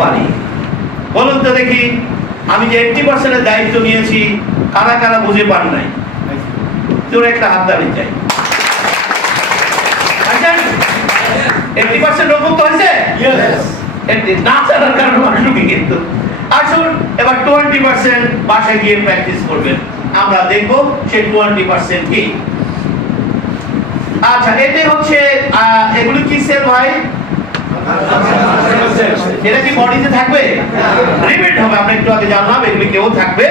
পারি। বলুন তো দেখি, আমি যে 80% দায়িত্ব নিয়েছি কারা কারা বুঝে পান নাই? তোর একটা হাত দাঁড়িয়ে চাই। 80% রোগ মুক্ত হয়েছে? না জানার কারণে মানুষ রোগী কিন্তু। আসুন এবার 20% বাসায় গিয়ে প্র্যাকটিস করবেন, আমরা দেখবো সেই 20% কি। আচ্ছা, এতে হচ্ছে এগুলো কি সেল ভাই? এটা কি বডিতে থাকবে? রিপিট হবে, আমরা একটু আগে জানলাম এগুলি কেউ থাকবে।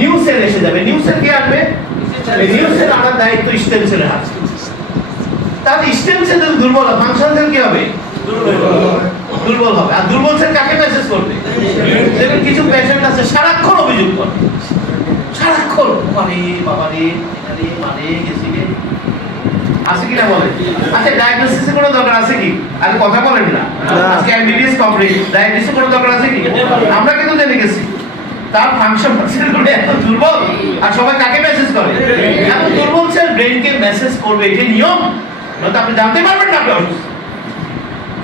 নিউ সেল এসে যাবে। নিউ সেল কি আসবে? নিউ সেল আনার দায়িত্ব স্টেম সেলের আছে। তাহলে স্টেম সেল যদি দুর্বল হয়, ফাংশন সেল কি হবে? দুর্বল হবে। আর দুর্বল সেল কাকে মেসেজ করবে? দেখুন কিছু পেশেন্ট আছে সারাক্ষণ অভিযোগ করে, সারাক্ষণ মানে বাবারে এখানে মানে গেছি রে, আছে কি না বলে? আচ্ছা, ডায়াগনোসিসের কোনো দরকার আছে কি? আগে কথা বলেন না, আজকে এমবিবিএস কমপ্লিট, ডায়াগনোসিসের কোনো দরকার আছে কি? আমরা কিন্তু জেনে গেছি তার ফাংশন সেলগুলো এত দুর্বল। আর সবাই কাকে মেসেজ করে? এত দুর্বল সেল ব্রেনকে মেসেজ করবে, এটা নিয়ম। নয়তো আপনি জানতে পারবেন না আপনি অসুস্থ।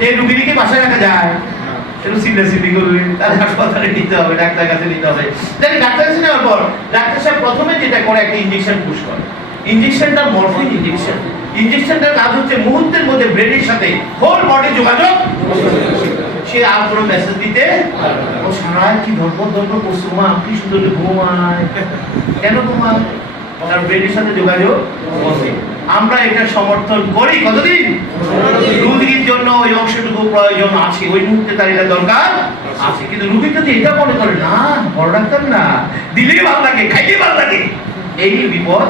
এই রুগীকে বাসায় রাখা যায়? একটু সিরিয়াসলি করবে, তাহলে হাসপাতালে নিতে হবে, ডাক্তার কাছে নিতে হবে। দেখেন ডাক্তার কাছে নেওয়ার পর ডাক্তার সাহেব প্রথমে যেটা করে একটা ইনজেকশন পুশ করে। ইনজেকশনটা মরফিন ইনজেকশন। ইনজেকশনটার কাজ হচ্ছে মুহূর্তের মধ্যে ব্রেনের সাথে হোল বডি যোগাযোগ। সে আর কোনো মেসেজ দিতে ও সারা কি ধরপড় করছে, মা কি সুন্দর ঘুমায়, কেন ঘুমায়? তার ব্রেনের সাথে যোগাযোগ বসে। আমরা এটা সমর্থন করি কতদিন? রোগীর জন্য ওই অংশটুকু প্রয়োজন আছে, ওই মুহূর্তে তার এটা দরকার আছে। কিন্তু রোগী যদি এটা মনে করে না বড় ডাক্তার না দিলেই ভালো লাগে, খাইলেই ভালো লাগে, এই বিপদ।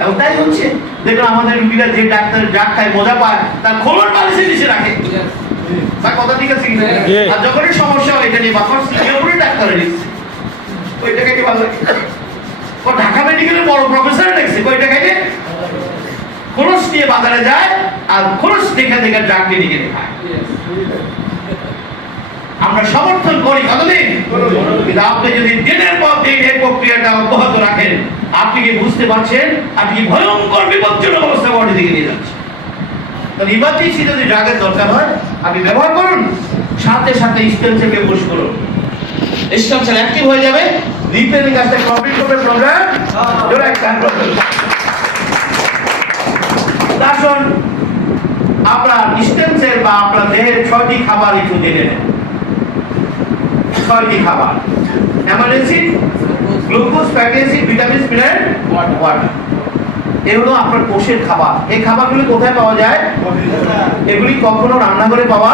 এবং তাই হচ্ছে দেখুন আমাদের রোগীরা যে ডাক্তার যা খায় মজা পায় তার খোলন বালিশে নিচে রাখে। তার কথা ঠিক আছে কিনা? আর যখনই সমস্যা হয় এটা নিয়ে বাপর সিনিয়র করে ডাক্তারে লিখছে, ওইটাকে কি ভালো লাগে? ও ঢাকা মেডিকেলের বড় প্রফেসর লিখছে, ওইটা খাইলে খরচ নিয়ে বাজারে যায় আর খরচ দেখে দেখে ড্রাগ কিনে কিনে খায়। আমরা সমর্থন করি কতদিন? কিন্তু আপনি যদি দিনের পর দিন এই প্রক্রিয়াটা অব্যাহত রাখেন, আপনি কি বুঝতে পারছেন আপনি ভয়ঙ্কর বিপজ্জনক অবস্থা বডি দিকে নিয়ে যাচ্ছেন। তাহলে ইমার্জেন্সি যদি ড্রাগের দরকার হয় আপনি ব্যবহার করুন, সাথে সাথে স্টেম সেলকে পুশ করুন, স্টেম সেল অ্যাক্টিভ হয়ে যাবে, রিপেয়ারিং কাজটা কমপ্লিট করবে প্রোগ্রাম। জোরে একটা আসুন আমরা স্টেম সেল বা আপনার দেহের 6টি খাবার একটু জেনে নেন। 6টি খাবার: amino acid, glucose, fatty acid, vitamin, mineral water. এগুলো আপনার কোষের খাবার। এই খাবারগুলি কোথায় পাওয়া যায়? এগুলি কখনো রান্নাঘরে পাওয়া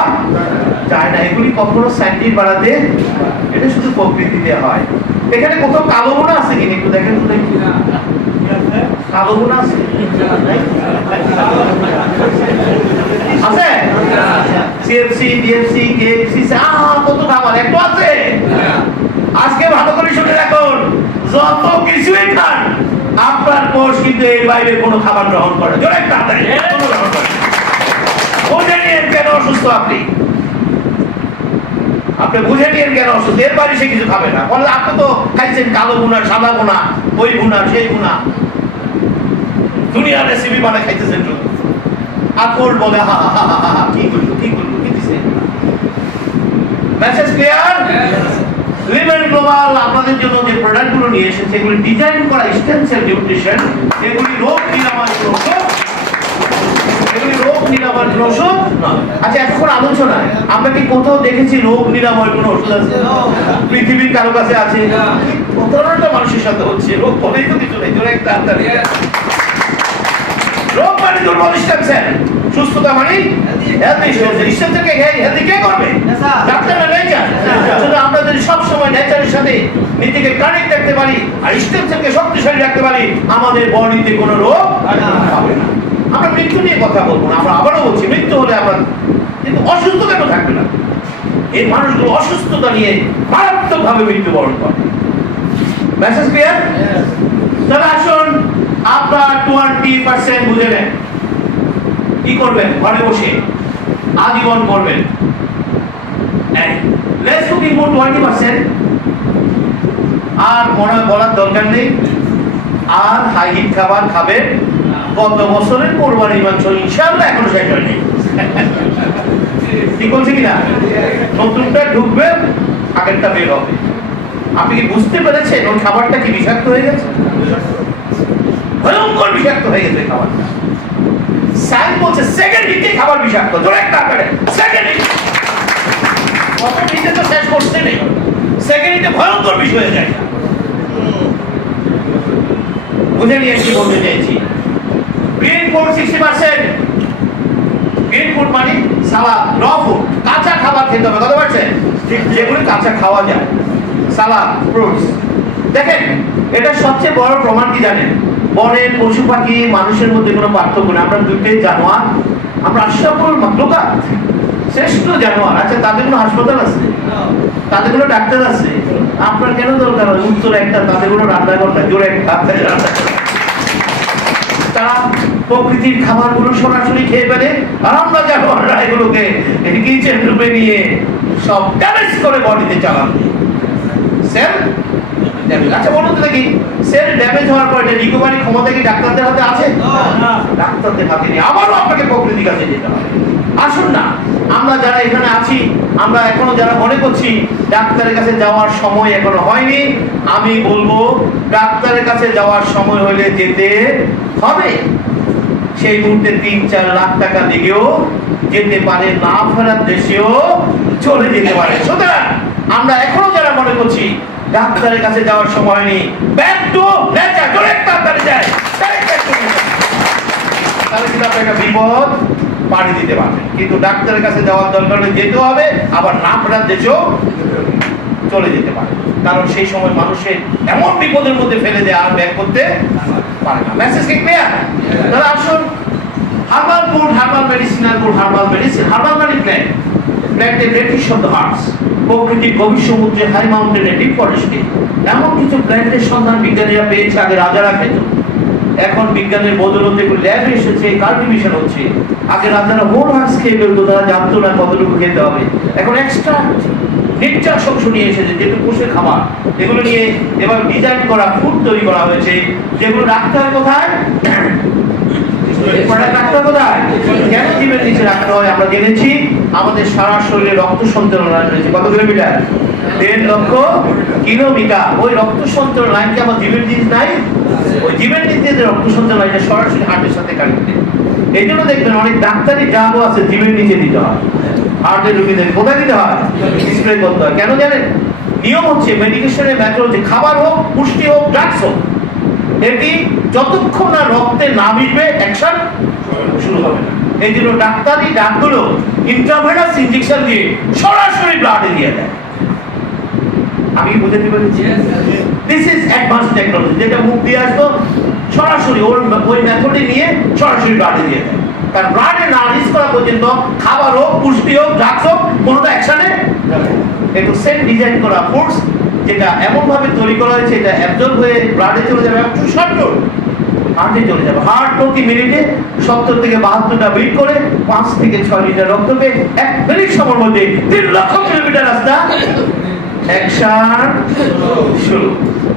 যায় না, এগুলি কখনো স্যান্ডউইচ বানাতে, এটা শুধু প্রকৃতিতে হয়। এখানে কোথাও কালো বোনা আছে কিনা একটু দেখেন তো দেখি। কালো বোনা আছে? আছে? সিএফসি, ডিএফসি, কেএফসি, কত খাবার একটু আছে। আজকে ভালো করে শুনে রাখুন, যত কিছুই খান আপনার কোষ কিন্তু এর বাইরে কোনো খাবার গ্রহণ করে জোরে তাড়াতাড়ি কোনো গ্রহণ করে। বুঝে নিন কেন অসুস্থ আপনি, আপনি বুঝে নিন কেন অসুস্থ। এর বাইরে সে কিছু খাবে না। বলে আপনি তো খাইছেন কালো বোনা, সাদা বোনা, ওই বোনা, সেই বোনা, দুনিয়ার রেসিপি বানায় খাইতেছেন শুধু। আপন বলে হা হা হা হা, কি করলো কি করলো কি দিছে। Message clear? লিভেন গ্লোবাল আপনাদের জন্য যে প্রোডাক্টগুলো নিয়ে এসেছে এগুলি ডিজাইন করা স্টেম সেল নিউট্রিশন, এগুলি রোগ নিরাময় ঔষধ, এগুলি রোগ নিরাময় ঔষধ না। আচ্ছা, এতক্ষণ আলোচনায় আমরা কি কোথাও দেখেছি রোগ নিরাময় কোনো ওষুধ আছে? পৃথিবীর কারো কাছে আছে? প্রতারণাটা মানুষের সাথে হচ্ছে, রোগ বলেই তো কিছু নেই। জোরে একটা হাততালি। রোগ মানে দুর্বল স্টেম সেল, সুস্থতা মানে হেলদি স্টেম সেল। স্টেম সেলকে হেলদি কে করবে? ডাক্তার না নেচার। শুধু আমরা যদি সব সময় নেচারের সাথে নিজেকে কানেক্ট রাখতে পারি আর স্টেম সেলকে শক্তিশালী রাখতে পারি, আমাদের বডিতে কোনো রোগ হবে না। আমরা মৃত্যু নিয়ে কথা বলবো না, আমরা আবারও বলছি মৃত্যু হলে আমরা, কিন্তু অসুস্থ কেন থাকবে না? এই মানুষগুলো অসুস্থতা নিয়ে মারাত্মকভাবে মৃত্যুবরণ করে। Message clear? তাহলে আসুন আপনার 20% বুঝে নেন। কি করবেন? ঘরে বসে আজীবন করবেন। Let's cooking for 20%। আর মনে বলার দরকার নেই, আর হাই হিট খাবার খাবেন। গত বছরের কোরবানির মাংস ইনশাআল্লাহ এখনো শেষ হয়নি। ঠিক বলছি কিনা? নতুনটা ঢুকবে, আগেরটা বের হবে। আপনি কি বুঝতে পেরেছেন ওই খাবারটা কি বিষাক্ত হয়ে গেছে? ভয়ঙ্কর বিষাক্ত হয়ে গেছে খাবারটা। সায়েন্স বলছে সেকেন্ড হিটে খাবার বিষাক্ত, জোরে একটা করে সেকেন্ড হিট। প্রথম হিটে তো শেষ করতে নেই, সেকেন্ড হিটে ভয়ঙ্কর বিষয় হয়ে যায়। বুঝে নিয়ে কি বলতে চাইছি। গ্রিন ফুড 60%, গ্রিন ফুড মানে সালাদ, র ফুড, কাঁচা খাবার খেতে হবে, কত পারছেন? যেগুলো কাঁচা খাওয়া যায়, সালাদ, ফ্রুটস। দেখেন এটা সবচেয়ে বড় প্রমাণ কি জানেন? বনের পশু পাখি মানুষের মধ্যে কোনো পার্থক্য নেই, আমরা দুটোই জানোয়ার, আমরা আশরাফুল মাখলুকাত, শ্রেষ্ঠ জানোয়ার। আচ্ছা তাদের কোনো হাসপাতাল আছে? তাদের কোনো ডাক্তার আছে? আপনার কেন দরকার? উত্তর একটা, তাদের কোনো রান্নাঘর না, জোরে একটা রান্না। তারা প্রকৃতির খাবারগুলো সরাসরি খেয়ে ফেলে, আর আমরা জানোয়াররা এগুলোকে কিচেন রুমে নিয়ে সব ড্যামেজ করে বডিতে চালান। Sell damage. আচ্ছা বলুন তো দেখি, সেল ড্যামেজ হওয়ার পর এটা রিকভারি ক্ষমতা কি ডাক্তারদের হাতে আছে? ডাক্তারদের হাতে নেই, আবারও আপনাকে প্রকৃতির কাছে যেতে হবে। আসুন না, আমরা যারা এখানে আছি, আমরা এখনো যারা মনে করছি ডাক্তারের কাছে যাওয়ার সময় এখনো হয়নি, আমি বলবো ডাক্তারের কাছে যাওয়ার সময় হলে যেতে হবে। সেই মুহূর্তে ৩-৪ লাখ টাকা দিয়েও যেতে পারে, না ফেরার দেশেও চলে যেতে পারে। সুতরাং আমরা এখনো যারা মনে করছি ডাক্তারের কাছে যাওয়ার সময় হয়নি, ব্যাক টু নেচার, ডাইরেক্ট ডাক্তারে যায়, তাহলে কিন্তু আপনার বিপদ পাড়ি দিতে পারবেন। কিন্তু ডাক্তারের কাছে যাওয়ার দরকার হলে যেতে হবে, আবার না ফেরার দেশেও চলে যেতে পারে, কারণ সেই সময় মানুষের এমন বিপদের মধ্যে ফেলে দেয় আর ব্যাক করতে পারে না। মেসেজ কি ক্লিয়ার? তাহলে আসুন, herbal food, herbal medicinal food, herbal medicine, herbal মানে প্ল্যান্ট, প্ল্যান্টের নেটিভ শব্দ হার্বস, প্রকৃতির গভীর সমুদ্রে, হাই মাউন্টেনে, ডিপ ফরেস্টে এমন কিছু প্ল্যান্টের সন্ধান বিজ্ঞানীরা পেয়েছে, আগে রাজারা খেত। এখন বিজ্ঞানের বদলতে ল্যাব এসেছে, কাল্টিভেশন হচ্ছে। আগে রাজারা হোল হার্বস খেয়ে ফেলতো, তারা জানতো না কতটুকু খেতে হবে। এখন এক্সট্রা নির্যাস অংশ নিয়ে এসেছে, যেহেতু কোষের খাবার, এগুলো নিয়ে এবার ডিজাইন করা ফুড তৈরি করা হয়েছে, যেগুলো রাখতে হয় কোথায়? কেন জীবের নিচে রাখতে হয় আমরা জেনেছি। আমাদের সারা শরীরে রক্ত সঞ্চালন রয়েছে কত কিলোমিটার? 1.5 লক্ষ কিলোমিটার। ওই রক্ত সঞ্চালন লাইন কি আমার জীবের নিচ নাই? ওই জীবের নিচে যে রক্ত সঞ্চালন লাইনটা সরাসরি হার্টের সাথে কানেক্টেড। এই জন্য দেখবেন অনেক ডাক্তারি ড্রাগও আছে জীবের নিচে দিতে হয়, হার্টের রোগীদের কোথায় দিতে হয়? স্প্রে করতে হয়। কেন জানেন? নিয়ম হচ্ছে, মেডিকেশনের ম্যাটার হচ্ছে, খাবার হোক, পুষ্টি হোক, ড্রাগস হোক, এটি যতক্ষণ না রক্তে না মিশবে অ্যাকশন শুরু হবে না। এই জন্য ডাক্তারি ড্রাগগুলো ইন্ট্রাভেনাস ইনজেকশন দিয়ে সরাসরি ব্লাডে দিয়ে দেয়। আমি কি বুঝাতে পেরেছি? দিস ইজ অ্যাডভান্স টেকনোলজি, যেটা মুখ দিয়ে আসতো সরাসরি ওই মেথডে নিয়ে সরাসরি ব্লাডে দিয়ে দেয়। কারণ ব্লাডে না রিচ করা পর্যন্ত খাবার হোক, পুষ্টি হোক, ড্রাগস হোক, কোনোটা অ্যাকশনে একটু সেট ডিজাইন করা ফুডস, যেটা এমন ভাবে তৈরি করা হয়েছে এটা অ্যাবজর্ব হয়ে ব্লাডে চলে যাবে, একটু শর্ট হার্টে চলে যাবে। হার্ট প্রতি মিনিটে 70 থেকে 72টা বিট করে 5 থেকে 6 লিটার রক্তকে 1 মিনিট সময়ের মধ্যে 3 লক্ষ কিলোমিটার রাস্তা অ্যাকশন শুরু।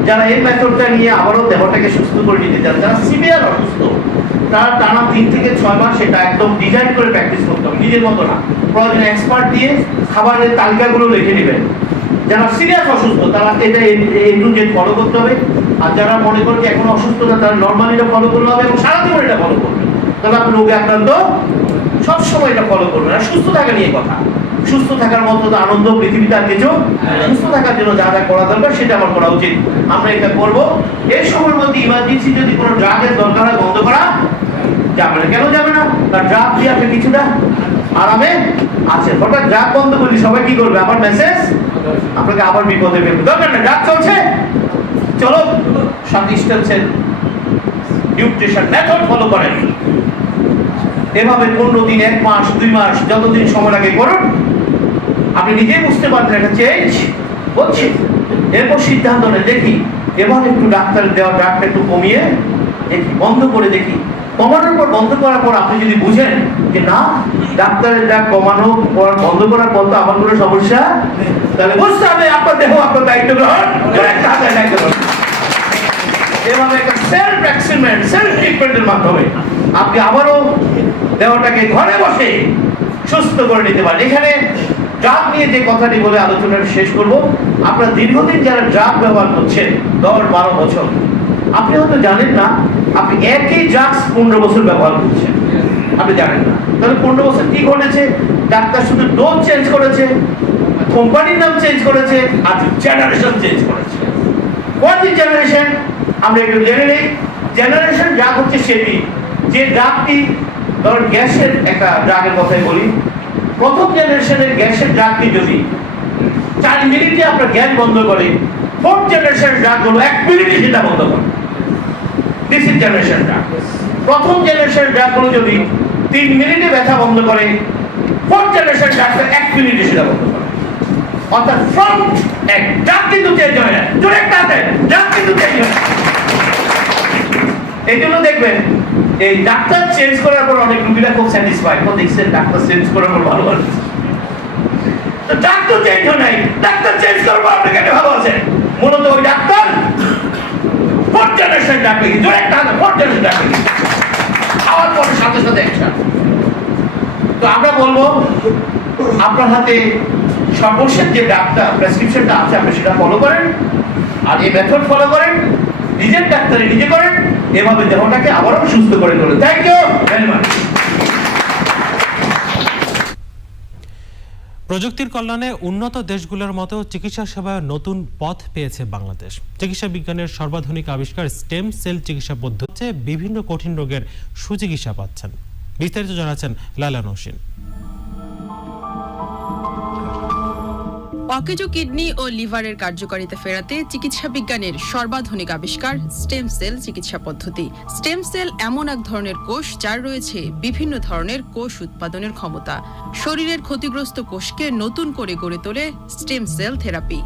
যারা এই মেথডটা নিয়ে আবারও দেহটাকে সুস্থ করে নিতে চান, যারা সিভিয়ার অসুস্থ, তারা টানা 3 থেকে 6 মাস সেটা একদম ডিজাইন করে প্র্যাকটিস করতে হবে, নিজের মতো না। প্রয়োজনে এক্সপার্ট দিয়ে খাবারের তালিকাগুলো লিখে নেবেন। যারা সিরিয়াস অসুস্থ তারা এটা একটু যে ফলো করতে হবে, আর যারা মনে করেন যে এখন অসুস্থ না তারা নর্মালি এটা ফলো করতে হবে এবং সারা জীবন এটা ফলো করবে। তাহলে আপনি রোগে আক্রান্ত সবসময় এটা ফলো করবেন। আর সুস্থ থাকা নিয়ে কথা, সুস্থ থাকার মতো তো আনন্দ পৃথিবীতে আর কিছু। সুস্থ থাকার জন্য যা যা করা দরকার সেটা আমার করা উচিত, আমরা এটা করবো। এই সময়ের মধ্যে ইমার্জেন্সি যদি কোনো ড্রাগের দরকার হয় বন্ধ করা যাবে না। কেন যাবে না? কারণ ড্রাগ দিয়ে আপনি কিছুটা আরামে আছে। হঠাৎ ড্রাগ বন্ধ করলে সবাই কি করবে? আমার মেসেজ আপনাকে আবার বিপদে ফেলবে। দরকার না, ড্রাগ চলছে, চলো সাথে নিউট্রিশন মেথড ফলো করেন। এভাবে 15 দিন, 1 মাস, 2 মাস, যতদিন সময় লাগে করুন, আপনি নিজেই বুঝতে পারবেন একটা চেঞ্জ হচ্ছে। এরপর সিদ্ধান্ত নেন, দেখি এবার একটু ডাক্তারের দেওয়া ড্রাগটা একটু কমিয়ে দেখি, বন্ধ করে দেখি। কমানোর পর, বন্ধ করার পর আপনি যদি বুঝেন যে না, ডাক্তারের ড্রাগ কমানো বন্ধ করার পর তো আমার কোনো সমস্যা, তাহলে বুঝতে হবে আপনার দেহ আপনার দায়িত্ব গ্রহণ করে একটা হাতে দায়িত্ব গ্রহণ। এভাবে একটা সেলফ এক্সপেরিমেন্ট, সেলফ ট্রিটমেন্টের মাধ্যমে আপনি আবারও দেহটাকে ঘরে বসে সুস্থ করে নিতে পারেন। এখানে ড্রাগ নিয়ে যে কথাটি বলে আলোচনাটা শেষ করব। আপনারা দীর্ঘদিন যারা ড্রাগ ব্যবহার করছেন 10-12 বছর, আপনি হয়তো জানেন না আপনি একই ড্রাগস 15 বছর ব্যবহার করছেন। আপনি জানেন না। তাহলে 15 বছর কি ঘটেছে? ডাক্তার শুধু ডোজ চেঞ্জ করেছে, কোম্পানির নাম চেঞ্জ করেছে, আর জেনারেশন চেঞ্জ করেছে। What is generation? আমরা একটু জেনে নেই। জেনারেশন ড্রাগ হচ্ছে সেটি যে ড্রাগটি, ধরুন গ্যাসের একটা ড্রাগের কথাই বলি, প্রথম জেনারেশনের গ্যাসের ড্রাগটি যদি 4 মিনিটে আপনার গ্যাস বন্ধ করে, ফোর্থ জেনারেশন ড্রাগগুলো 1 মিনিটে সেটা বন্ধ করে। This is generation drug. প্রথম জেনারেশন ড্রাগগুলো যদি 3 মিনিটে ব্যথা বন্ধ করে, ফোর্থ জেনারেশন ড্রাগটা 1 মিনিটে সেটা বন্ধ করে। অর্থাৎ ফ্রন্ট এক ড্রাগ কিন্তু চেঞ্জ হয় না, ডিরেক্ট আছে ড্রাগ কিন্তু চেঞ্জ হয় না। এই জন্য দেখবেন এই ডাক্তার চেঞ্জ করার পর অনেক রোগীরা খুব স্যাটিসফাইড, দেখছেন ডাক্তার চেঞ্জ করার পর ভালো আছে। ডাক্তার চেঞ্জ হয় নাই, ডাক্তার চেঞ্জ করার পর আপনি কেন ভালো আছেন? মূলত ওই doctor fourth generation doctor, direct আছে ফোর্থ জেনারেশন ডাক্তার, খাওয়ার পর সাথে সাথে অ্যাকশন। তো আমরা বলবো আপনার হাতে সর্বশেষ যে ডাক্তার প্রেসক্রিপশনটা আছে আপনি সেটা ফলো করেন, আর এই মেথড ফলো করেন, নিজের ডাক্তারে নিজে করেন, এভাবে দেহটাকে আবারও সুস্থ করে তোলেন। Thank you very much. প্রযুক্তির কল্যাণে উন্নত দেশগুলোর মতো চিকিৎসা সেবায় নতুন পথ পেয়েছে বাংলাদেশ। চিকিৎসা বিজ্ঞানের সর্বাধুনিক আবিষ্কার স্টেম সেল চিকিৎসা পদ্ধতিতে বিভিন্ন কঠিন রোগের সুচিকিৎসা পাচ্ছেন। বিস্তারিত জানাচ্ছেন লায়লা নওশীন। অকেজ কিডনি ও লিভারের কার্যকারিতা ফেরাতে চিকিৎসা বিজ্ঞানের সর্বাধুনিক আবিষ্কার স্টেম সেল চিকিৎসা পদ্ধতি। স্টেম সেল এমন এক ধরনের কোষ যার রয়েছে বিভিন্ন ধরনের কোষ উৎপাদনের ক্ষমতা। শরীরের ক্ষতিগ্রস্ত কোষকে নতুন করে গড়ে তোলে স্টেম সেল থেরাপি।